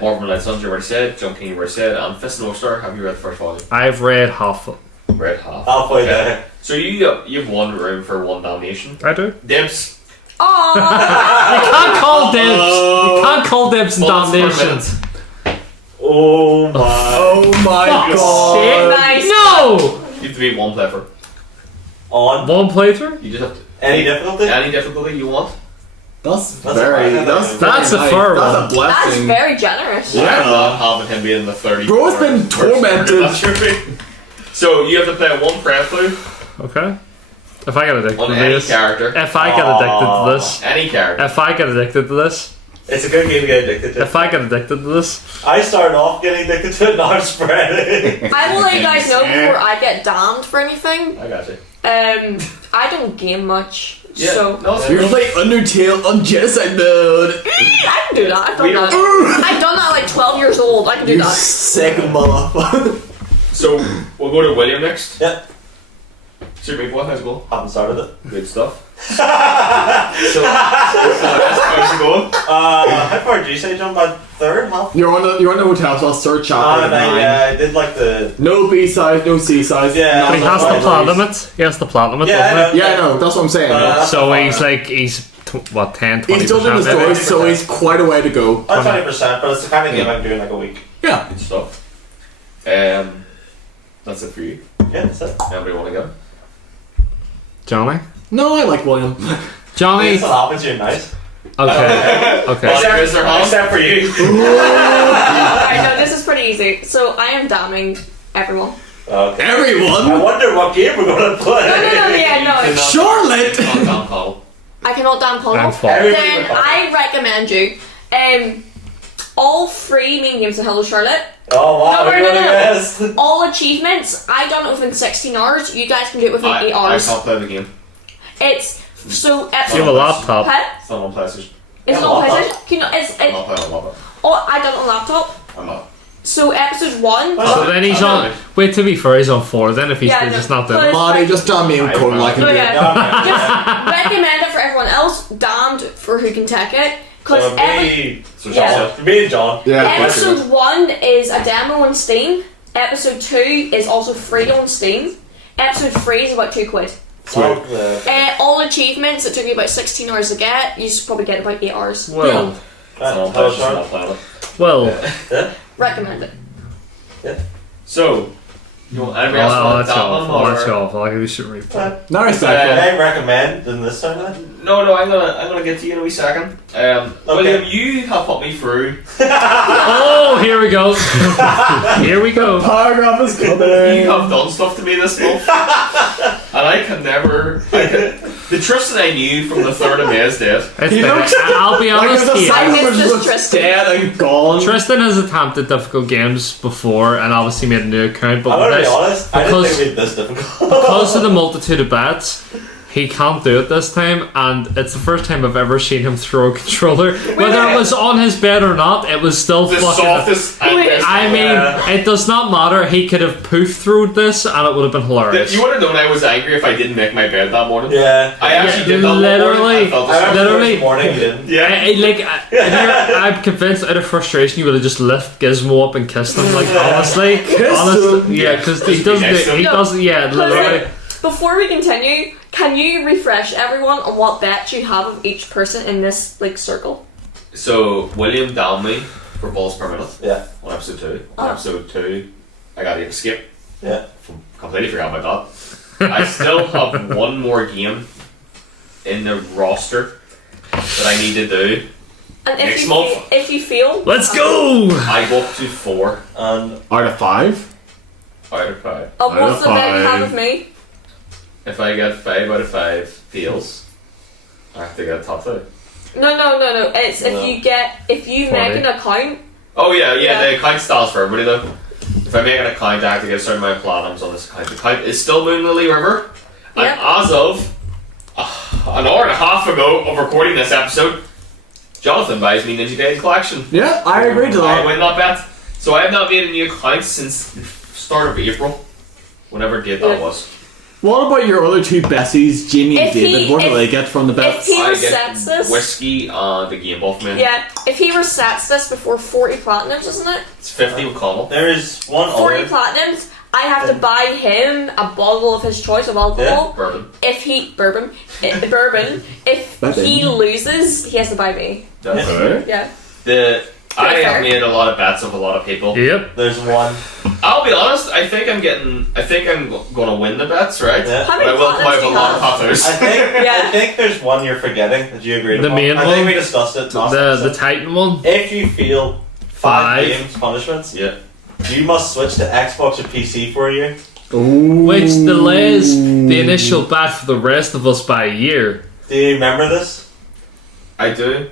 Marvel Midnight Suns, you already said. Jump King, you already said. And Fist of North Star, have you read the first volume? I've read half. Read half. Halfway Okay. there. So you've 1 room for 1 nomination. I do. Dibs. Aww! You can't call dibs. You can't call dibs and Bullets per dominations. minute. Oh my. Oh my Fuck's god. sake. Nice. No! You have to be 1 playthrough. On One playthrough? You just have to. any difficulty? Any difficulty you want. That's That's very. a- That's That's very a nice. fur That's one. a blessing. That's very generous. Yeah. Not having him be in the 30. Bro's been tormented. That's your thing. So you have to play 1 prelude Okay. If I get addicted on to any this. character. If I get addicted to this. Any character. If I get addicted to this. It's a good game to get addicted to. If I get addicted to this, I started off getting addicted to it, now I'm spreading. I will let you guys know before I get damned for anything. I got you. I don't game much, Yeah, so no, it's You're like Undertale on genocide mode. I can do that. I've done that. I've done that at like 12 years old. I can do You that. sick motherfucker. So we'll go to William next. Yeah. Super Meat Boy, how's it going? Haven't started it. Good stuff. So how's it going? How far did you say, John? About third, half? You're on the hotel, so I'll start chapter I 9. I did like the. No B size, no C size. Yeah, he has the platinum it. He has the platinum it, Yeah, doesn't I know. Yeah, I know. That's what I'm saying. That's So not he's bad. like, what, 10, 20%? He's done in the maybe? story, so he's quite a way to go. Not 20%, but it's the kind of game Yeah. I'm doing like a week. Yeah. Good stuff. That's it for you. Yeah, that's it. Anybody want to go? Johnny? No, I like William. Johnny? This will happen to you, nice. Okay. Okay. Except for you. Alright, no, this is pretty easy. So I am damning everyone. Okay. I Everyone. wonder what game we're going to play. No, yeah, no. Charlotte. Not down Connell. I cannot damn I'm Connell. fine. Then I recommend you, all 3 main games of Hello Charlotte, Oh wow, No, we're no, going to no. guess. all achievements. I done it within 16 hours. You guys can do it within 8 I hours. can't play the game. It's so. You have a laptop. Huh? It's not on PlayStation. It's Yeah, not laptop. PlayStation. Can you not, I'm not playing on laptop. oh, I done it on laptop. I'm not. So episode 1. So then he's on. Wait, to be fair, he's on 4 then if he's Yeah, just no, not doing it. but- Marty, just damn me and Conan like I can No, do. yeah. Yeah. Just recommend it for everyone else. Damned for who can take it. Because So me, Yeah. me and John. Yeah. episode 1 is a demo on Steam. Episode 2 is also free on Steam. Episode 3 is about £2. All achievements, it took me about 16 hours to get. You should probably get about 8 hours. Well, It's not on PlayStation. Not playing it. well. Recommend it. So, you want anybody else I'll want let to you off. down I'll let them you or? off. I'll give you shit replay. No Can respect. I recommend in this time then? No, I'm gonna get to you in a wee second. William, you have put me through. Oh, here we go. Here we go. Paragraph is You coming. have done stuff to me this month, and I can never. The Tristan I knew from the 3rd of May is dead. It's He been, looks I'll be Like honest there's a here. sign I which miss looks Tristan. dead and gone. Tristan has attempted difficult games before and obviously made a new account, I'm but going to be this, honest, I didn't because- think it'd be this difficult. because of the multitude of bets, he can't do it this time, and it's the first time I've ever seen him throw a controller. Whether it was on his bed or not, it was still The fucking. softest. I mean, it does not matter. He could have poofed through this, and it would have been hilarious. You would have known I was angry if I didn't make my bed that morning. Yeah. I actually did that Literally. morning. I felt I remember Literally. this morning you didn't. Yeah. I'm convinced out of frustration you would have just lifted Gizmo up and kissed him. Like honestly, him? yeah, because he doesn't. next to him. He doesn't. Yeah, literally. Before we continue, can you refresh everyone on what bets you have of each person in this like circle? So William downed me for balls per minute Yeah. on episode 2. Oh. On episode 2, I got to skip. Yeah. Completely forgot about that. I still have one more game in the roster that I need to do. And Next month. if you feel, Let's go. I go up to 4 And Out of 5? out of 5. Oh, Out what's of the bet you have five. of me? If I get 5 out of 5 fails, I have to get a top 2. No. It's No. if you make an account. Oh yeah, Yeah. the account styles for everybody though. If I make an account, I have to get a certain amount of platinums on this account. The account is still Moon Lily River, and Yep. as of an hour and a half ago of recording this episode, Jonathan buys me Ninja Gaiden Collection. Yeah, I agree to I that. win that bet. So I have not made a new account since the start of April, whenever date that Yeah. was. What about your other two Bessies, Jamie and If he- David? What do if- they get from the If bets? he I resets get this, whiskey and the Game Buff man. yeah, if he resets this before 40 platinums, isn't it? It's 50 with Connell. there is one 40 other. platinums. I have to buy him a bottle of his choice of alcohol. Bourbon. If he bourbon, if Bourbon. he loses, he has to buy me. That's Okay. Yeah. I Fair. have made a lot of bets of a lot of people. Yep. There's one. I'll be honest. I think I'm going to win the bets, right? Yeah. How But many I will platinums have do a you lot of have? tattoos. I Yeah. think there's one you're forgetting that you agreed The upon. main I one? think we discussed it last The episode. Titan one. If you feel 5 5. games punishments, Yeah. you must switch to Xbox or PC for a year. Which delays the initial bet for the rest of us by a year. Do you remember this? I do,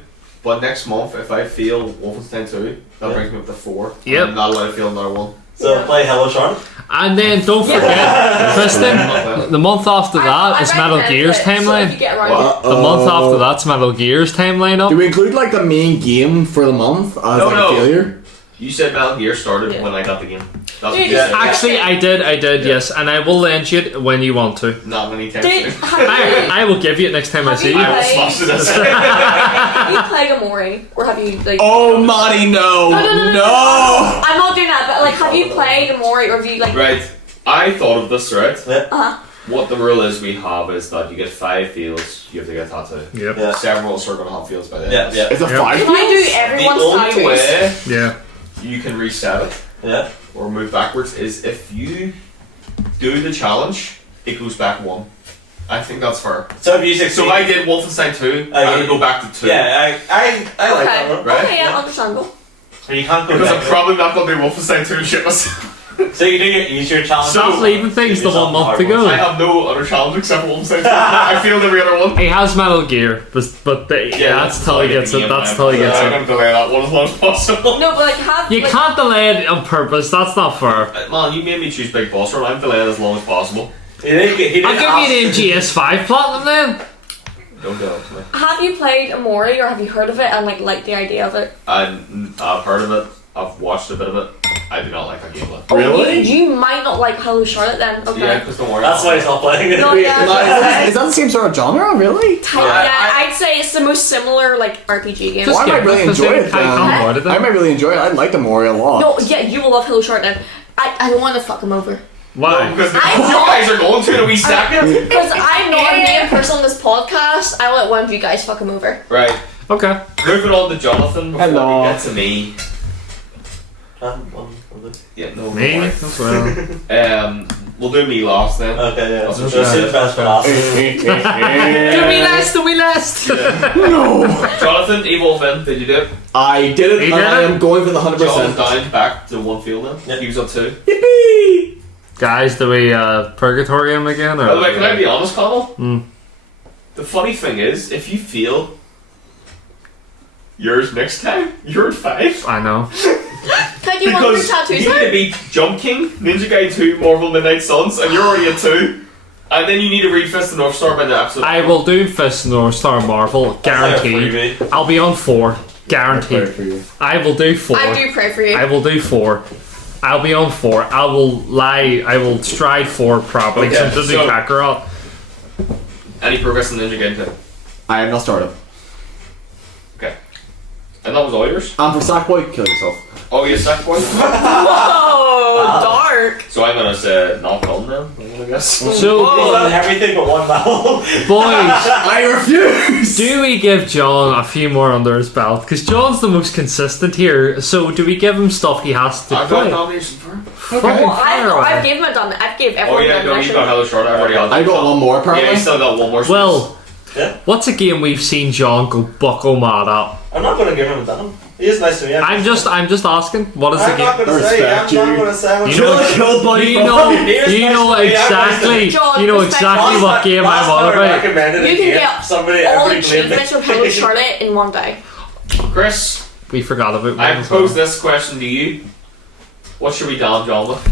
But next month, if I fail Wolfenstein 2, that Yeah. brings me up to 4. Yep. I'm not allowed to fail another one. So Yeah. play Hello Charlotte. And then don't forget, Tristan, the month after that is Metal Gear's So if you timeline. get around What? it. The month after that's Metal Gear's timeline up. Do we include like the main game for the month as No, like no. a failure? You said Metal Gear started Yeah. when I got the game. That's what Dude, you said. Actually, I did, yes, and I will lend you it when you want to. Not many times. Did, I will give you it next time I Have see you you. I will Right. smash this. have you played Amori? Or have you, like... Oh, Marty, no! No! I'm not doing that, but, like, have you played Amori, or have you, like... Right. I thought of this, right? Uh-huh. What the rule is we have is that you get 5 fields, you have to get a tattoo. Yep. Yeah. Several are going to have fields by then. Yeah, yeah. It's a Yep. 5 Can I do fields? The everyone's only tattoos? way Yeah. you can reset it Yeah. or move backwards is if you do the challenge, it goes back 1. I think that's fair. So if you succeed, So if I did Wolfenstein 2, I would go back to 2. yeah, I like that Okay. one. Right? Okay, yeah, Yeah. understandable. And you can't go Because I'm back. probably not going to do Wolfenstein 2 shit myself. So you do your easier challenge. Stop leaving things the 1 month to I go. have no other challenge except for Wolfenstein 2. I failed every other one. He has Metal Gear, but that's till he gets it. That's till he gets I'm it. going to delay that one as long as possible. No, but, like, have... You like, can't delay it on purpose. That's not fair. Man, you made me choose Big Boss Run. I'm delaying as long as possible. He didn't I'll give you an MGS5 platinum then. Don't do it to me. Have you played Amori, or have you heard of it and, like the idea of it? I've heard of it. I've watched a bit of it. I do not like that gameplay. Oh, Really? You might not like Hello Charlotte then. Okay. Yeah, because don't worry. That's why he's not playing it. No, Wait, yeah. is that the same sort of genre, really? Yeah, I'd say it's the most similar, like, RPG game. Well, I might really enjoy it then. I I might really enjoy it. I like the Mori a lot. No, yeah, you will love Hello Charlotte then. I don't want to fuck him over. Why? Because the I you know. guys are going to in a wee second. Because I'm not a main person on this podcast, I let one of you guys fuck him over. Right. Okay. Moving on to Jonathan before Hello. we get to me. Yeah, no. Me don't as well. worry. We'll do me last then. Okay, yeah. That's So okay. save the best for last. Do we last? No! Jonathan, Evil Finn, did you do it? I did it, He and did I it? am going for the John 100%. down back to 1 field then. Yeah. He was on 2. Yippee! Guys, do we purgatory him again? Or? By the way, can I be honest, Connell? Hmm. The funny thing is, if you feel yours next time, you're at 5. I know. Can I do one of your Because tattoos you need to now? beat Jump King, Ninja Gaiden 2, Marvel Midnight Suns, and you're already at 2. And then you need to read Fist of the North Star by the episode. I will do Fist of the North Star Marvel, guaranteed. Freebie. I'll be on 4, Pray guaranteed. for you. I will do 4. I do pray for you. I will do 4. I'll be on 4. I will lie. I will stride 4 properly. Okay, So, so- Kakarot. Any progress in Ninja Gaiden 2? I have not started. Okay. And that was all yours? And for Sackboy, kill yourself. Oh, you sack boy? Whoa, dark. So I'm gonna say not done then, I'm gonna guess. So, He's done everything but one level. boys, I refuse! do we give John a few more under his belt? Because John's the most consistent here. So, do we give him stuff he has to I've got a play? nomination for him. Fucking Well, fire away. I've given it I've gave Oh everyone yeah, a no, you nomination. got Hello Short, I've already had I that. got one more, Yeah, apparently. you still got one more. Well, Yeah. what's a game we've seen John go bucko mad at? I'm not going to give him a done. He is nice to me. I'm just asking. What is the I'm not game? going to say. I'm Respect not you. going to say. You know, Kill buddy. you know, Here's you my know story. exactly. John, You know respect- exactly what game I'm on about. recommended You a can game. get Somebody all every achievements from Hello Charlotte in one day. Chris, We forgot about I one as propose well. this question to you. What should we damn John with?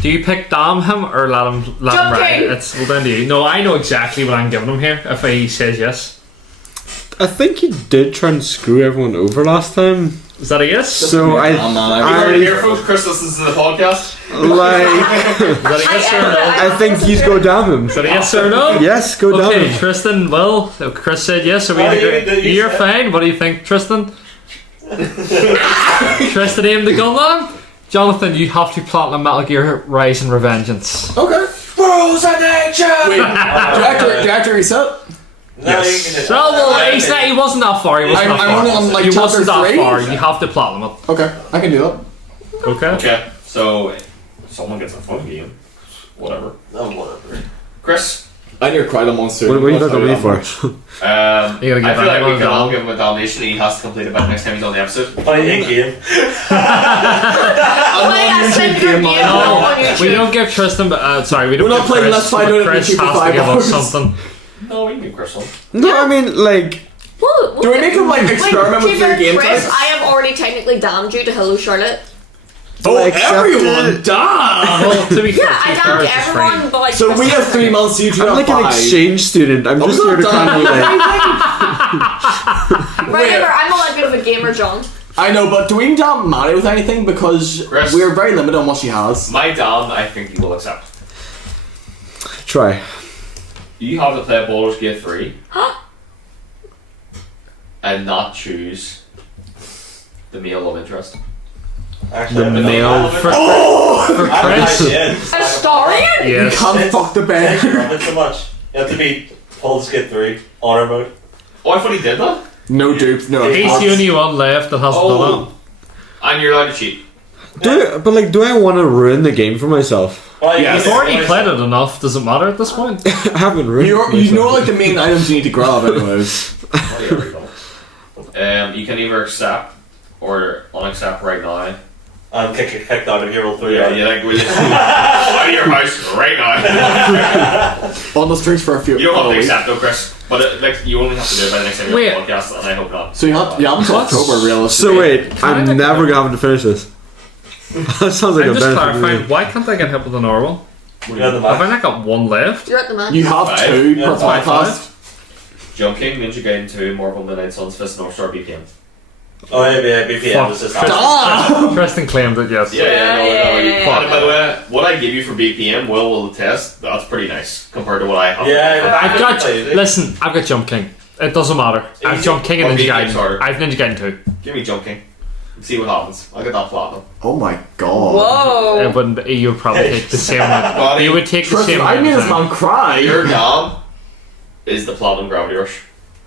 Do you pick damn him or let him Jump ride? King. It's well down to you. No, I know exactly what I'm giving him here. If he says yes, I think he did try and screw everyone over last time. is that a yes? So I You heard it here, folks. Chris listens to the podcast. like. Is that a yes or no? I think he's go damn him. Is that a yes or no? Yes, go down Okay, him. Tristan. Well, Chris said yes. So we Oh, you agree. did- you You're said- fine. What do you think, Tristan? Tristan aimed the gun at him. Jonathan, you have to platinum Metal Gear Rise and Revengeance. Okay. Rules of nature! Wait, do I have to reset? No, you can just. So well, he wasn't that far. He wasn't I'm that far. only on, like, he chapter wasn't that 3. far. You have to platinum it. Okay, I can do that. Okay. Okay, so someone gets a fun game. Whatever. Oh, whatever. Chris, I need to cry the monster. What are you looking at me for? I You gotta give feel like anyone we can a all dom. give him a domination and he has to complete it by the next time he's on the episode. Fighting game. Play a single game on No, YouTube. we don't give Tristan. Sorry, we don't. We're not give playing Chris, Let's Find but Out on Chris YouTube for has to 5 give us hours. something. No, we can give Chris one. No, I mean, like, What? Do we make him like experiment with their game Chris, types? I have already technically damned you to Hello Charlotte. Oh, Accept everyone, it. damn! Well, to be fair, Yeah, I to be fair, damned it's just everyone, free. but like. So we have 3 months, you two I'm have like 5. an exchange student. I'm just not here to kind of like. Remember, I'm not that good of a gamer, John. I know, but do we damn Maddie with anything? Because Chris. we're very limited on what she has. My damn, I think you will accept. Try. You have to play Baldur's Gate 3 and not choose the male love interest. Actually, The I male for Chris. A Starion? Yes. Can't fuck the bed. It's so much. You have to beat Baldur's Gate 3 honor mode. Oh, I thought he did that. No dupes, no. He's the only one left that hasn't done Oh, and you're allowed to cheat. Do I want to ruin the game for myself? Well, Yeah, it. you You've already can- played it enough. Does it matter at this point? I haven't ruined it for You know myself. like the main items you need to grab anyways. Oh, yeah, there you go. You can either accept or unaccept right now. I'm kicked out of Hero 3. Yeah, like we'll out of your house right now. On the streets for a few You don't have to weeks. accept though, Chris. But like you only have to do it by the next time you Wait. have a podcast, and I hope not. So you have until October realistically. So wait, I'm never going to finish this. That sounds like I'm a just benefit clarifying. to me. Why can't I get hit with a normal? You're at the Have I max. not got one left? You're at the man. You have Five. 2 Yeah, per that's my podcast. Jump King, Ninja Gaiden 2, Marvel Midnight Suns, Fist North Star BPM. Oh, yeah, BPM Fuck. was just Ah! Tristan claimed it. Yes. Yeah, no. Yeah. And by the way, what I give you for BPM, will test. That's pretty nice compared to what I have. Yeah, I've got. Play it. Listen, I've got Jump King. It doesn't matter. I've Easy. Jump King and Or Ninja BPM's harder. Gaiden. I've Ninja Gaiden too. Give me Jump King. See what happens. I'll get that platinum. Oh my god. Whoa. It wouldn't. You would probably take the same one. Buddy. You would take the Tristan, same I one. made this man cry. Your dom is the platinum Gravity Rush.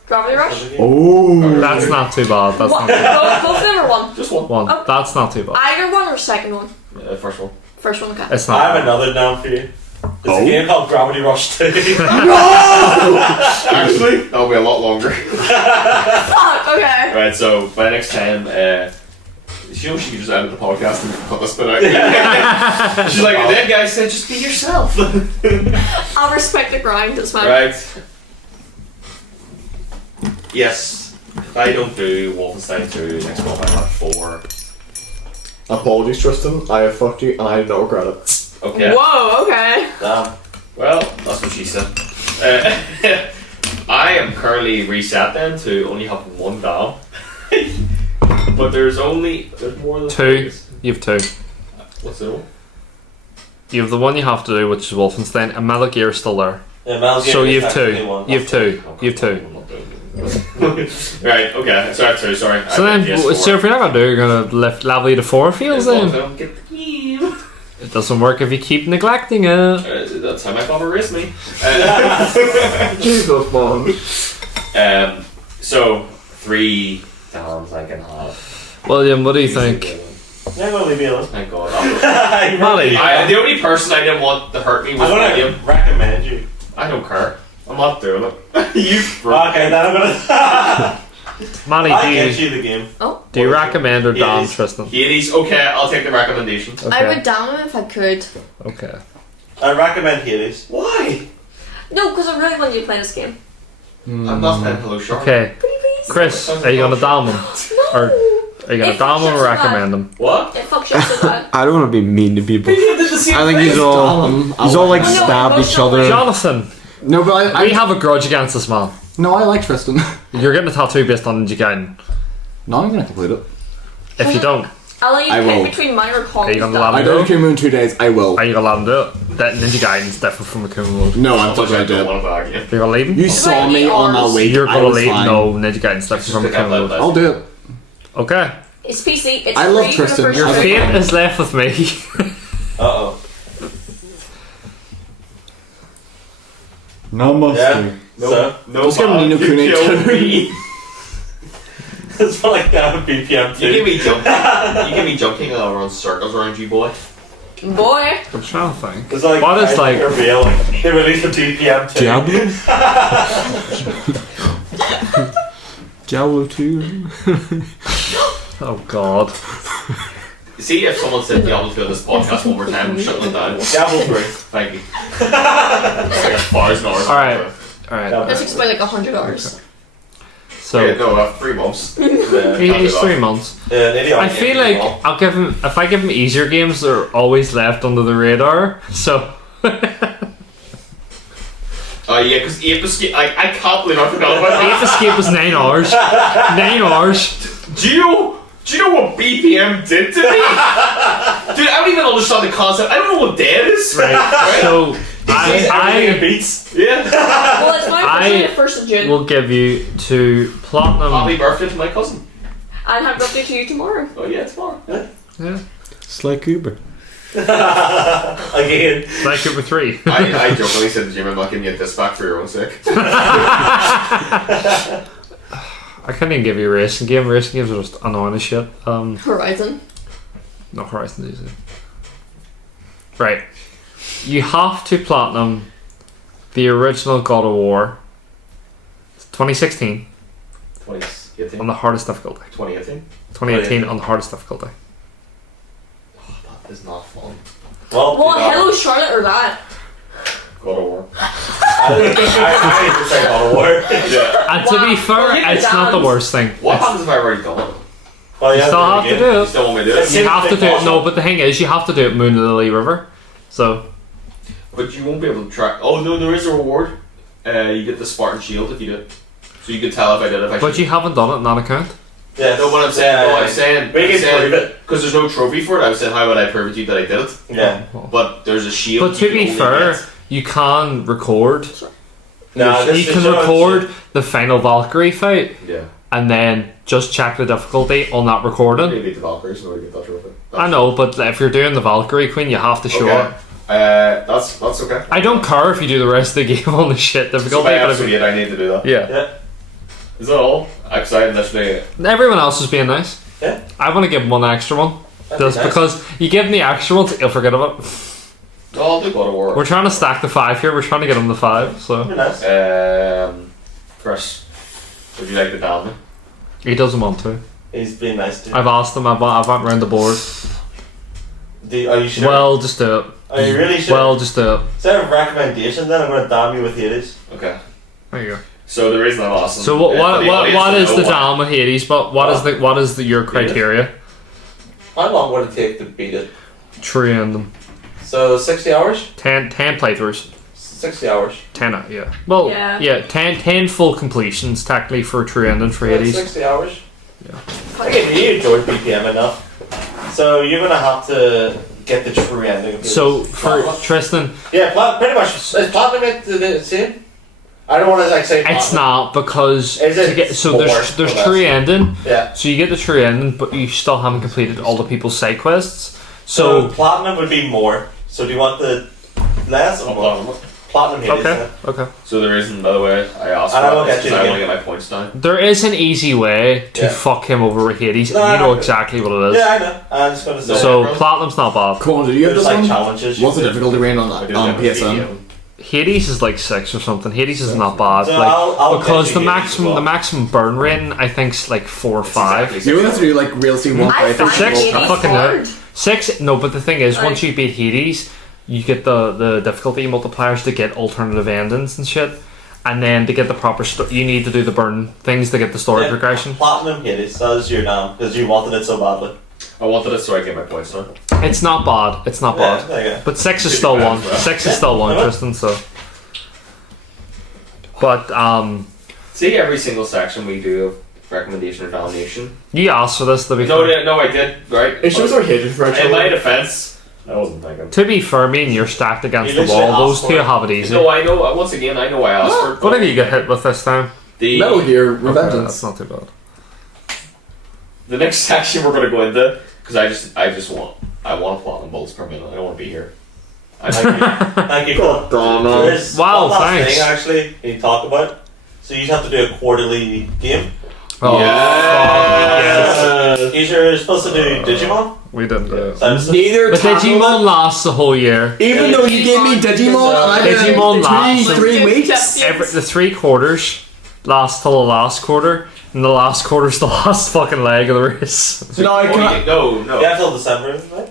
Gravity Rush? Oh. That's not too bad. That's What? not too bad. Both of them or one? Just one. One. Oh. That's not too bad. Either one or second one? First one. First one, okay. It's I not. have another down for you. There's Oh. a game called Gravity Rush 2. Actually, that'll be a lot longer. Fuck, okay. Right, so by next time, she knows she can just edit the podcast and cut this bit out. She's like, that guy said, just be yourself. I'll respect the grind, it's fine. Right. Yes. If I don't do Wolfenstein 2 next month, I have 4. Apologies, Tristan. I have fucked you and I don't regret it. Okay. Whoa, okay. Damn. Well, that's what she said. I am currently reset then to only have 1 down. But there's more than Two. You have two. What's the one? You have the one you have to do, which is Wolfenstein, and Metal Gear is still there. Yeah, Metal Gear So is you have technically two. one. You have two. You have two. I'm not doing it. Right, okay. So I have 2, sorry. So I then, did PS4. so if you're not gonna do, it, you're gonna lift level you to 4 fields As long as then. I don't get the game. It doesn't work if you keep neglecting it. That's how my father raised me. Jesus, man. So 3 downs I can have. William, what do you think? Yeah, I'm gonna leave me alone. Thank God. Molly. The only person I didn't want to hurt me was I'm William. gonna recommend you. I don't care. I'm not doing it. You. Okay, then I'm gonna. Manny, I get do you the game. you recommend or down Hades. Tristan? Hades. Okay, I'll take the recommendation. Okay. I would down him if I could. Okay. I recommend Hades. Why? No, because I really want you to play this game. I'm not playing Hello Shark. Okay. Pretty please. Chris, are you gonna down him? No. Or are you gonna If down him or just recommend him? What? It fucks you up so bad. I don't want to be mean to people. You did the same I think thing. he's all like No, no, stabbed each emotional. other. Jonathan, No, but we have a grudge against this man. no, I like Tristan. You're getting a tattoo based on Ninja Gaiden. No, I'm gonna complete it. If you don't, I'll let you I pick will. between mine or Kong. Are you gonna stuff. allow I me don't to? Akuma in 2 days. I will. Are you gonna let him do it? That Ninja Gaiden's different from Akuma mode. No, I'm I still gonna do it. want to back again. You're gonna leave him? You saw me on that week. You're I gonna was leave? fine. No, Ninja Gaiden's different from Just pick up Akuma that mode. list. I'll do it. Okay. It's PC. It's I love free Tristan. for the You're first fine. week. Fate is left with me. Uh-oh. Namaste. Yeah. So, No, Let's give him man, Ni no you Kuni killed too. me. it's for like that BPM You give too. me jumping. You give me jumping and I'll run circles around you, boy. Boy. I'm trying to think. It's like What is like reveal? They released a BPM too. Diablo? Diablo 2? Oh god. See if someone said Diablo 2 on this podcast one more time, I'm shutting them down. Diablo 3. Thank you. Like 1,000 hours. Alright. Alright. That's explained like 100 hours. So Yeah, no, 3 months. he's 3 months. I feel like I'll give him if I give him easier games, they're always left under the radar. So Yeah, because Ape Escape, I can't believe I forgot about that. Ape Escape was 9 hours. 9 hours. Do you know what BPM did to me? Dude, I don't even understand the concept. I don't know what dead is. Right. So I beats. Yeah. Well, it's my birthday, the 1st of June. will give you to Happy platinum. birthday to my cousin. And happy birthday to you tomorrow. Oh yeah, tomorrow. Yeah. Yeah. Sly Cooper. Again. Like Cooper 3. I jokingly said to Jim, I'm not giving you this back for your own sake. I couldn't even give you a racing game. Racing games are just annoying as shit. Horizon. No, Horizon easy. Right. You have to platinum the original God of War 2016 on 2018. the hardest difficulty. 2018. 2018 on the hardest difficulty. That is not fun. Well, Well, hello Charlotte or that. God of War. I need to say God of War. Yeah. And to be Wow. fair, Well, it's not the worst thing. What happens if I already done it? Well, You still have to it. do You it. still want me to do it? You have to do it. No, but the thing is, you have to do it Moon of the Lee River. So, But you won't be able to track. Oh no, there is a reward. You get the Spartan Shield if you do it. So you can tell if I did it. If I but you haven't done it in that account. Yes. No, what I'm saying. No, I'm saying. We can prove it. Because there's no trophy for it. I was saying, how would I prove it to you that I did it? Yeah. But there's a shield. But to you can be only fair, get. you can record. No, You can record the final Valkyrie fight Yeah. and then just check the difficulty on that recording. You need the Valkyries in order to get that trophy. I know, but if you're doing the Valkyrie Queen, you have to show Okay. it. That's okay. I don't care if you do the rest of the game on the shit So difficulty. by but episode 8, I need to do that. yeah. Yeah. Is that all? Because I initially. Everyone else is being nice. Yeah. I want to give him one extra one. That'd be Just nice. because you give him the extra ones, he'll forget about it. No, I'll do God of War. We're trying to stack the 5 here. We're trying to get him the 5. So That'd be nice. Chris, would you like to down me? he doesn't want to. He's being nice to you. I've asked him. I've went round the board. Are you sure? Well, just do it. Are you really sure? Well, just do it. Instead of recommendation, then I'm going to damn you with Hades. Okay. There you go. So the reason I'm asking. So what for the audience what to is know the down with Hades? But what is your criteria? How long would it take to beat it? Train them. So 60 hours? 10 playthroughs. 60 hours. 10 yeah. Well, Yeah. 10 full completions technically for true ending for About Hades. 60 hours? Okay, you enjoyed BPM enough. So you're going to have to get the true ending of Hades. So for Tristan, Yeah, pretty much. Is Platinum it the same? I don't want to like say it's Platinum. not because Is it to get, so more there's or less? true ending. Yeah. So you get the true ending, but you still haven't completed all the people's side quests. So So platinum would be more. So do you want the less or more? Platinum Hades. okay, then. okay. So the reason, by the way, I asked And I for will that get is you because I the want to game. get my points down. There is an easy way to Yeah. fuck him over with Hades, No, and you I know know. exactly what it is. Yeah, I know. I'm just going to say. So bro. platinum's not bad. Come on, did you get there's this like one? challenges. What's the you difficulty range on I that did on have a PSN? video. Hades is like 6 or something. Hades is not bad. So Like I'll because get the you Hades maximum as well. the maximum burn rating I think is like 4 or 5. Exactly You would have to do like real scene one I playthrough. find Six? Hades I fucking know. hard. 6 no, but the thing is Like- once you beat Hades, you get the difficulty multipliers to get alternative endings and shit. And then to get the proper you need to do the burn things to get the story Yeah. progression. Platinum Hades. That was your down because you wanted it so badly. I wanted it so I get my points down. It's not bad. It's not Yeah, bad. there you go. But 6 is Could still be bad one. as well. 6 is still one, Yeah. Tristan, so but See, every single section we do of recommendation or domination. you asked for this to be No, fair. no, I did, right? It shows our hatred for each In my other. defense, I wasn't thinking. To be fair, me and you're stacked against You the literally wall. Those asked two for it. have it easy. No, I know. Once again, I know I asked for it. What did you get hit with this time? The Metal Gear Okay, that's Revengeance. not too bad. the next section we're going to go into because I just want platinum bolts per minute. I don't want to be here. Thank you. God damn it. There is Wow, one last thanks. thing actually you talk about. So you have to do a quarterly game. Oh, Yes. fuck, yes. You're supposed to do Digimon. We didn't do it. So Neither But tackled Digimon it. lasts the whole year. Even though you gave me Digimon and I did Digimon it lasts. in 3 weeks. The 3 quarters last till the last quarter, and the last quarter's the last fucking leg of the race. So now I Oh, can't. no. yeah, till December, right?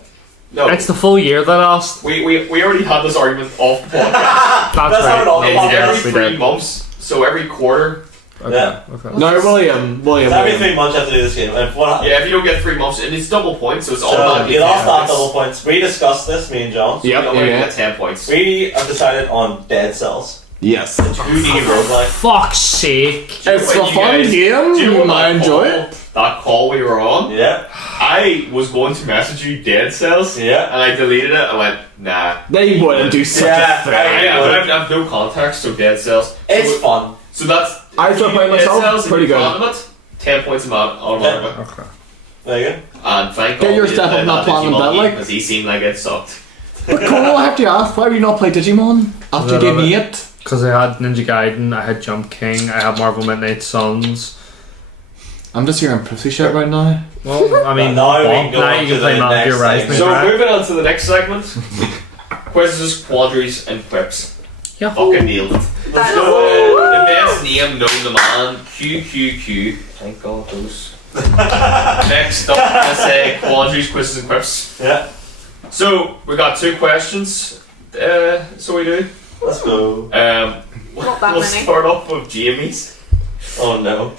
No. It's the full year that lasts. We already had this argument off the podcast. That's That's how right. it all No, It's we fucking did, every we 3 did. months, so every quarter Okay. Yeah. Okay. No, William. It's every 3 months you have to do this game. And what, Yeah, if you don't get 3 months, and it's double points, so it's so automatically you lost 10 that points. double points. We discussed this, me and John. Yep, So you yeah. get 10 points. We have decided on Dead Cells. Yes. 2D roguelike. Fuck's sake. It's When a you fun guys- game. Do you know what I that enjoy call- it. That call we were on, Yeah. I was going to message you Dead Cells, Yeah. and I deleted it. I went, nah. They wouldn't do such Yeah, a thing. I have no context, so Dead Cells. It's so, fun. so that's. I still play Dead myself, Cells, pretty if you good. platinum it, 10 points amount automatically. Okay. There you go. And thank Get God your we step didn't up, not play platinum Digimon that, like. because he seemed like it sucked. But Cole, I have to ask, why have you not played Digimon after you gave me it? Because I had Ninja Gaiden, I had Jump King, I had Marvel Midnight Suns. I'm just hearing pussy shit right now. Well, I mean, Now we bonk, can go now on you to can play the Metal next Gear Rising. segment. So right? moving on to the next segment. Quizzes, quandaries, and quips. Yeah. Fucking nailed it. That- So, the best name known to man, QQQ. Thank God those. Next up, I say quandaries, quizzes, and quips. Yeah. So, we got 2 questions. So we do. Let's go. Not that We'll many. start off with Jamie's. Oh no.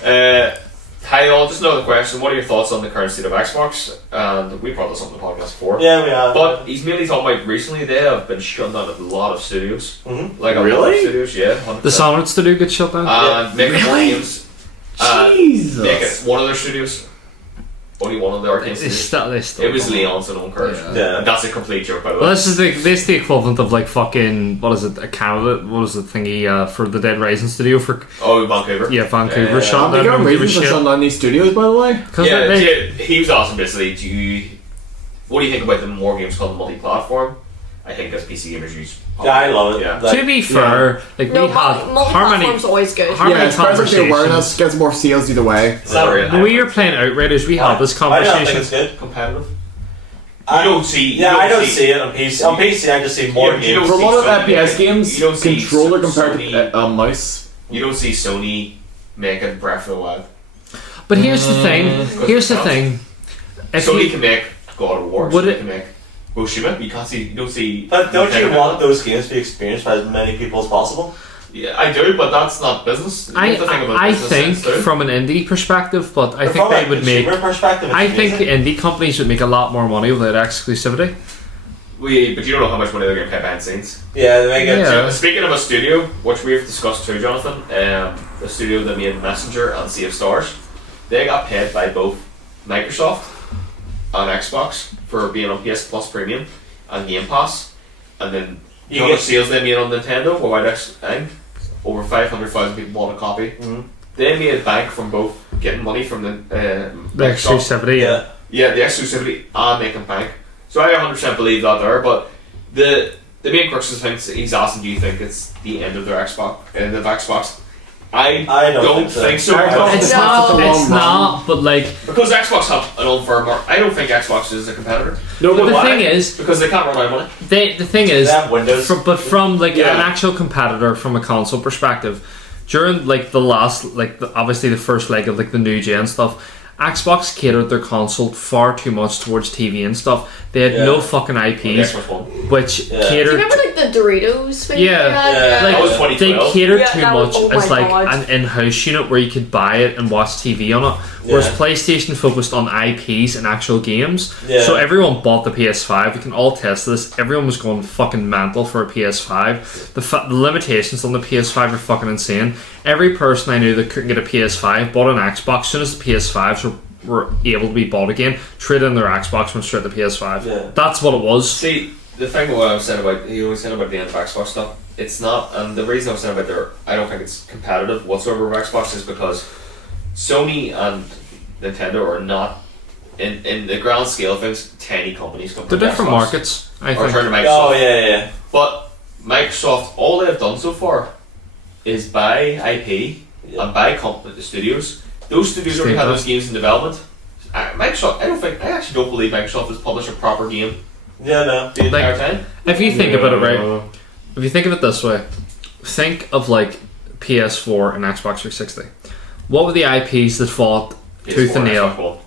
Hi all, just another question. What are your thoughts on the current state of Xbox? And we brought this up in the podcast before. Yeah, we are. But he's mainly talking about recently they have been shut down at a lot of studios. Mhm. Like a lot Really? of studios, yeah. 100%. The Solid Studio gets shut down? And making more Really? games. Jesus. Make it one of their studios. Only one of the arcade They studios. still It was don't. Leon's and Uncourage. Yeah. Yeah. And that's a complete joke, by the way. Well, this is the equivalent of like fucking, what is it, a Canada, what was the thingy for the Dead Rising studio for, Oh, Vancouver. yeah, Vancouver Yeah. shut They down. got They were reasons for shit. shutting down these studios, by the way. 'Cause Yeah, they- he was asking basically, what do you think about the more games called multi-platform? I think as PC gamers use. Yeah, I love it. Yeah. Like, to be fair, like No, we had how many, multi-platform's always good. how many Yeah, spreads like the awareness, conversations. gets more sales either way. It's not really When we were playing Outriders, we had this I don't think conversation. it's good. competitive. I You don't see. Yeah, you I don't see see it on PC. On PC, I just see more Yeah, you games. don't For a see lot of Sony FPS making- games, you don't see controller compared Sony- to mouse. You don't see Sony making Breath of the Wild. But here's the thing. Here's the thing. If Sony you, can make God of War. Would Sony it- can make Hiroshima. You can't see. You don't see. But don't you Nintendo. want those games to be experienced by as many people as possible? Yeah, I do, but that's not business. You have to think about I business think sense too. from an indie perspective, but I But think from they a would make. consumer perspective, it's I think amazing. indie companies would make a lot more money without exclusivity. But you don't know how much money they're going to pay behind the scenes. Yeah, they make it. Yeah. Speaking of a studio, which we've discussed too, Jonathan, the studio that made Messenger and Sea of Stars, they got paid by both Microsoft and Xbox for being on PS Plus Premium and Game Pass, and then You the other get- sales they made on Nintendo were wide thing. Over 500,000 people bought a copy. Mhm. They made bank from both getting money from The Microsoft. exclusivity. Yeah. Yeah, the exclusivity and making bank. So I 100% believe that there, but the main crux of things he's asking, do you think it's the end of their Xbox? End of Xbox? I don't think so. I don't It's It's not. such a It's long not. But like Because Xbox have an unfair market. I don't think Xbox is a competitor. No, But but the why? thing is, Because they can't run out of money. the thing is, They have Windows. but from like Yeah. an actual competitor from a console perspective, during like the last obviously the first leg of like the new gen stuff, Xbox catered their console far too much towards TV and stuff. They had Yeah. no fucking The IPs, Xbox One. which Yeah. Do you catered. remember like the Doritos thing? Yeah. they had? Yeah. Like That was they 2012. catered Yeah, too that was- much oh as my like God. an in-house unit where you could buy it and watch TV on it. Whereas Yeah. PlayStation focused on IPs and actual games. Yeah. So everyone bought the PS5. We can all test this. Everyone was going fucking mental for a PS5. The limitations on the PS5 are fucking insane. Every person I knew that couldn't get a PS5 bought an Xbox. As soon as the PS5s were able to be bought again, traded in their Xbox, went straight to PS5. Yeah. That's what it was. See, the thing what I was saying about, you were saying about the end of Xbox stuff, it's not, and the reason I was saying about I don't think it's competitive whatsoever with Xbox is because Sony and Nintendo are not, in the grand scale of things, tiny companies. They're different Xbox. markets, I Or think. turn to Microsoft. Oh yeah. But Microsoft, all they've done so far is buy IP and buy studios. Those studios already have those games in development. Microsoft, I actually don't believe Microsoft has published a proper game Yeah, no. the entire Like- time. If you think about it, right? If you think of it this way, think of like PS4 and Xbox 360. What were the IPs that fought tooth and PS4, nail? Xbox One.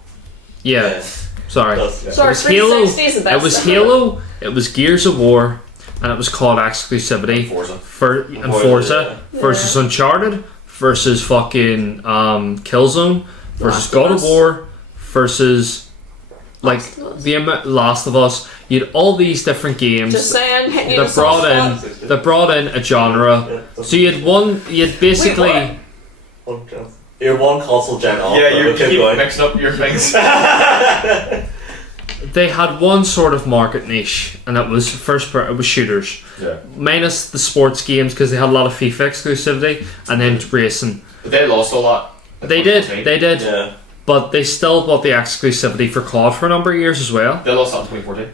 Yeah, sorry. That's- Sorry, It was Halo. 360 is the best. It was Halo. It was Gears of War, and it was called exclusivity Forza. and Forza versus Uncharted versus fucking Killzone versus Last of God of Us. War versus like Last of Us. the Last of Us. You had all these different games Just saying, hitting you that with some brought stuff. in a genre. So you had basically. Wait, You're one console gen off. Yeah, but you we'll keep keep going. mixing up your things. They had one sort of market niche, and it was it was shooters, Yeah. minus the sports games because they had a lot of FIFA exclusivity, and then racing. But they lost a lot. They did, Yeah. but they still bought the exclusivity for COD for a number of years as well. They lost that in 2014.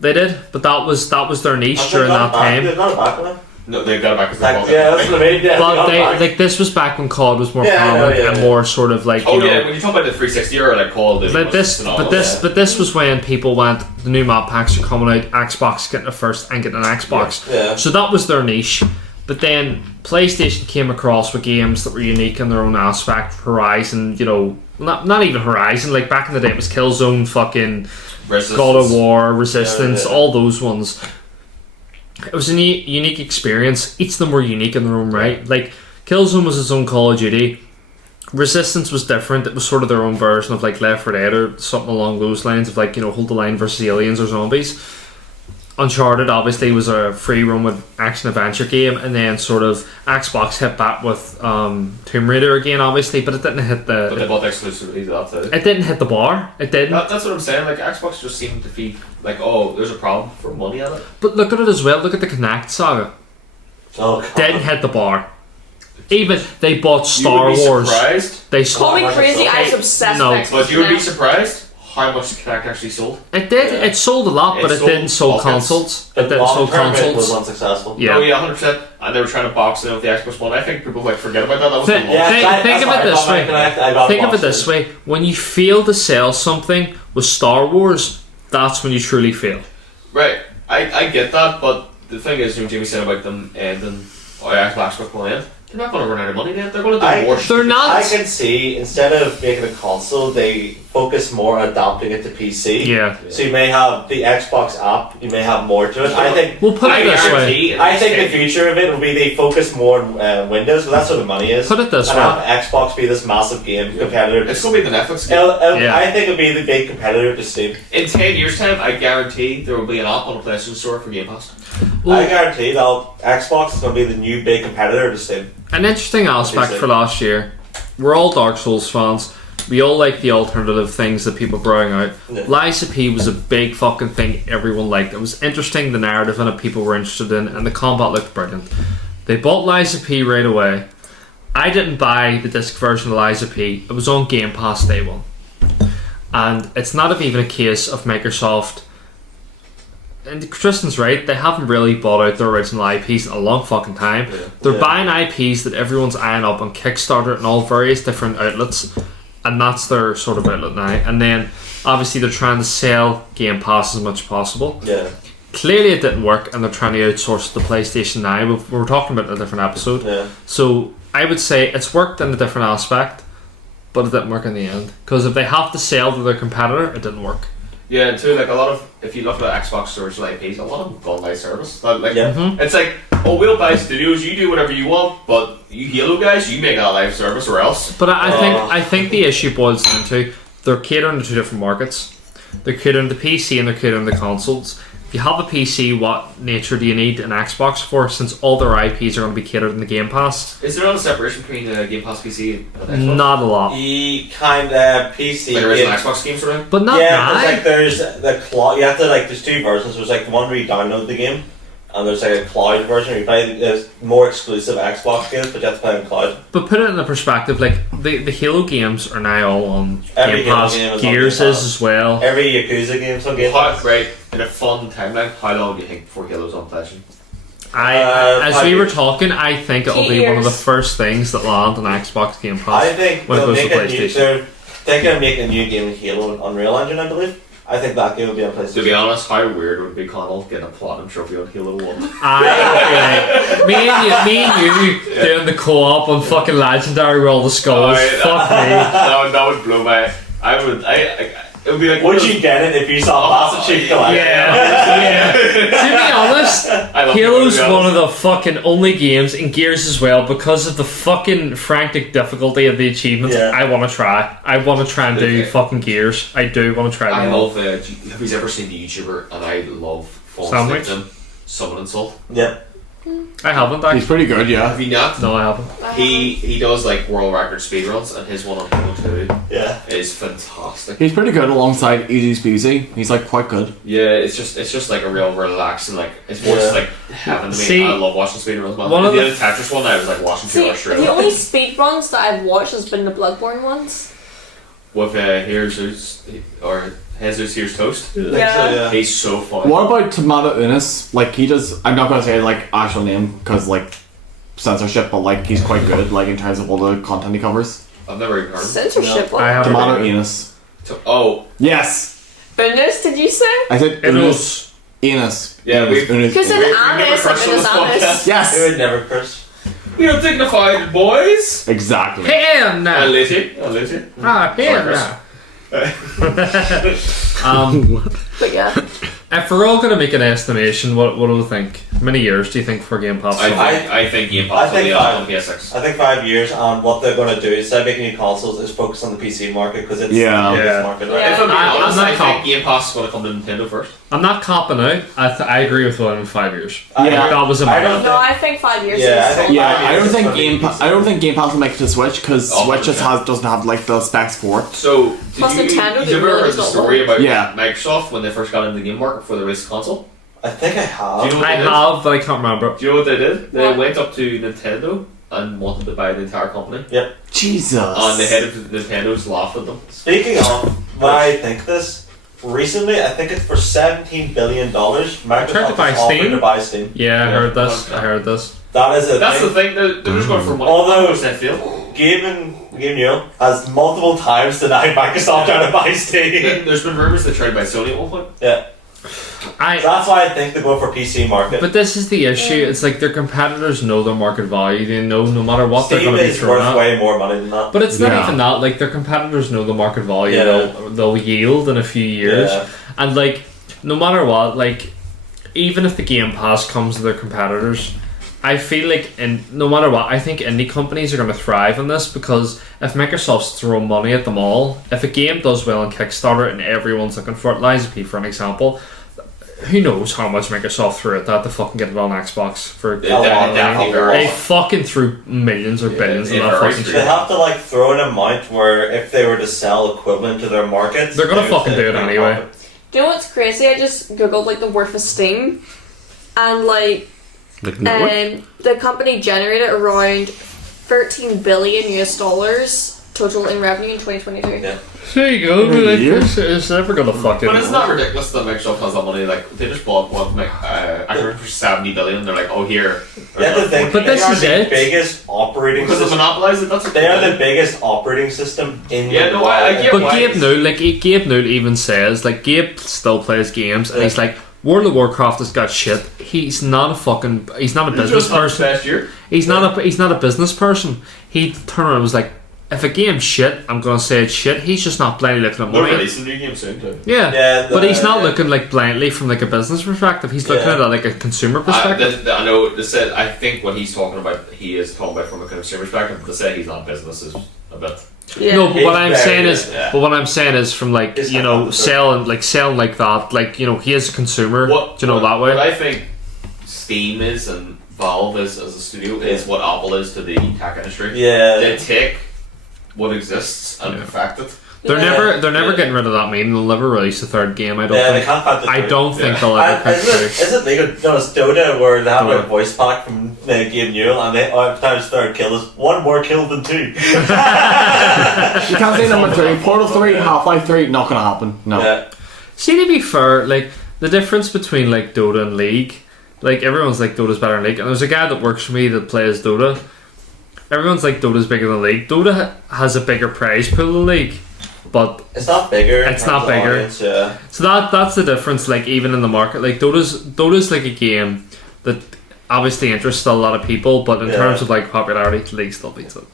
They did, but that was their niche Have they during got that it back? time. They've got it back now. No, they got it back because they Like, bought it. yeah, that's what I mean. Yeah, But got it they back. like this was back when COD was more Yeah, I know, prominent yeah, and yeah. more sort of like Oh you know. yeah, when you talk about the 360 era, like Call of Duty, But was this, phenomenal. but this was when people went. The new map packs are coming out. Xbox getting it first and getting an Xbox. Yeah. So that was their niche. But then PlayStation came across with games that were unique in their own aspect. Horizon, you know, not even Horizon. Like back in the day, it was Killzone, fucking Resistance. God of War, Resistance, Yeah. all those ones. It was a unique experience. Each of them were unique in their own right. Like Killzone was its own Call of Duty. Resistance was different. It was sort of their own version of like Left 4 Dead or something along those lines of like, you know, hold the line versus aliens or zombies. Uncharted obviously was a free run with action adventure game, and then sort of Xbox hit back with Tomb Raider again, obviously, but it didn't hit But they the. bought the exclusivity to that too. It didn't hit the bar. It didn't. That's what I'm saying. Like Xbox just seemed to be like, oh, there's a problem for money on it. But look at it as well. Look at the Kinect saga. Oh, God. Didn't hit the bar. Even they bought Star you would be Wars. Surprised, They Call me Microsoft. crazy, I was obsessed No, with Xbox but you would be Kinect. surprised how much the Kinect actually sold. It did. Yeah. It sold a lot, but It it sold didn't sold pockets. consoles. It But didn't sold long-term it was consoles. unsuccessful. Yeah. Oh yeah, 100%. And they were trying to box it in with the Xbox One. I think people like forget about that. That was Think- the Yeah, launch. think- that- think that's of why it I this got my way. Kinect, I got Think of it boxed this in. way: when you fail to sell something with Star Wars, that's when you truly fail. Right. I get that, but the thing is, you know, Jamie said about them ending Xbox One end. They're not going to run out of money then. They're going to do more. They're not. I can see, instead of making a console, they focus more on adapting it to PC. Yeah. So you may have the Xbox app, you may have more to it. I think We'll put it this way. guarantee I think the future of it will be they focus more on Windows, but that's where the money is. Put it this and way. have Xbox be this massive game competitor. It's going to be the Netflix game. Yeah. I think it'll be the big competitor to Steam. In 10 years' time, I guarantee there will be an app on a PlayStation Store for Game Pass. I guarantee that Xbox is going to be the new big competitor to Steam. An interesting aspect for last year. We're all Dark Souls fans. We all like the alternative things that people bring out. Yeah. Lies of P was a big fucking thing everyone liked. It was interesting, the narrative in it people were interested in, and the combat looked brilliant. They bought Lies of P right away. I didn't buy the disc version of Lies of P. It was on Game Pass day one. And it's not even a case of Microsoft. And Tristan's right, they haven't really bought out their original IPs in a long fucking time. Yeah. They're Yeah. buying IPs that everyone's eyeing up on Kickstarter and all various different outlets, and that's their sort of outlet now. And then obviously they're trying to sell Game Pass as much as possible. Yeah. Clearly it didn't work, and they're trying to outsource the PlayStation Now. We were talking about it in a different episode. Yeah. So I would say it's worked in a different aspect, but it didn't work in the end. Because if they have to sell to their competitor, it didn't work. Yeah, and too, like a lot of, if you look at Xbox original IPs, a lot of them gone by service. Like, Yeah. It's like, oh, we'll buy studios, you do whatever you want, but you Halo guys, you make a live service or else. But I think the issue boils down to they're catering to two different markets. They're catering to PC and they're catering to consoles. If you have a PC, what nature do you need an Xbox for? Since all their IPs are going to be catered in the Game Pass, Is there not a separation between Game Pass PC and Xbox? not a lot. You kind of PC. Like there is an it- Xbox game sort of? But not yeah, now. because like there's the cloud. You have to like there's two versions. There's like the one where you download the game, and there's like a cloud version where you play. There's more exclusive Xbox games, but you have to play on cloud. But put it in a perspective, like the Halo games are now all on Every Game Halo Pass. game is on Gears Game is Pass. as well. Every Yakuza game's on Game Pass. Right, in a fun timeline, how long do you think before Halo's on PlayStation? As 5 we were years. talking, I think it'll be one of the first things that land on Xbox Game Pass. I think when it they'll goes to make a new. PlayStation. They're thinking of making a new game in Halo on Unreal Engine, I believe. I think that game will be on PlayStation. To be honest, how weird would it be Connell getting a platinum trophy on Halo 1? Me and you doing the co-op on fucking Legendary with all the skulls. Alright, Fuck me. that would blow my. It would be like. Would you get it if you saw Master Chief Collection? Yeah. To be honest, I love Halo's it, to be one of honest. the fucking only games, and Gears as well, because of the fucking frantic difficulty of the achievements. Yeah. I want to try. I want to try and do Okay. fucking Gears. I do want to try I them. love. Have you ever seen the YouTuber? And I love falling Sandwich? asleep to him. Summon and Soul. Yeah. I haven't He's actually. pretty good, yeah. Have you not? No, I haven't. He does like world record speedruns, and his one on Halo 2 Yeah. is fantastic. He's pretty good alongside Easy Speezy. He's like quite good. Yeah, it's just like a real relaxing, like it's more just Yeah. like heaven to me. See, I love watching speedruns, man. one of The the other Tetris one, I was like watching 2 See, hours straight. the only speed runs that I've watched has been the Bloodborne ones. With Here's Zeus or Jesus Here's Toast. Yeah. He's so funny. What about Tomato Unis? Like he does. I'm not gonna say like actual name because like censorship, but like he's quite good. Like in terms of all the content he covers. I've never even heard of him. Censorship. I haven't. Tomato Unis. Oh, Yes, Unis, did you say? I said Unis. Unis. Yeah, Unis. we- Unis. Because We- it's we never Anis cursed and on it's this Anis. podcast. They Yes, would never curse. we are dignified boys. exactly. Pen! And Lizzie. And Lizzie. Ah, pen! But yeah. If we're all going to make an estimation, what do we think? How many years do you think for Game Pass? I think Game Pass I think will be five. on PS6. I think 5 years, and what they're going to do instead of making new consoles is focus on the PC market because it's Yeah. the biggest Yeah. market. Yeah. Right? If I'm being I'm honest, not I comp- think Game Pass is going to come to Nintendo first. I'm not copping out. I agree with one in 5 years. Yeah. That was a I don't No, I think 5 years Yeah, I is think- so Yeah, Five I don't years think is Game gonna be I don't think Game Pass will make it to Switch because Oh, Switch just 100%. doesn't have like the specs for it. So, did Plus you Nintendo, they ever really heard the don't story about Yeah. Microsoft when they first got into the game market before they released the console? I think I Do have. you know what I they did? have, but I can't remember. Do you know what they did? They What? went up to Nintendo and wanted to buy the entire company. Jesus. And the head of Nintendo's laughed at them. Speaking of why I think this, recently I think it's for $17 billion. Tried Microsoft to buy is offering Steam? to buy Steam. Yeah, I Yeah, heard this. 100%. I heard this. That is a That's thing. the thing, they're just going for money. Although- 100% feel. Game Newell has multiple times denied Microsoft trying to buy Steam. There's been rumors they tried to buy Sony at one point. Yeah, I. that's why I think they go for PC market. But this is the issue. It's like their competitors know their market value. They know no matter what they're Steam going to be is throwing worth at. way more money than that. But it's not Yeah. even that. Like their competitors know the market value. Yeah. They'll yield in a few years, Yeah. and like no matter what, like even if the Game Pass comes to their competitors, I feel like no matter what, I think indie companies are going to thrive in this because if Microsoft's throwing money at them all, if a game does well on Kickstarter and everyone's looking for it, Lies of P for an example. Who knows how much Microsoft threw at that to fucking get it on Xbox for It lot of definitely money. They varies. fucking threw millions or Yeah, billions it in that varies. fucking They shit. have to like throw an amount where if they were to sell equivalent to their markets, They're gonna they would fucking say do it make anyway. profit. Do you know what's crazy? I just googled like the worth of Steam, and like the company generated around 13 billion US dollars total in revenue in 2022. Yeah. There you go. Every Like, year? it's never gonna fucking. But it's not ridiculous that Microsoft has that money. Like they just bought one, Activision for 70 billion. They're like, oh here. You have to think But they this are is the it. biggest operating Because they system. monopolize it. That's what They are the biggest operating system in Yeah, the no, world. I get But why Gabe it's- Newell, Gabe Newell even says, like, Gabe still plays games, and he's like, World of Warcraft has got shit. He's not a business person. Last year. He's not a business person. He turned around and was like, if a game's shit, I'm gonna say it's shit. He's just not blindly looking at They're money. releasing new games soon too. Yeah, Yeah, but he's not yeah. looking like blindly from like a business perspective. He's looking Yeah. at it like a consumer perspective. I know. They said. I think what he's talking about, he is talking about from a consumer perspective. They say he's not business is a bit. Yeah. No, but what He's I'm very saying good, is, yeah. but what I'm saying is, from like It's you not know, the selling like that, like you know, he is a consumer. What Do you know that What way? I think Steam is and Valve is as a studio is what Apple is to the tech industry. Yeah. They take what exists and Yeah. perfect it. They're Yeah. never Yeah. getting rid of that meme. They'll never release a third game. I don't Yeah, they think. can't find the I truth. don't think Yeah. they'll ever And pick is it, through. is it legal? No, it's Dota where they have Dota. a voice pack from Gabe Newell and they every time his third kill is one more kill than two. You can't say number 3. Portal 3, Half-Life 3, not gonna happen. No. Yeah. See, to be fair, like the difference between like Dota and League, like everyone's like Dota's better than League, and there's a guy that works for me that plays Dota. Everyone's like Dota's bigger than League. Dota has a bigger prize pool than League, but It's not bigger. in It's terms not of bigger. audience, yeah. so that's the difference. Like even in the market, like Dota's like a game that obviously interests a lot of people, but in Yeah. terms of like popularity, League still beats it.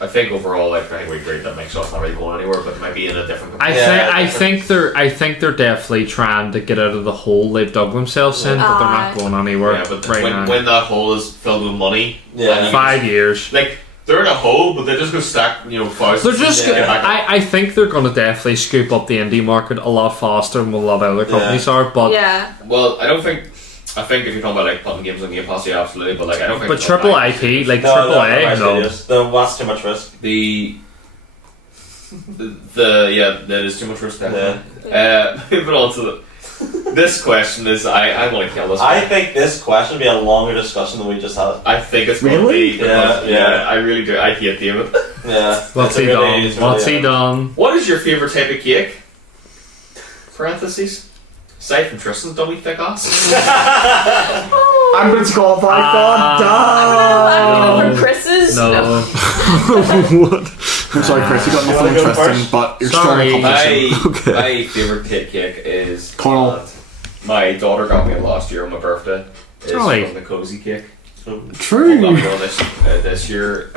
I think overall, like, I think we agreed that Microsoft's not really going anywhere, but it might be in a different. I think they're definitely trying to get out of the hole they've dug themselves in, but they're not going anywhere. Yeah, but right now. when that hole is filled with money, Yeah. 5 years. like they're in a hole, but they're just gonna stack, thousands. They're just. get back up. I think they're going to definitely scoop up the indie market a lot faster than a lot of other companies are. But Well, I don't think. I think if you're talking about like putting games on Game Pass, yeah, absolutely. But like, I don't think. but triple IP, like No, triple A, no. That's too much risk. The that is too much risk. Yeah. Moving on to this question is I want to kill this. I think this question will be a longer discussion than we just had. I think it's going to Really? be because, Yeah. I really do. I hate David. Yeah. What's It's a he really- done? it's What's really- he done? What is your favourite type of cake? Parentheses. Aside from Tristan's dummy thick ass. I'm going to disqualify. God I'm damn. from Chris's. No. What? I'm sorry, Chris. You got You nothing wanna go interesting, first? but you're Sorry. still in competition. My favourite cake is Connell. my daughter got me last year on my birthday. Is Charlie. from the cozy cake. True. Got me one this year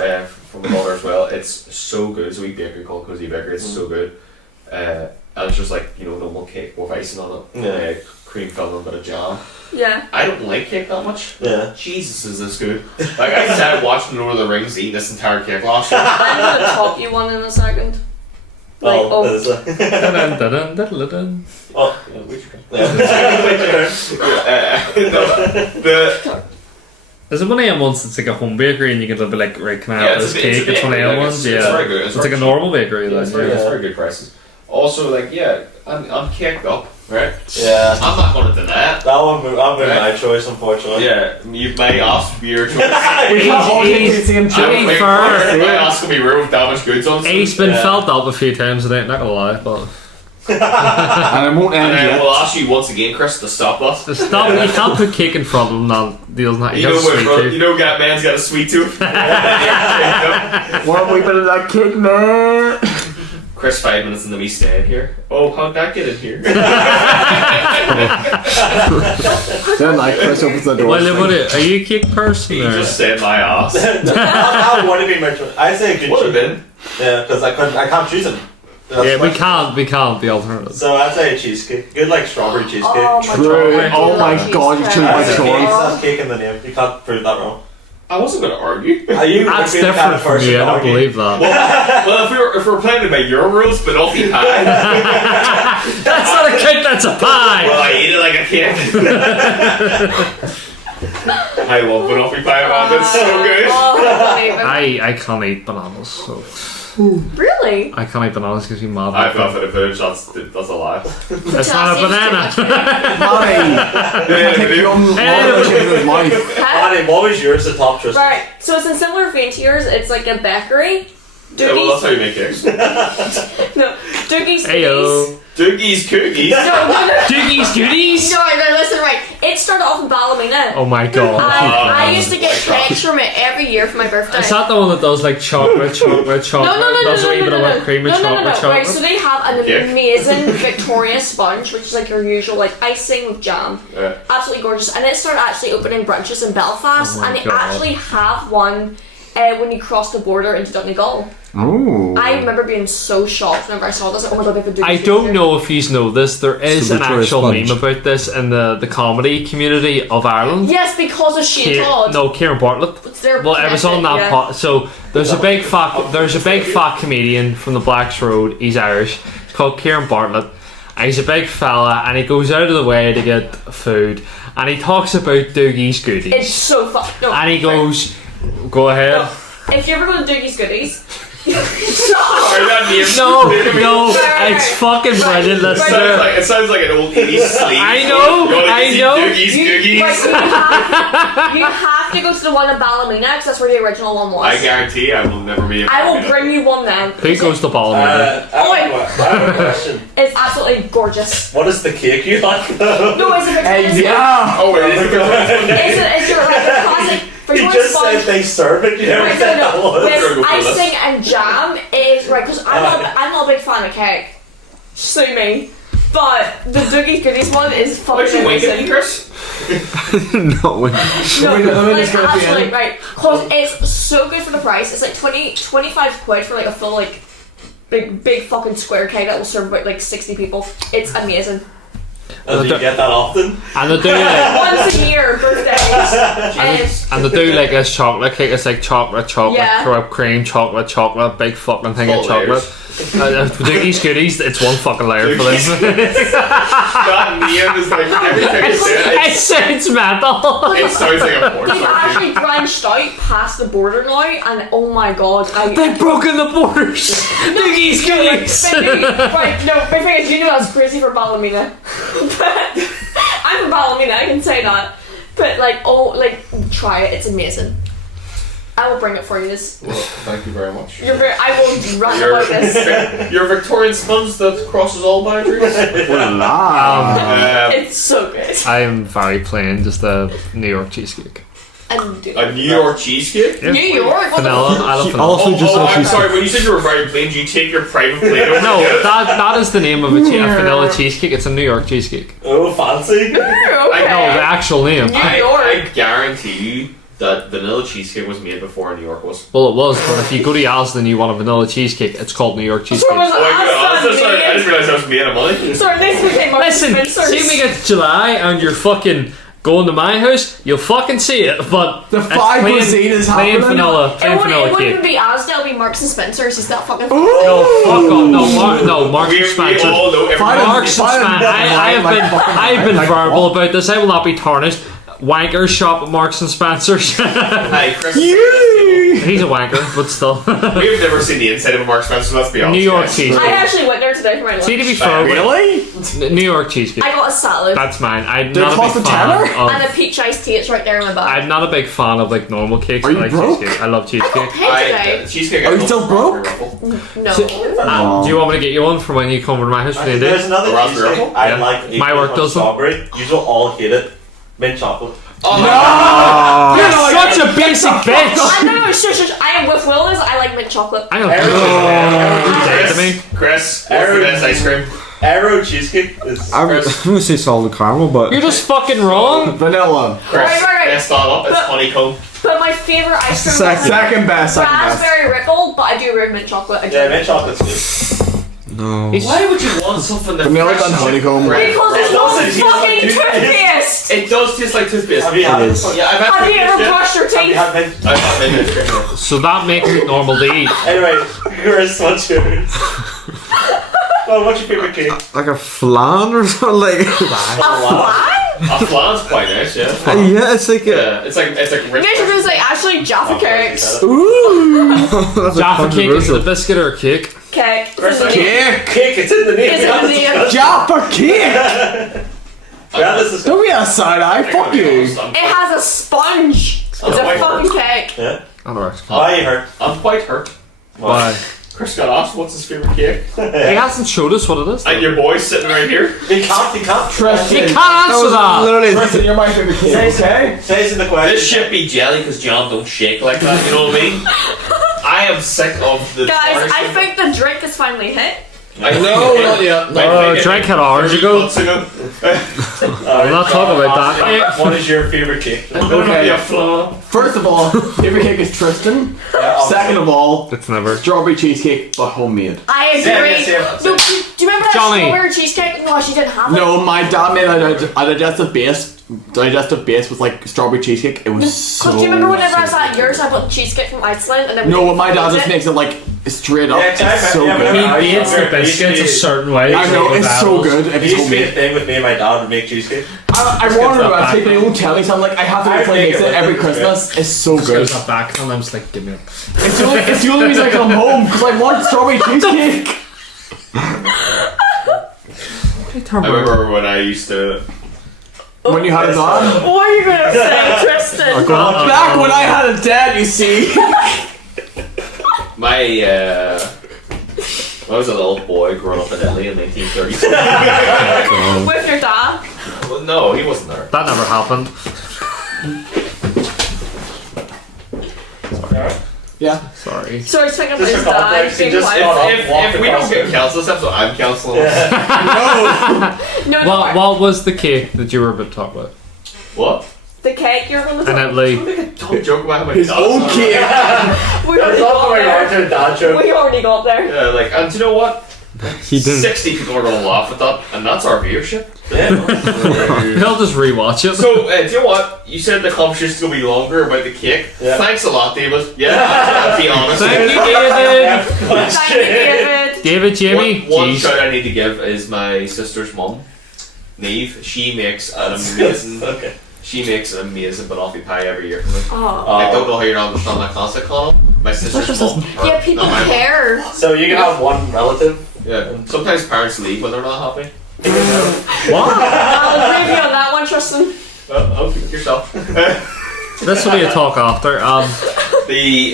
from my daughter as well. It's so good. It's a wee bakery called Cozy Bakery. It's so good. And it's just like normal cake with icing on it. Yeah. Cream filling and a bit of jam. Yeah. I don't like cake that much. Yeah. Jesus, is this good? Like I sat watching Lord of the Rings eating this entire cake last year. I'm gonna top you one in a second. Like, Oh, oh, is it? Dun, dun, dun, dun, dun, dun. Oh, Yeah, we should go. yeah. The Is it one of them ones that's like a home bakery and you can be like, right, can I Yeah, have it's this a- it's a cake? It's one of bakery, them like, ones, it's yeah. very good. It's It's like very a normal bakery Yeah, then, it's very, yeah. it's very good prices. Also, like, yeah, I'm caked up, right? Yeah. I'm not going to deny it. That would be my choice, unfortunately. Yeah, you may ask me your choice. We can't all get the same To choice. be Wait, fair, my ask will be real with damaged goods on. he's been Yeah. felt up a few times today, not gonna lie, but And it won't end And yet. we'll ask you once again, Chris, to stop us. to stop, you can't put cake in front of him now. He doesn't have, he You know has a what, sweet bro? tooth. You know, man's got a sweet tooth. What have we been in that cake, man? Chris, 5 minutes into me staying here. Oh, how'd that get in here? Then like Chris opens the door. Well, are you a cake person? He Or? just said my ass. That would have been my choice. I say a good Would have cheese. been. Yeah, because I can't choose it. That's Yeah, we my- can't be alternative. So I'd say a cheesecake. Good like strawberry cheesecake. oh my True. god. Oh my god, you chose my That's a cake. choice. That's cake in the name. You can't prove that wrong. I wasn't going to argue. Are you That's would be the kind different of from person me, I to don't argue? believe that. Well, if we're playing it by your rules, but off the pie. That's not a cake, that's a pie! Well, I eat it like a kid. I love banoffee pie, man. It's so good. Oh, I don't even. I can't eat bananas, so Really? I can't eat bananas because you mad. I've got the footage. That's a lie. It's not a banana. Hi. Take your own life. Huh? Annie, what was yours? The top choice. Right, so it's in similar vein to yours. It's like a bakery. Yeah, well, that's Doogie's, how you make cakes. no, Doogie's Heyo. Doogie's cookies. No. Doogies, goodies. No, listen, right. It started off in Ballymena. Oh my god. I used to get cakes from it every year for my birthday. Is that the one that does like chocolate? No, Does a wee bit of whipped cream and chocolate? Right, so they have an Yeah. amazing Victoria sponge, which is like your usual like icing with jam. Yeah. Absolutely gorgeous. And it started actually opening branches in Belfast, Oh my and they God. actually have one when you cross the border into Donegal. Oh. I remember being so shocked whenever I saw this. Like, oh my god, they have a Doogie's I don't here. know if you know this. There is It's the an Victoria actual sponge. meme about this in the comedy community of Ireland. Yes, because of Shane Todd. No, Kieran Bartlett. It's their Well, it was on that yeah. pot. So there's a big fat comedian from the Blacks Road. He's Irish. He's called Kieran Bartlett. And he's a big fella, and he goes out of the way to get food. And he talks about Doogie's Goodies. It's so fun. No, And he goes, "Go ahead." if you ever go to Doogie's Goodies, Sorry, that name. No, Right. it's fucking brilliant. Right. Listen. It sounds like an old 80s sleeve. I know, I know. Doogie's cookies. you have to go to the one in Ballymena because that's where the original one was. I guarantee I will never be able I to will bring you one then. Who goes to Ballymena? I have a question. It's absolutely gorgeous. What is the cake you like? No, it's a Hey, yeah. Oh, wait, is it It's your like a classic. You Victoria just sponge. said they serve it. You never Right, said no, that no. was. This Go for this. icing and jam is right because I'm not a big fan of cake. Sue me. But the Doogie Goodies one is fucking Why'd you wink at me, amazing. Chris? No way. No, Let me like just go at the actually, end. right? Cause it's so good for the price. It's like 25 quid for like a full like big fucking square cake that will serve about like 60 people. It's amazing. Do you get that often? And they do like, Once a year, birthdays. and they do like this chocolate cake. It's like chocolate, Yeah. whipped cream, chocolate, big fucking thing Full of chocolate. Doogies Goodies, it's one fucking layer for this. That name is like everything is It sounds mental. It sounds like a porn They've star. actually branched out past the border now, and oh my god, They've broken the borders. Doogies Goodies. Right, no, my thing is, you know that's crazy for Ballymena. But I'm from Ballymena, I can say that. But like, try it, it's amazing. I will bring it for you. Well, thank you very much. I will rant about this. Your Victorian sponge that crosses all boundaries. It's so good. I am very plain, just a New York cheesecake. And do A New York cheesecake? Yeah. New York? What the Vanilla. fuck? I love vanilla. Also, just oh, like I'm you sorry. When you said you were very plain, do you take your private plate over? No, to get it? that is the name of a vanilla cheesecake. It's a New York cheesecake. Oh, fancy. No, the Okay. actual name. New York. I guarantee you that vanilla cheesecake was made before New York was. Well, it was, but if you go to Asda and you want a vanilla cheesecake, it's called New York cheesecake. So was Oh my god, Asda sorry, I made? didn't realize I was made of money. Sorry, this became my Listen, see we get to July and you're fucking going to my house, you'll fucking see it, but The it's five plain, cuisine is plain happening. vanilla, It plain vanilla wouldn't cake. even be Asda, it'll be Marks and Spencer's. Is that fucking No, fuck off. No, Marks We and Spencer. all know everybody. Marks and Spencer. I have been verbal about this. I will not be tarnished. Wankers shop at Marks and Spencer's. Hi, Chris. He's a wanker, but still. We've never seen the inside of a Mark Spencer, let's be honest. New York guys. cheesecake. I actually went there today for my lunch. See, to be fair, Really? New York cheesecake. I got a salad That's mine. I'm Did it not a cost big a fan tenner? and a of. peach iced tea. It's right there in my bag. I'm not a big fan of like normal cakes. Are I you like broke? cheesecake. I love I got cheesecake. paid today. Cheesecake. Are you still broke? Do you want me to get you one for when you come over to my house for the There's day? another A raspberry cheesecake apple? I Yeah. like. My work doesn't. Strawberry. You will all hate it. Mint chocolate. Oh my god! You're such a basic bitch. I know, shush. I am with Willis. I like mint chocolate. I don't know. To me. Chris, what's the best ice cream? Arrow cheesecake is. I'm gonna say solid caramel, but You're just fucking wrong. Vanilla. Chris, Right. best thought up, it's But- honeycomb. But my favorite ice cream Second. is Second best. raspberry ripple, but I do wear mint chocolate. I do. Yeah, mint chocolate's good. no. Why would you want something that Vanilla fresh and is like honeycomb. bread? Because it's It not doesn't taste fucking like toothpaste. It does taste like toothpaste. Have you had It it? is. Yeah, I've had Have you ever toothpaste, brushed your Have you teeth? had mint? yeah. I've had mint ice cream. Yeah. So that makes it normal to eat. Anyway, Chris, what's yours? Well, what's your favorite cake? Like a flan or something like. A flan? A flan's quite nice, yeah. Yeah, it's like a. Yeah, it's like rich. Imagine it's like actually Jaffa cakes. Ooh. That's a Jaffa cake is it a controversial. biscuit or a cake? Cake. Chris, Cake. Cake, it's in the name. Is it in the name? Jaffa cake. Yeah, this is. Don't be a side eye. Fuck you. It has a sponge. It's a quite fucking hurt. cake. Yeah. That works. Why are you hurt? I'm quite hurt. Why? Chris got asked what's his favourite cake. He hasn't showed us what it is. And your boy's sitting right here. You can't. He Tristan. can't answer that. Literally. Tristan, you're my favorite kid. Okay. Says in the question. This shit be jelly because John don't shake like that, you know what I mean? I am sick of the Guys, I think the drink is finally hit. I No, not yet. Drank it hours ago. We'll not talking about that. What is your favorite cake? Okay. a flaw. First of all, favorite cake is Tristan. Second of all, It's never. strawberry cheesecake, but homemade. I agree. Same. No, do you remember that Johnny. strawberry cheesecake? No, she didn't have it. No, my dad made a digestive base. Digestive base with like strawberry cheesecake. It was so. Do you remember whenever I was at yours, I bought cheesecake from Iceland and then No, we what my dad just it? makes it like straight up. Yeah, It's so yeah, good. yeah, He beats the biscuits a certain way. I know it's so good. If It it's used to be a homemade. thing with me and my dad would make cheesecake. I wanted to. I take my own telly, so I'm like, I have to I make make it it every with Christmas. It's so Goes good. up back and I'm just like, give me it. It's the only reason I come home because I want strawberry cheesecake. I remember when I used to. When you had a dad. What are you gonna say, Tristan? Back when I had a dad, you see. My, I was a little boy growing up in Italy in 1930. With your dad? Well, no, he wasn't there. That never happened. Yeah. Sorry. So I was thinking about Just his for dad context, being he just quiet. got If we don't get cancelled this episode, I'm cancelling. No, What was the cake that you were about to talk about? What? the cake you're going to And talk it like Don't make a dumb joke about how my His dad's own not kid. We already Not got going on there. to a dad joke. We already got there. Yeah, like, and do you know what? he didn't. 60 people are going to laugh at that, and that's our viewership. He'll just rewatch it. So, do you know what? You said the conversation's going to be longer about the cake. Yeah. Thanks a lot, David. Yeah, I'll be honest. Thank you, David. Thank you, David. David, Jamie. One Jeez. shout I need to give is my sister's mum, Neve. She makes an amazing. Okay. She makes an amazing banoffee pie every year for me. Oh. I don't know how you're not understanding that concept, Colin. My sister's mum. Yeah, people not my mum. care. So you can have one relative. Yeah. Sometimes parents leave when they're not happy. What? I'll agree with you on that one, Tristan. Well, I'll keep it yourself. This will be a talk after. The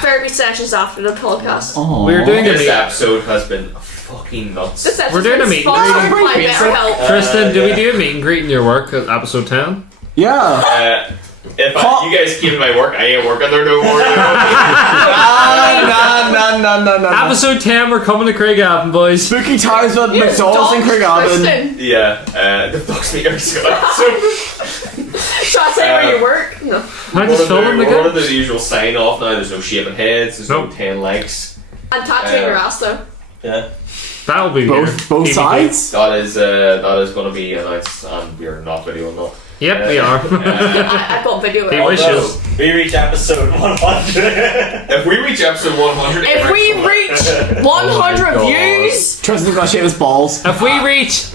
Therapy sessions after the podcast. We're doing a this meet. episode has been fucking nuts. This episode's We're doing a been meet and sponsored greet. by BetterHelp. Tristan, do we yeah. do a meet and greet in your work at episode 10? Yeah. If you guys came to my work, I ain't working there no more. Nah. Episode 10, we're coming to Craigavon, boys. Spooky times at You McDonald's in dogs, Craigavon. Tristan. Yeah, the dogs me every single episode. Shall I say where you work? No. I just filmed We're one of again. the usual sign off now. There's no shaving heads. There's no Nope. 10 legs. I'm tattooing your ass though. Yeah. That'll be weird. Both TBD. sides? That is going to be announced, and we're not videoing that. Yep, we are. I've got video of He it. wishes. We reach episode 100. If we reach episode 100, If we reach 100 God. views, Tristan's gonna shave his balls. If we reach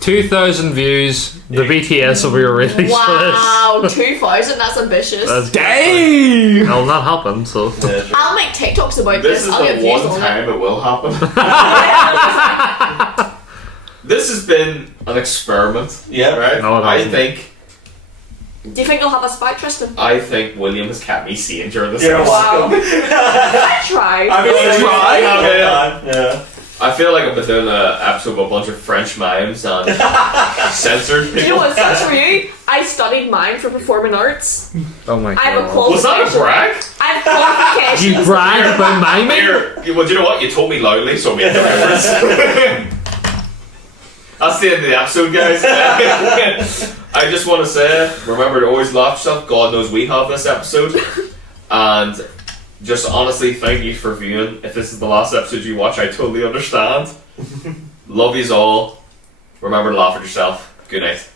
2,000 views, the BTS will be released wow, 2,000, that's ambitious. for this. Dang! That'll not happen, so. I'll make TikToks about this this. is I'll get the views one on it. time it will happen. This has been an experiment, Yeah. right? No, it I hasn't. Do you think you'll have a spike, Tristan? think William has kept me sane during this You're episode. welcome. I tried. I'm going to try. Yeah. I feel like I've been doing an episode with a bunch of French mimes and censored Do you know people. what sucks for you? I studied mime for performing arts. Oh my I have a god. Was that a brag? I have qualifications. You brag about miming? Here, well, do you know what? You told me loudly, so I made the difference. That's the end of the episode, guys. I just want to say, remember to always laugh yourself. God knows we have this episode. And just honestly, thank you for viewing. If this is the last episode you watch, I totally understand. Love yous all. Remember to laugh at yourself. Good night.